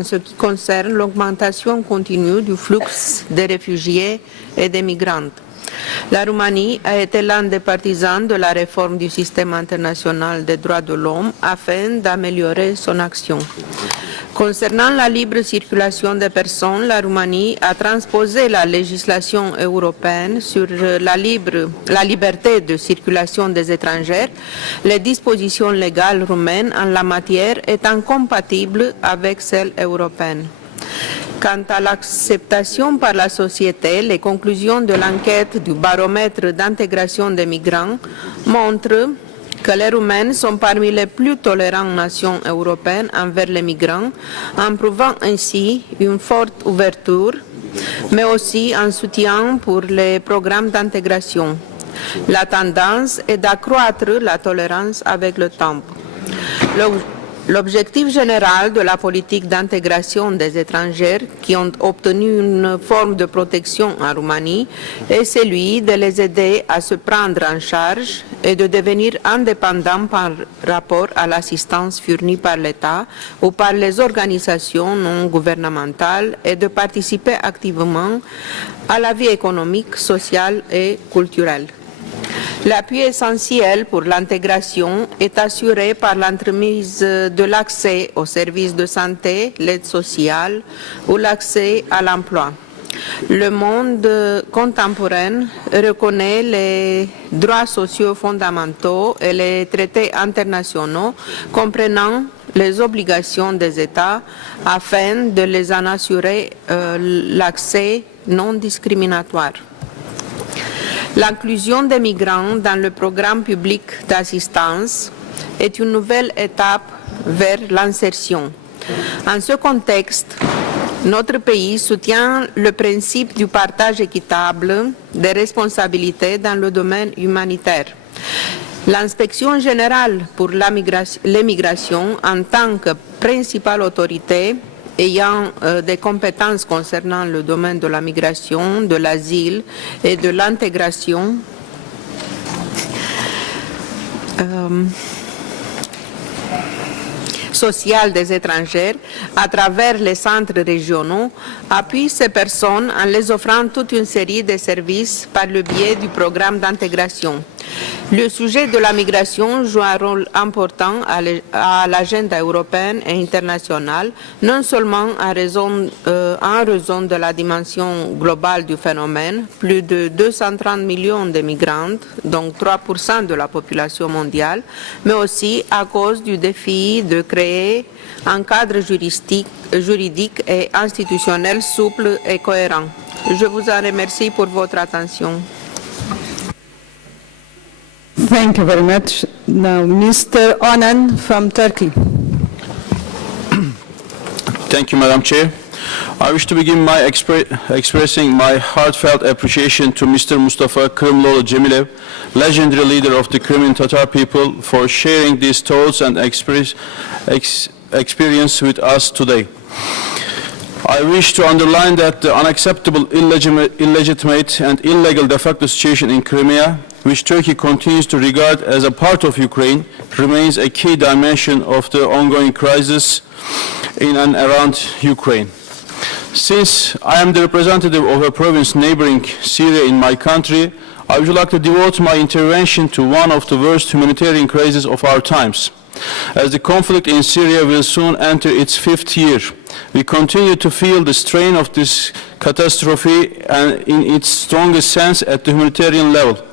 ce qui concerne l'augmentation continue du flux des réfugiés et des migrants. La Roumanie a été l'un des partisans de la réforme du système international des droits de l'homme afin d'améliorer son action. Concernant la libre circulation des personnes, la Roumanie a transposé la législation européenne sur la liberté de circulation des étrangers, les dispositions légales roumaines en la matière étant compatibles avec celles européennes. Quant à l'acceptation par la société, les conclusions de l'enquête du baromètre d'intégration des migrants montrent que les Roumains sont parmi les plus tolérantes nations européennes envers les migrants, en prouvant ainsi une forte ouverture, mais aussi un soutien pour les programmes d'intégration. La tendance est d'accroître la tolérance avec le temps. L'objectif général de la politique d'intégration des étrangers qui ont obtenu une forme de protection en Roumanie est celui de les aider à se prendre en charge et de devenir indépendants par rapport à l'assistance fournie par l'État ou par les organisations non gouvernementales et de participer activement à la vie économique, sociale et culturelle. L'appui essentiel pour l'intégration est assuré par l'entremise de l'accès aux services de santé, l'aide sociale ou l'accès à l'emploi. Le monde contemporain reconnaît les droits sociaux fondamentaux et les traités internationaux comprenant les obligations des États afin de les en assurer l'accès non discriminatoire. L'inclusion des migrants dans le programme public d'assistance est une nouvelle étape vers l'insertion. En ce contexte, notre pays soutient le principe du partage équitable des responsabilités dans le domaine humanitaire. L'inspection générale pour l'immigration, en tant que principale autorité ayant des compétences concernant le domaine de la migration, de l'asile et de l'intégration, sociale des étrangers à travers les centres régionaux appuie ces personnes en les offrant toute une série de services par le biais du programme d'intégration. Le sujet de la migration joue un rôle important à l'agenda européenne et internationale, non seulement en raison de la dimension globale du phénomène, plus de 230 millions de migrants, donc 3% de la population mondiale, mais aussi à cause du défi de créer un cadre juridique et institutionnel souple et cohérent. Je vous en remercie pour votre attention. Thank you very much. Now, Mr. Onan from Turkey. Thank you, Madam Chair. I wish to begin by expressing my heartfelt appreciation to Mr. Mustafa Kırımlıoğlu Cemilev, legendary leader of the Crimean Tatar people, for sharing these thoughts and experience with us today. I wish to underline that the unacceptable, illegitimate and illegal de facto situation in Crimea, which Turkey continues to regard as a part of Ukraine, remains a key dimension of the ongoing crisis in and around Ukraine. Since I am the representative of a province neighboring Syria in my country, I would like to devote my intervention to one of the worst humanitarian crises of our times. As the conflict in Syria will soon enter its 5th year, we continue to feel the strain of this catastrophe and in its strongest sense at the humanitarian level.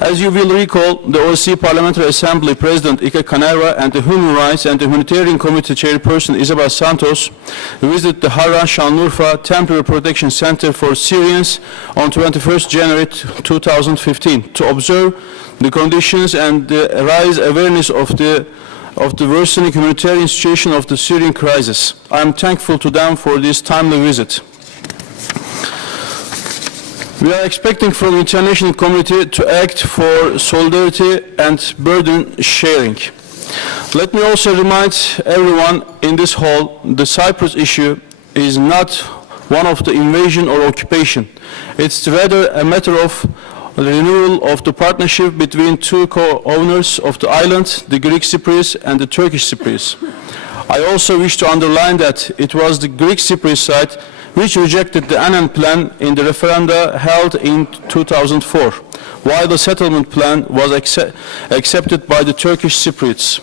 As you will recall, the OSCE Parliamentary Assembly President Ike Kanerva and the Human Rights and the Humanitarian Committee Chairperson Isabel Santos visited the Harran Şanlıurfa Temporary Protection Center for Syrians on 21st January 2015 to observe the conditions and raise awareness of the worsening humanitarian situation of the Syrian crisis. I am thankful to them for this timely visit. We are expecting from the international community to act for solidarity and burden sharing. Let me also remind everyone in this hall, the Cyprus issue is not one of the invasion or occupation. It's rather a matter of renewal of the partnership between two co-owners of the island, the Greek Cypriots and the Turkish Cypriots. I also wish to underline that it was the Greek Cypriot side which rejected the Annan plan in the referenda held in 2004, while the settlement plan was accepted by the Turkish Cypriots.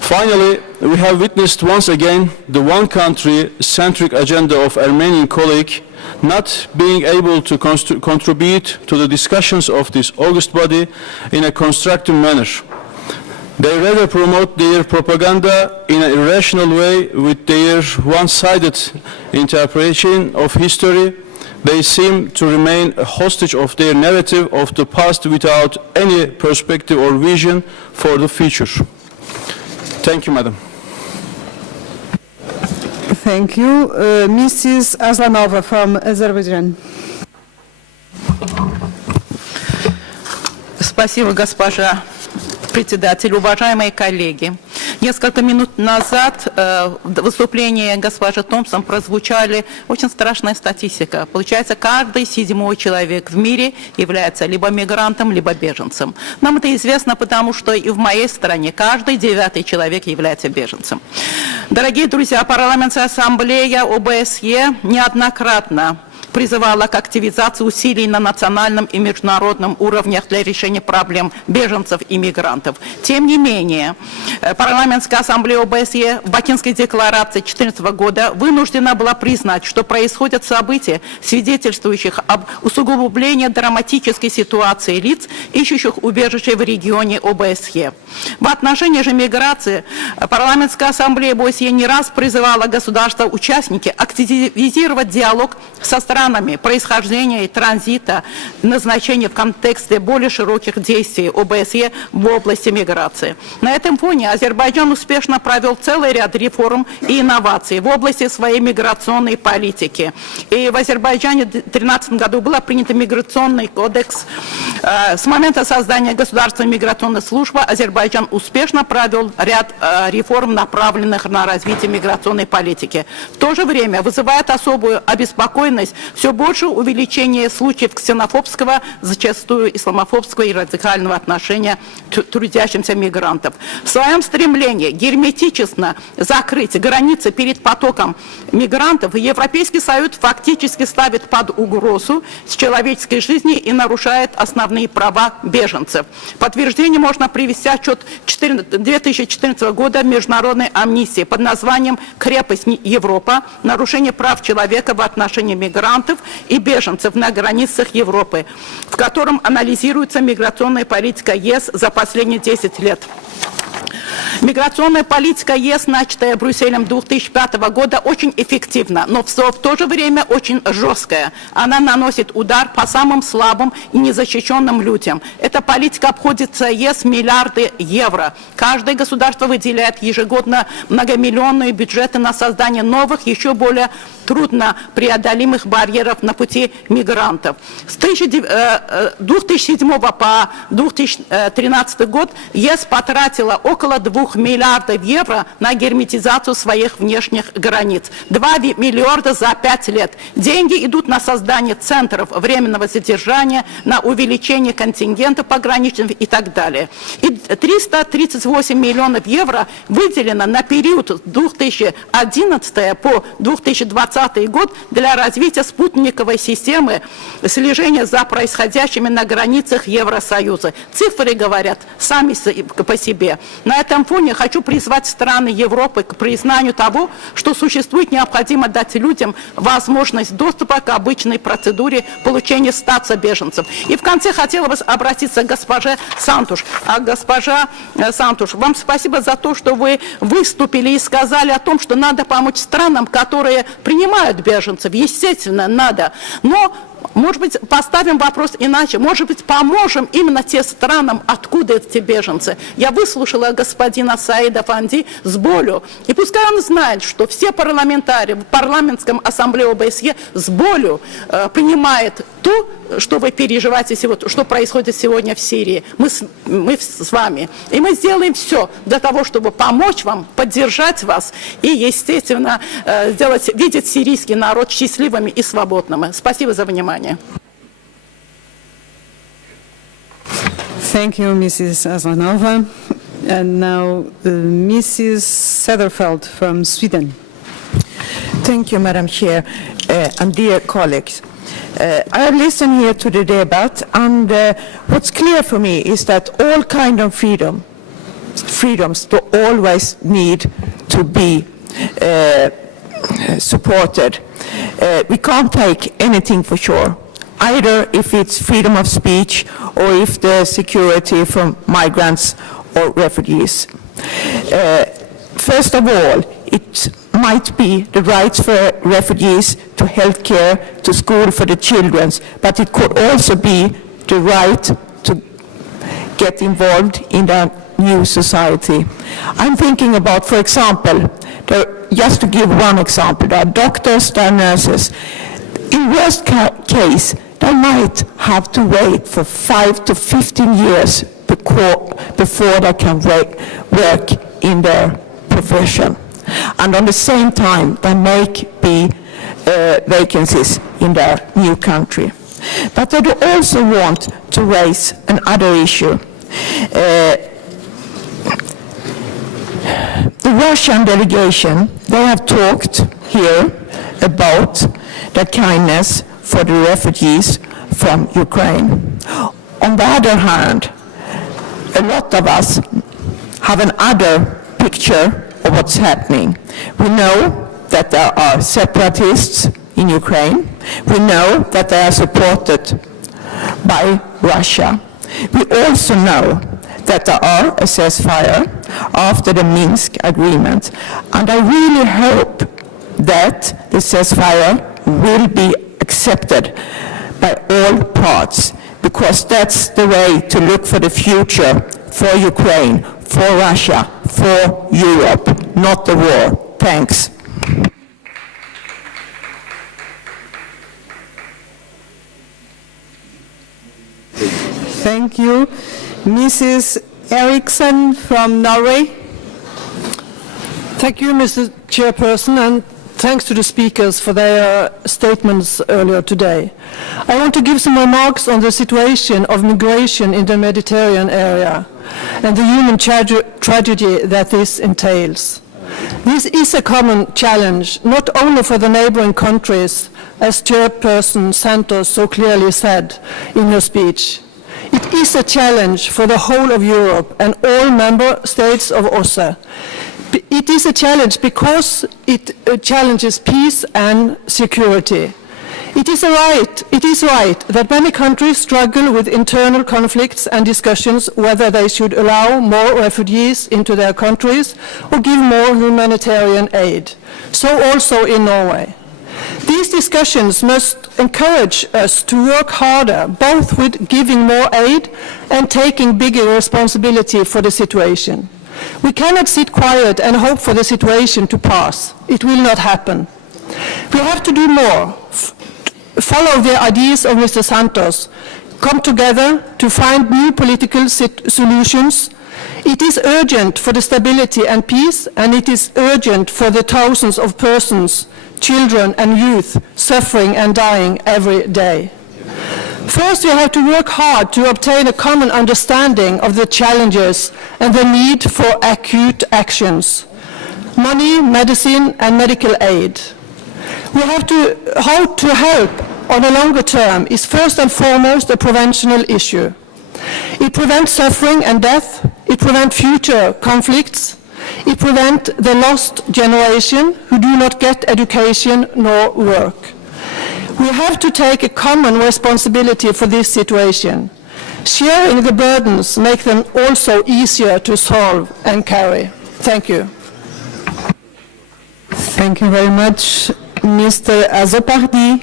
Finally, we have witnessed once again the one-country-centric agenda of Armenian colleague not being able to contribute to the discussions of this august body in a constructive manner. They rather promote their propaganda in an irrational way with their one-sided interpretation of history. They seem to remain a hostage of their narrative of the past without any perspective or vision for the future. Thank you, Madam. Thank you. Mrs. Aslanova from Azerbaijan. Спасибо, госпожа председатель, уважаемые коллеги. Несколько минут назад в выступлении госпожи Томпсон прозвучали очень страшная статистика. Получается, каждый 7-й человек в мире является либо мигрантом, либо беженцем. Нам это известно, потому что и в моей стране каждый 9-й человек является беженцем. Дорогие друзья, Парламентская ассамблея ОБСЕ неоднократно призывала к активизации усилий на национальном и международном уровнях для решения проблем беженцев и мигрантов. Тем не менее, Парламентская ассамблея ОБСЕ в Бакинской декларации 2014 года вынуждена была признать, что происходят события, свидетельствующих об усугублении драматической ситуации лиц, ищущих убежище в регионе ОБСЕ. В отношении же миграции Парламентская ассамблея ОБСЕ не раз призывала государства-участники активизировать диалог со странами происхождения и транзита, назначения в контексте более широких действий ОБСЕ в области миграции. На этом фоне Азербайджан успешно провел целый ряд реформ и инноваций в области своей миграционной политики. И в Азербайджане в 2013 году был принят миграционный кодекс. С момента создания государственной миграционной службы Азербайджан успешно провел ряд реформ, направленных на развитие миграционной политики. В то же время вызывает особую обеспокоенность все больше увеличение случаев ксенофобского, зачастую исламофобского и радикального отношения к трудящимся мигрантам. В своем стремлении герметично закрыть границы перед потоком мигрантов, Европейский Союз фактически ставит под угрозу человеческой жизни и нарушает основные права беженцев. Подтверждение можно привести отчет 2014 года международной амнистии под названием «Крепость Европа. Нарушение прав человека в отношении мигрантов и беженцев на границах Европы», в котором анализируется миграционная политика ЕС за последние 10 лет. Миграционная политика ЕС, начатая Брюсселем 2005 года, очень эффективна, но в то же время очень жесткая. Она наносит удар по самым слабым и незащищенным людям. Эта политика обходится ЕС миллиарды евро. Каждое государство выделяет ежегодно многомиллионные бюджеты на создание новых, еще более трудно преодолимых барьеров на пути мигрантов. С 2007 по 2013 год ЕС потратила около 2 2 миллиардов евро на герметизацию своих внешних границ. 2 миллиарда за 5 лет. Деньги идут на создание центров временного задержания, на увеличение контингента пограничных и так далее. И 338 миллионов евро выделено на период с 2011 по 2020 год для развития спутниковой системы слежения за происходящими на границах Евросоюза. Цифры говорят сами по себе. На этом фоне хочу призвать страны Европы к признанию того, что существует необходимо дать людям возможность доступа к обычной процедуре получения статуса беженцев. И в конце хотела бы обратиться к госпоже Сантуш. Госпожа Сантуш, вам спасибо за то, что вы выступили и сказали о том, что надо помочь странам, которые принимают беженцев. Естественно, надо. Но, может быть, поставим вопрос иначе. Может быть, поможем именно тем странам, откуда эти беженцы. Я выслушала господина Саида Фанди с болью. И пускай он знает, что все парламентарии в парламентском ассамблее ОБСЕ с болью понимают то, что вы переживаете сегодня, что происходит сегодня в Сирии. Мы с вами. И мы сделаем все для того, чтобы помочь вам, поддержать вас и, естественно, видеть сирийский народ счастливыми и свободными. Спасибо за внимание. Thank you, Mrs. Azanova. And now, Mrs. Sederfeld from Sweden. Thank you, Madam Chair, and dear colleagues. I have listened here to the debate, and what's clear for me is that all kind of freedoms do always need to be supported. We can't take anything for sure, either if it's freedom of speech or if the security from migrants or refugees. First of all, it might be the rights for refugees to health care, to school for the children, but it could also be the right to get involved in the new society. I'm thinking about, for example, just to give one example, there are doctors, there are nurses. In worst case, they might have to wait for 5 to 15 years before they can work in their profession. And on the same time, there may be vacancies in their new country. But I do also want to raise another issue. The Russian delegation, they have talked here about the kindness for the refugees from Ukraine. On the other hand, a lot of us have another picture of what's happening. We know that there are separatists in Ukraine. We know that they are supported by Russia. We also know that there are a ceasefire after the Minsk agreement. And I really hope that the ceasefire will be accepted by all parts, because that's the way to look for the future for Ukraine, for Russia, for Europe, not the war. Thanks. Thank you. Mrs. Eriksson from Norway. Thank you, Mr. Chairperson, and thanks to the speakers for their statements earlier today. I want to give some remarks on the situation of migration in the Mediterranean area and the human tragedy that this entails. This is a common challenge, not only for the neighboring countries, as Chairperson Santos so clearly said in her speech. It is a challenge for the whole of Europe and all member states of OSCE. It is a challenge because it challenges peace and security. It is right that many countries struggle with internal conflicts and discussions whether they should allow more refugees into their countries or give more humanitarian aid. So also in Norway. These discussions must encourage us to work harder, both with giving more aid and taking bigger responsibility for the situation. We cannot sit quiet and hope for the situation to pass. It will not happen. We have to do more. Follow the ideas of Mr. Santos. Come together to find new political solutions. It is urgent for the stability and peace, and it is urgent for the thousands of persons, children and youth, suffering and dying every day. First, we have to work hard to obtain a common understanding of the challenges and the need for acute actions. Money, medicine, and medical aid. How to help on a longer term is first and foremost a preventional issue. It prevents suffering and death, it prevents future conflicts, it prevents the lost generation who do not get education nor work. We have to take a common responsibility for this situation. Sharing the burdens makes them also easier to solve and carry. Thank you. Thank you very much. Mr. Azopardi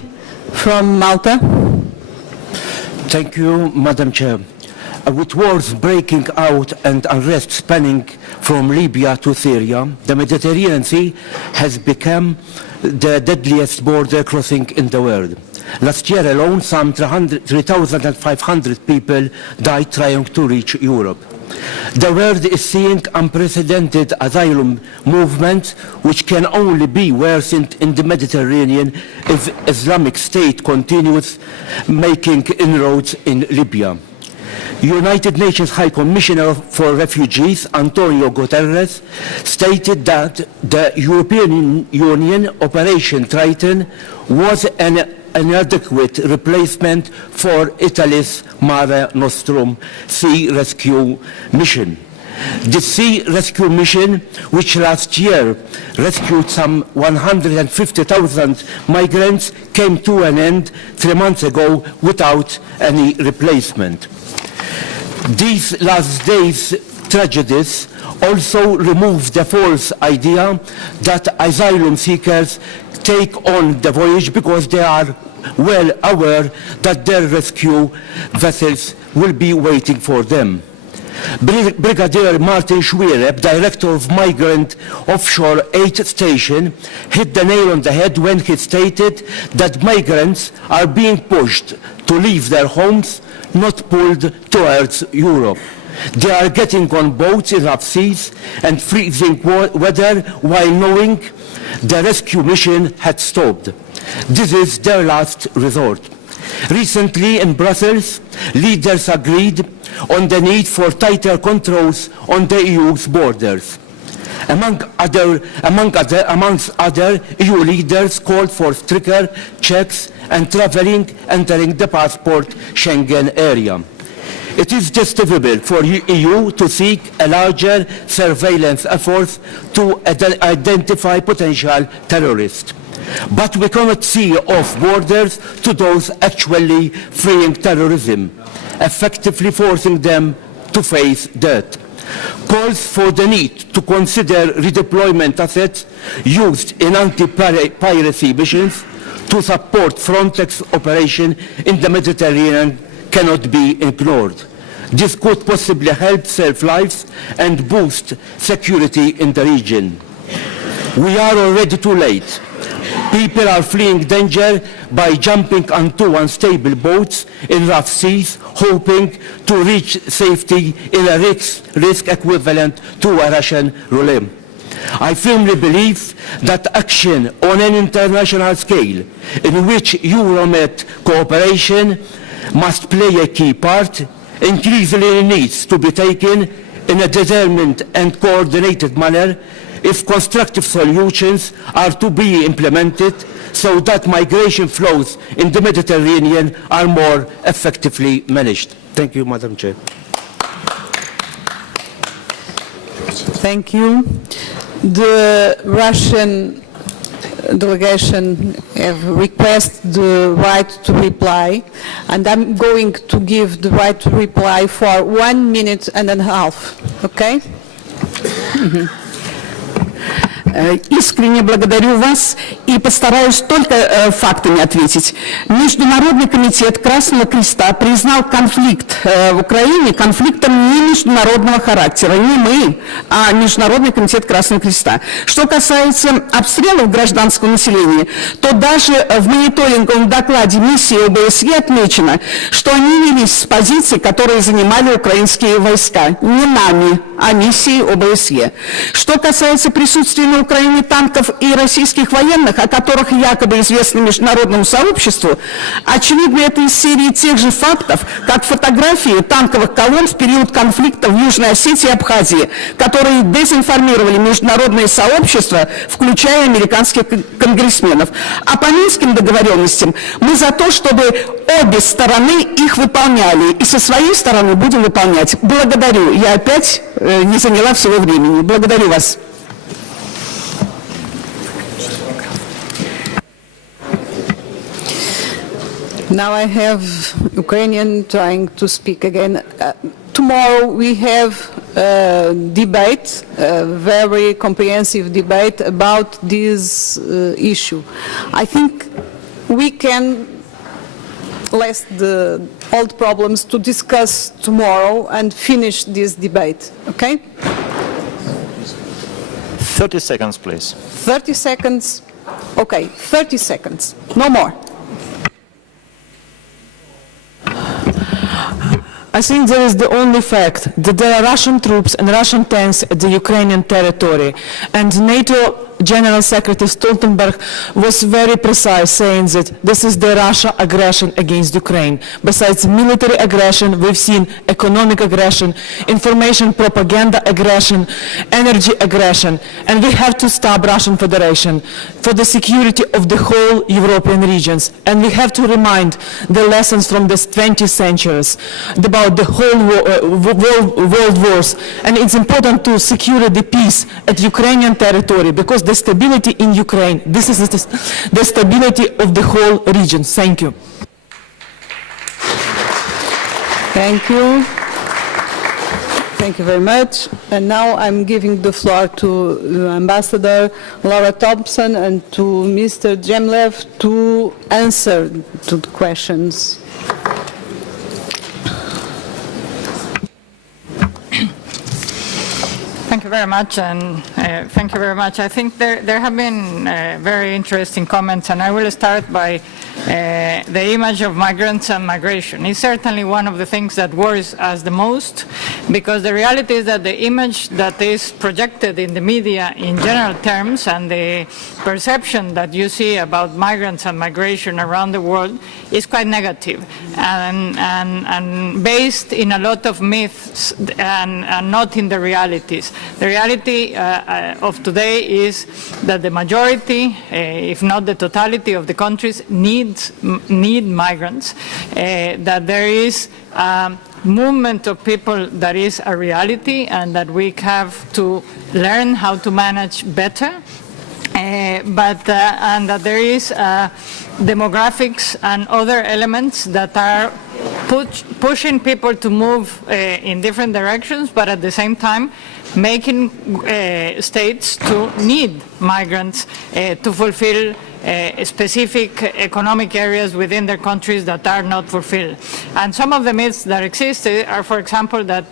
from Malta. Thank you, Madam Chair. With wars breaking out and unrest spanning from Libya to Syria, the Mediterranean Sea has become the deadliest border crossing in the world. Last year alone, some 3,500 people died trying to reach Europe. The world is seeing unprecedented asylum movements, which can only be worsened in the Mediterranean if Islamic State continues making inroads in Libya. United Nations High Commissioner for Refugees, Antonio Guterres, stated that the European Union Operation Triton was an inadequate replacement for Italy's Mare Nostrum sea rescue mission. The sea rescue mission, which last year rescued some 150,000 migrants, came to an end 3 months ago without any replacement. These last days' tragedies also remove the false idea that asylum seekers take on the voyage because they are well aware that their rescue vessels will be waiting for them. Brigadier Martin Schwiereb, director of Migrant Offshore Aid Station, hit the nail on the head when he stated that migrants are being pushed to leave their homes, not pulled towards Europe. They are getting on boats in rough seas and freezing weather while knowing the rescue mission had stopped. This is their last resort. Recently in Brussels, leaders agreed on the need for tighter controls on the EU's borders. Amongst other, EU leaders called for stricter checks and entering the passport Schengen area. It is justifiable for EU to seek a larger surveillance effort to identify potential terrorists. But we cannot see off borders to those actually freeing terrorism, effectively forcing them to face death. Calls for the need to consider redeployment assets used in anti-piracy missions to support Frontex operation in the Mediterranean cannot be ignored. This could possibly help save lives and boost security in the region. We are already too late. People are fleeing danger by jumping onto unstable boats in rough seas, hoping to reach safety in a risk equivalent to a Russian roulette. I firmly believe that action on an international scale in which Euromed cooperation must play a key part increasingly needs to be taken in a determined and coordinated manner if constructive solutions are to be implemented so that migration flows in the Mediterranean are more effectively managed. Thank you, Madam Chair. Thank you. The Russian delegation have requested the right to reply, and I'm going to give the right to reply for 1 minute and a half. Okay? Искренне благодарю вас и постараюсь только фактами ответить. Международный комитет Красного Креста признал конфликт в Украине конфликтом не международного характера. Не мы, а Международный комитет Красного Креста. Что касается обстрелов гражданского населения, то даже в мониторинговом докладе миссии ОБСЕ отмечено, что они велись с позиций, которые занимали украинские войска. Не нами. о миссии ОБСЕ. Что касается присутствия на Украине танков и российских военных, о которых якобы известно международному сообществу, очевидно, это из серии тех же фактов, как фотографии танковых колонн в период конфликта в Южной Осетии и Абхазии, которые дезинформировали международное сообщество, включая американских конгрессменов. А по Минским договоренностям мы за то, чтобы обе стороны их выполняли. И со своей стороны будем выполнять. Благодарю. Я опять не заняла всего времени. Благодарю вас. Now I have Ukrainian trying to speak again. Tomorrow we have a debate, a very comprehensive debate about this issue. I think we can list the old problems to discuss tomorrow and finish this debate, okay? 30 seconds, please. 30 seconds, okay, 30 seconds, no more. I think there is the only fact that there are Russian troops and Russian tanks at the Ukrainian territory, and NATO General Secretary Stoltenberg was very precise, saying that this is the Russia aggression against Ukraine. Besides military aggression, we've seen economic aggression, information propaganda aggression, energy aggression, and we have to stop Russian Federation for the security of the whole European regions. And we have to remind the lessons from the 20th centuries about the whole world wars. And it's important to secure the peace at Ukrainian territory, because the stability in Ukraine, this is the stability of the whole region. Thank you. Thank you. Thank you very much. And now I'm giving the floor to Ambassador Laura Thompson and to Mr. Jemlev to answer to the questions. Thank you very much, and thank you very much. I think there have been very interesting comments, and I will start by the image of migrants and migration. It's certainly one of the things that worries us the most, because the reality is that the image that is projected in the media in general terms and the perception that you see about migrants and migration around the world is quite negative and based in a lot of myths and not in the realities. The reality of today is that the majority, if not the totality of the countries, need migrants, that there is movement of people that is a reality and that we have to learn how to manage better, and that there is demographics and other elements that are pushing people to move in different directions, but at the same time making states to need migrants to fulfill specific economic areas within their countries that are not fulfilled. And some of the myths that exist are, for example, that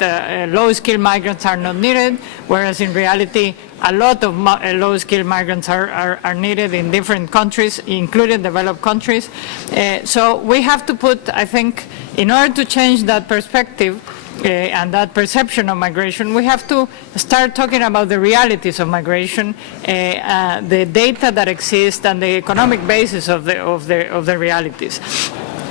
low-skilled migrants are not needed, whereas in reality a lot of low-skilled migrants are needed in different countries, including developed countries. So we have to put, I think, in order to change that perspective, and that perception of migration, we have to start talking about the realities of migration, the data that exists, and the economic basis of the realities.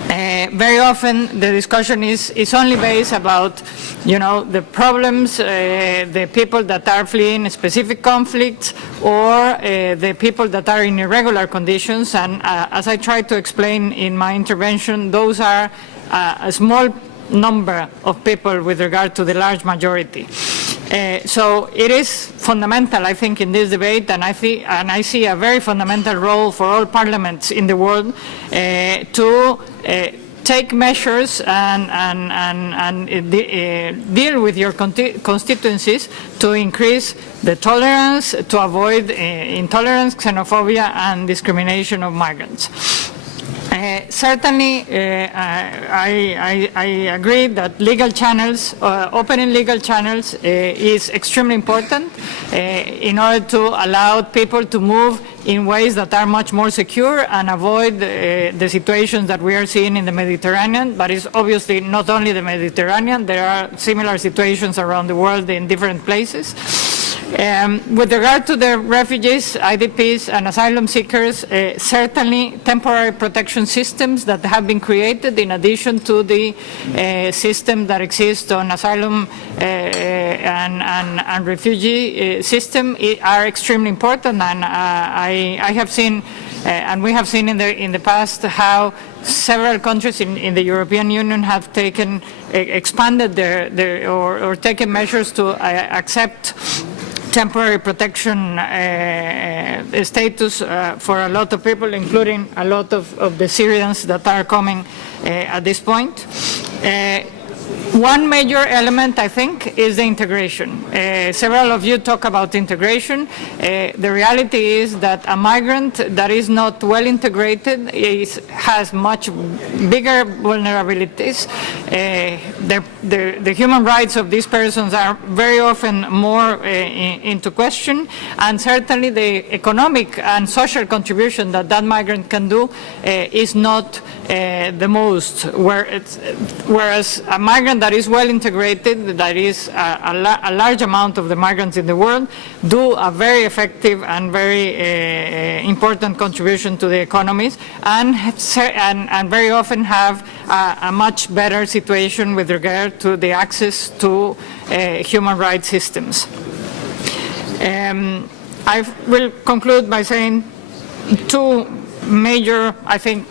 Very often the discussion is only based about, the problems, the people that are fleeing specific conflicts, or the people that are in irregular conditions. And as I tried to explain in my intervention, those are a small number of people with regard to the large majority. So it is fundamental, I think, in this debate, and I see a very fundamental role for all parliaments in the world to take measures and deal with your constituencies to increase the tolerance, to avoid intolerance, xenophobia, and discrimination of migrants. Certainly, I agree that legal channels, opening legal channels is extremely important in order to allow people to move in ways that are much more secure and avoid the situations that we are seeing in the Mediterranean. But it's obviously not only the Mediterranean, there are similar situations around the world in different places. With regard to the refugees, IDPs, and asylum seekers, certainly temporary protection systems that have been created in addition to the system that exists on asylum and refugee system are extremely important. And I have seen, and we have seen in the past, how several countries in the European Union have taken, expanded or taken measures to accept temporary protection status for a lot of people, including a lot of the Syrians that are coming at this point. One major element, I think, is the integration. Several of you talk about integration. The reality is that a migrant that is not well integrated has much bigger vulnerabilities. The human rights of these persons are very often more into question, and certainly the economic and social contribution that that migrant can do is not the most. Whereas a migrant that is well integrated, that is a large amount of the migrants in the world, do a very effective and very important contribution to the economies, and very often have a much better situation with regard to the access to human rights systems. I will conclude by saying two major, I think,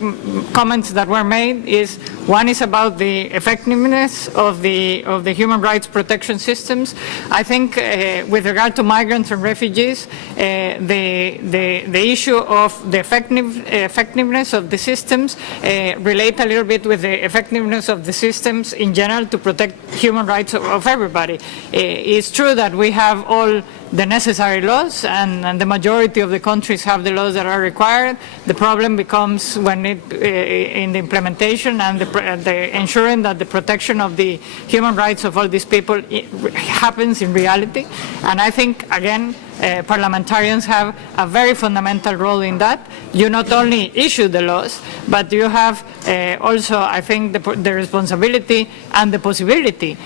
comments that were made. Is one is about the effectiveness of the human rights protection systems. I think with regard to migrants and refugees, the issue of the effectiveness of the systems relate a little bit with the effectiveness of the systems in general to protect human rights of everybody. It's true that we have all the necessary laws, and the majority of the countries have the laws that are required. The problem becomes when in the implementation and the ensuring that the protection of the human rights of all these people happens in reality. And I think, again, parliamentarians have a very fundamental role in that. You not only issue the laws, but you have also, I think, the responsibility and the possibility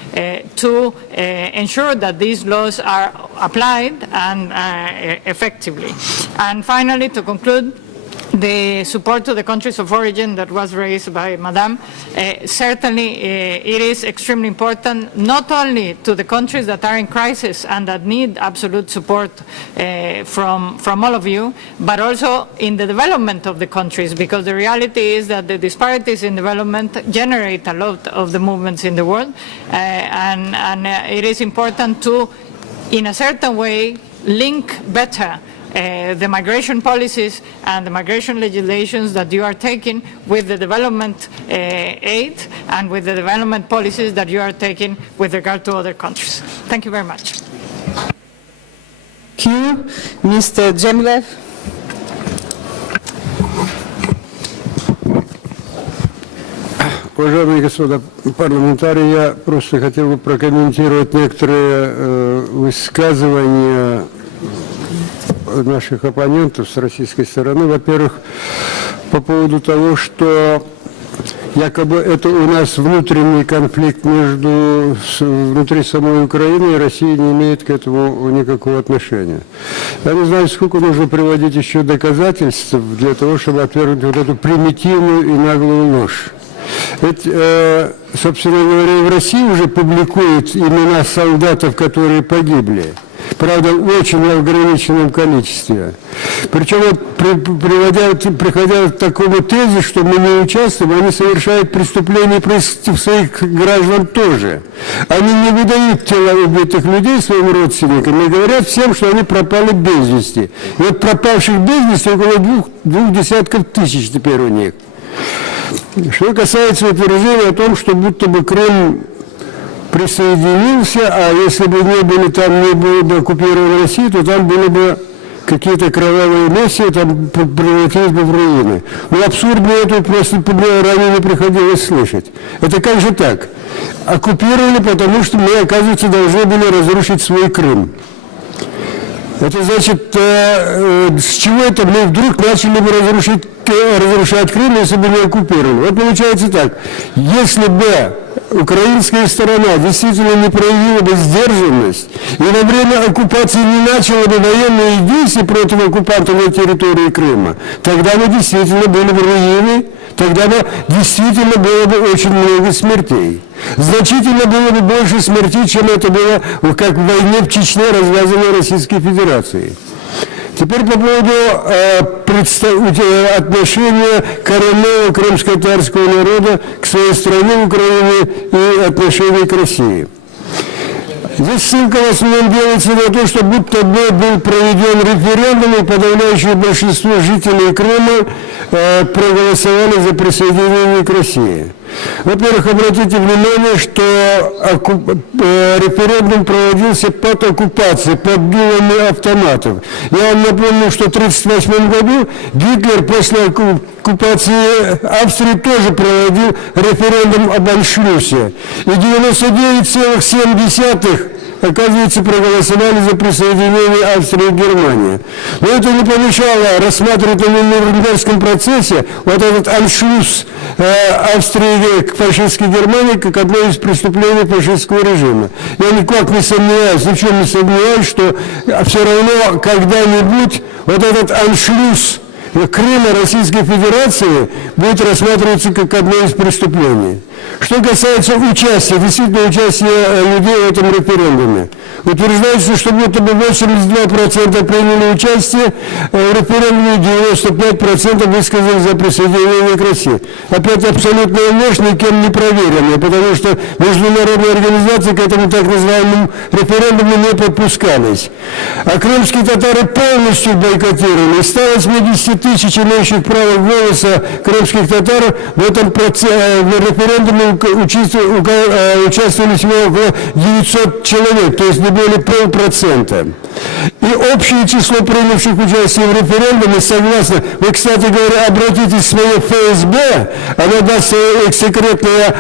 to ensure that these laws are applied and effectively. And finally, to conclude, the support to the countries of origin that was raised by Madame, certainly it is extremely important, not only to the countries that are in crisis and that need absolute support from all of you, but also in the development of the countries, because the reality is that the disparities in development generate a lot of the movements in the world, and it is important to, in a certain way, link better the migration policies and the migration legislations that you are taking with the development aid and with the development policies that you are taking with regard to other countries. Thank you very much. Thank you. Mr. Jemilev. Уважаемые господа парламентарии, я просто хотел бы прокомментировать некоторые высказывания наших оппонентов с российской стороны. Во-первых, по поводу того, что якобы это у нас внутренний конфликт внутри самой Украины, и Россия не имеет к этому никакого отношения. Я не знаю, сколько нужно приводить еще доказательств для того, чтобы отвергнуть вот эту примитивную и наглую ложь. Ведь, собственно говоря, в России уже публикуют имена солдатов, которые погибли. Правда, в очень ограниченном количестве. Причем, приходя к такому тезису, что мы не участвуем, они совершают преступления против своих граждан тоже. Они не выдают тела убитых людей своим родственникам и говорят всем, что они пропали без вести. И вот пропавших без вести около двух десятков тысяч теперь у них. Что касается утверждения о том, что будто бы Крым присоединился, а если бы не были там, не было бы оккупирована Россия, то там было бы какие-то кровавые миссии там превратились бы в руины. Ну, абсурдно это просто ранее не приходилось слышать. Это как же так? Оккупировали, потому что мы, оказывается, должны были разрушить свой Крым. Это значит, с чего это мы вдруг начали бы разрушать Крым, если бы не оккупировали? Вот получается так, если бы украинская сторона действительно не проявила бы сдержанность и во время оккупации не начала бы военные действия против оккупантов на территории Крыма, тогда мы действительно были бы руины, тогда бы действительно было бы очень много смертей. Значительно было бы больше смертей, чем это было как в войне в Чечне, развязанной Российской Федерацией. Теперь по поводу отношения коренного крымско-татарского народа к своей стране, Украине, и отношения к России. Здесь ссылка в основном делается на то, что будто бы был проведен референдум, и подавляющее большинство жителей Крыма проголосовали за присоединение к России. Во-первых, обратите внимание, что референдум проводился под оккупацией, под дулами автоматов. Я вам напомню, что в 1938 году Гитлер после оккупации Австрии тоже проводил референдум об аншлюсе. И 99,7%, оказывается, проголосовали за присоединение Австрии и Германии. Но это не помешало рассматривать на Нюрнбергском процессе вот этот аншлюс Австрии к фашистской Германии как одно из преступлений фашистского режима. Я никак не сомневаюсь, ни в чем не сомневаюсь, что все равно когда-нибудь вот этот аншлюс Крыма Российской Федерации будет рассматриваться как одно из преступлений. Что касается участия, действительно участия людей в этом референдуме. Утверждается, что будто бы 82% приняли участие в референдуме, 95% высказали за присоединение к России. Опять абсолютная ложь, никем не проверенная, потому что международные организации к этому так называемому референдуму не подпускались. А крымские татары полностью бойкотировали. 180 тысяч имеющих право голоса крымских татар в этом референдуме участвовали всего около 900 человек, то есть не более 0,5%. И общее число принявших участие в референдуме, согласно, вы, кстати говоря, обратитесь в свое ФСБ, оно даст секретные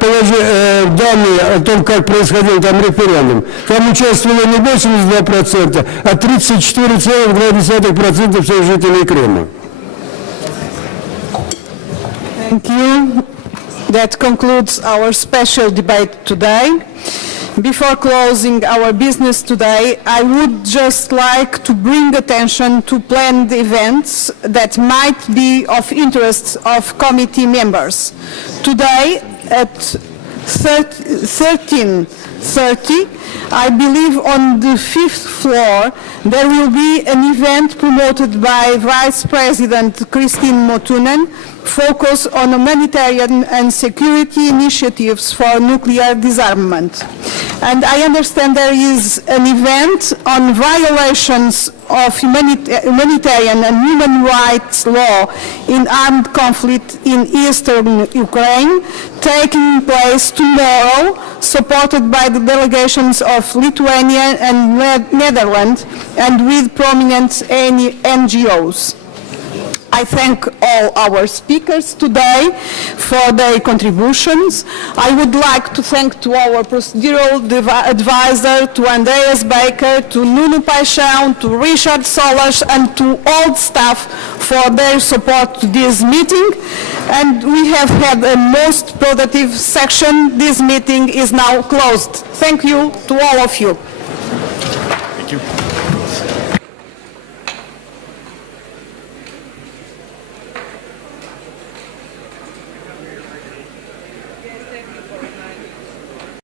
данные о том, как происходил там референдум. Там участвовало не 82%, а 34,2% всех жителей Крыма. Thank you. That concludes our special debate today. Before closing our business today, I would just like to bring attention to planned events that might be of interest of committee members. Today at 13:30, I believe on the 5th floor, there will be an event promoted by Vice President Christine Motunen, focus on humanitarian and security initiatives for nuclear disarmament. And I understand there is an event on violations of humanitarian and human rights law in armed conflict in eastern Ukraine taking place tomorrow, supported by the delegations of Lithuania and Netherlands and with prominent NGOs. I thank all our speakers today for their contributions. I would like to thank to our procedural advisor, to Andreas Baker, to Nuno Paixão, to Richard Solas, and to all staff for their support to this meeting. And we have had a most productive session. This meeting is now closed. Thank you to all of you. Thank you.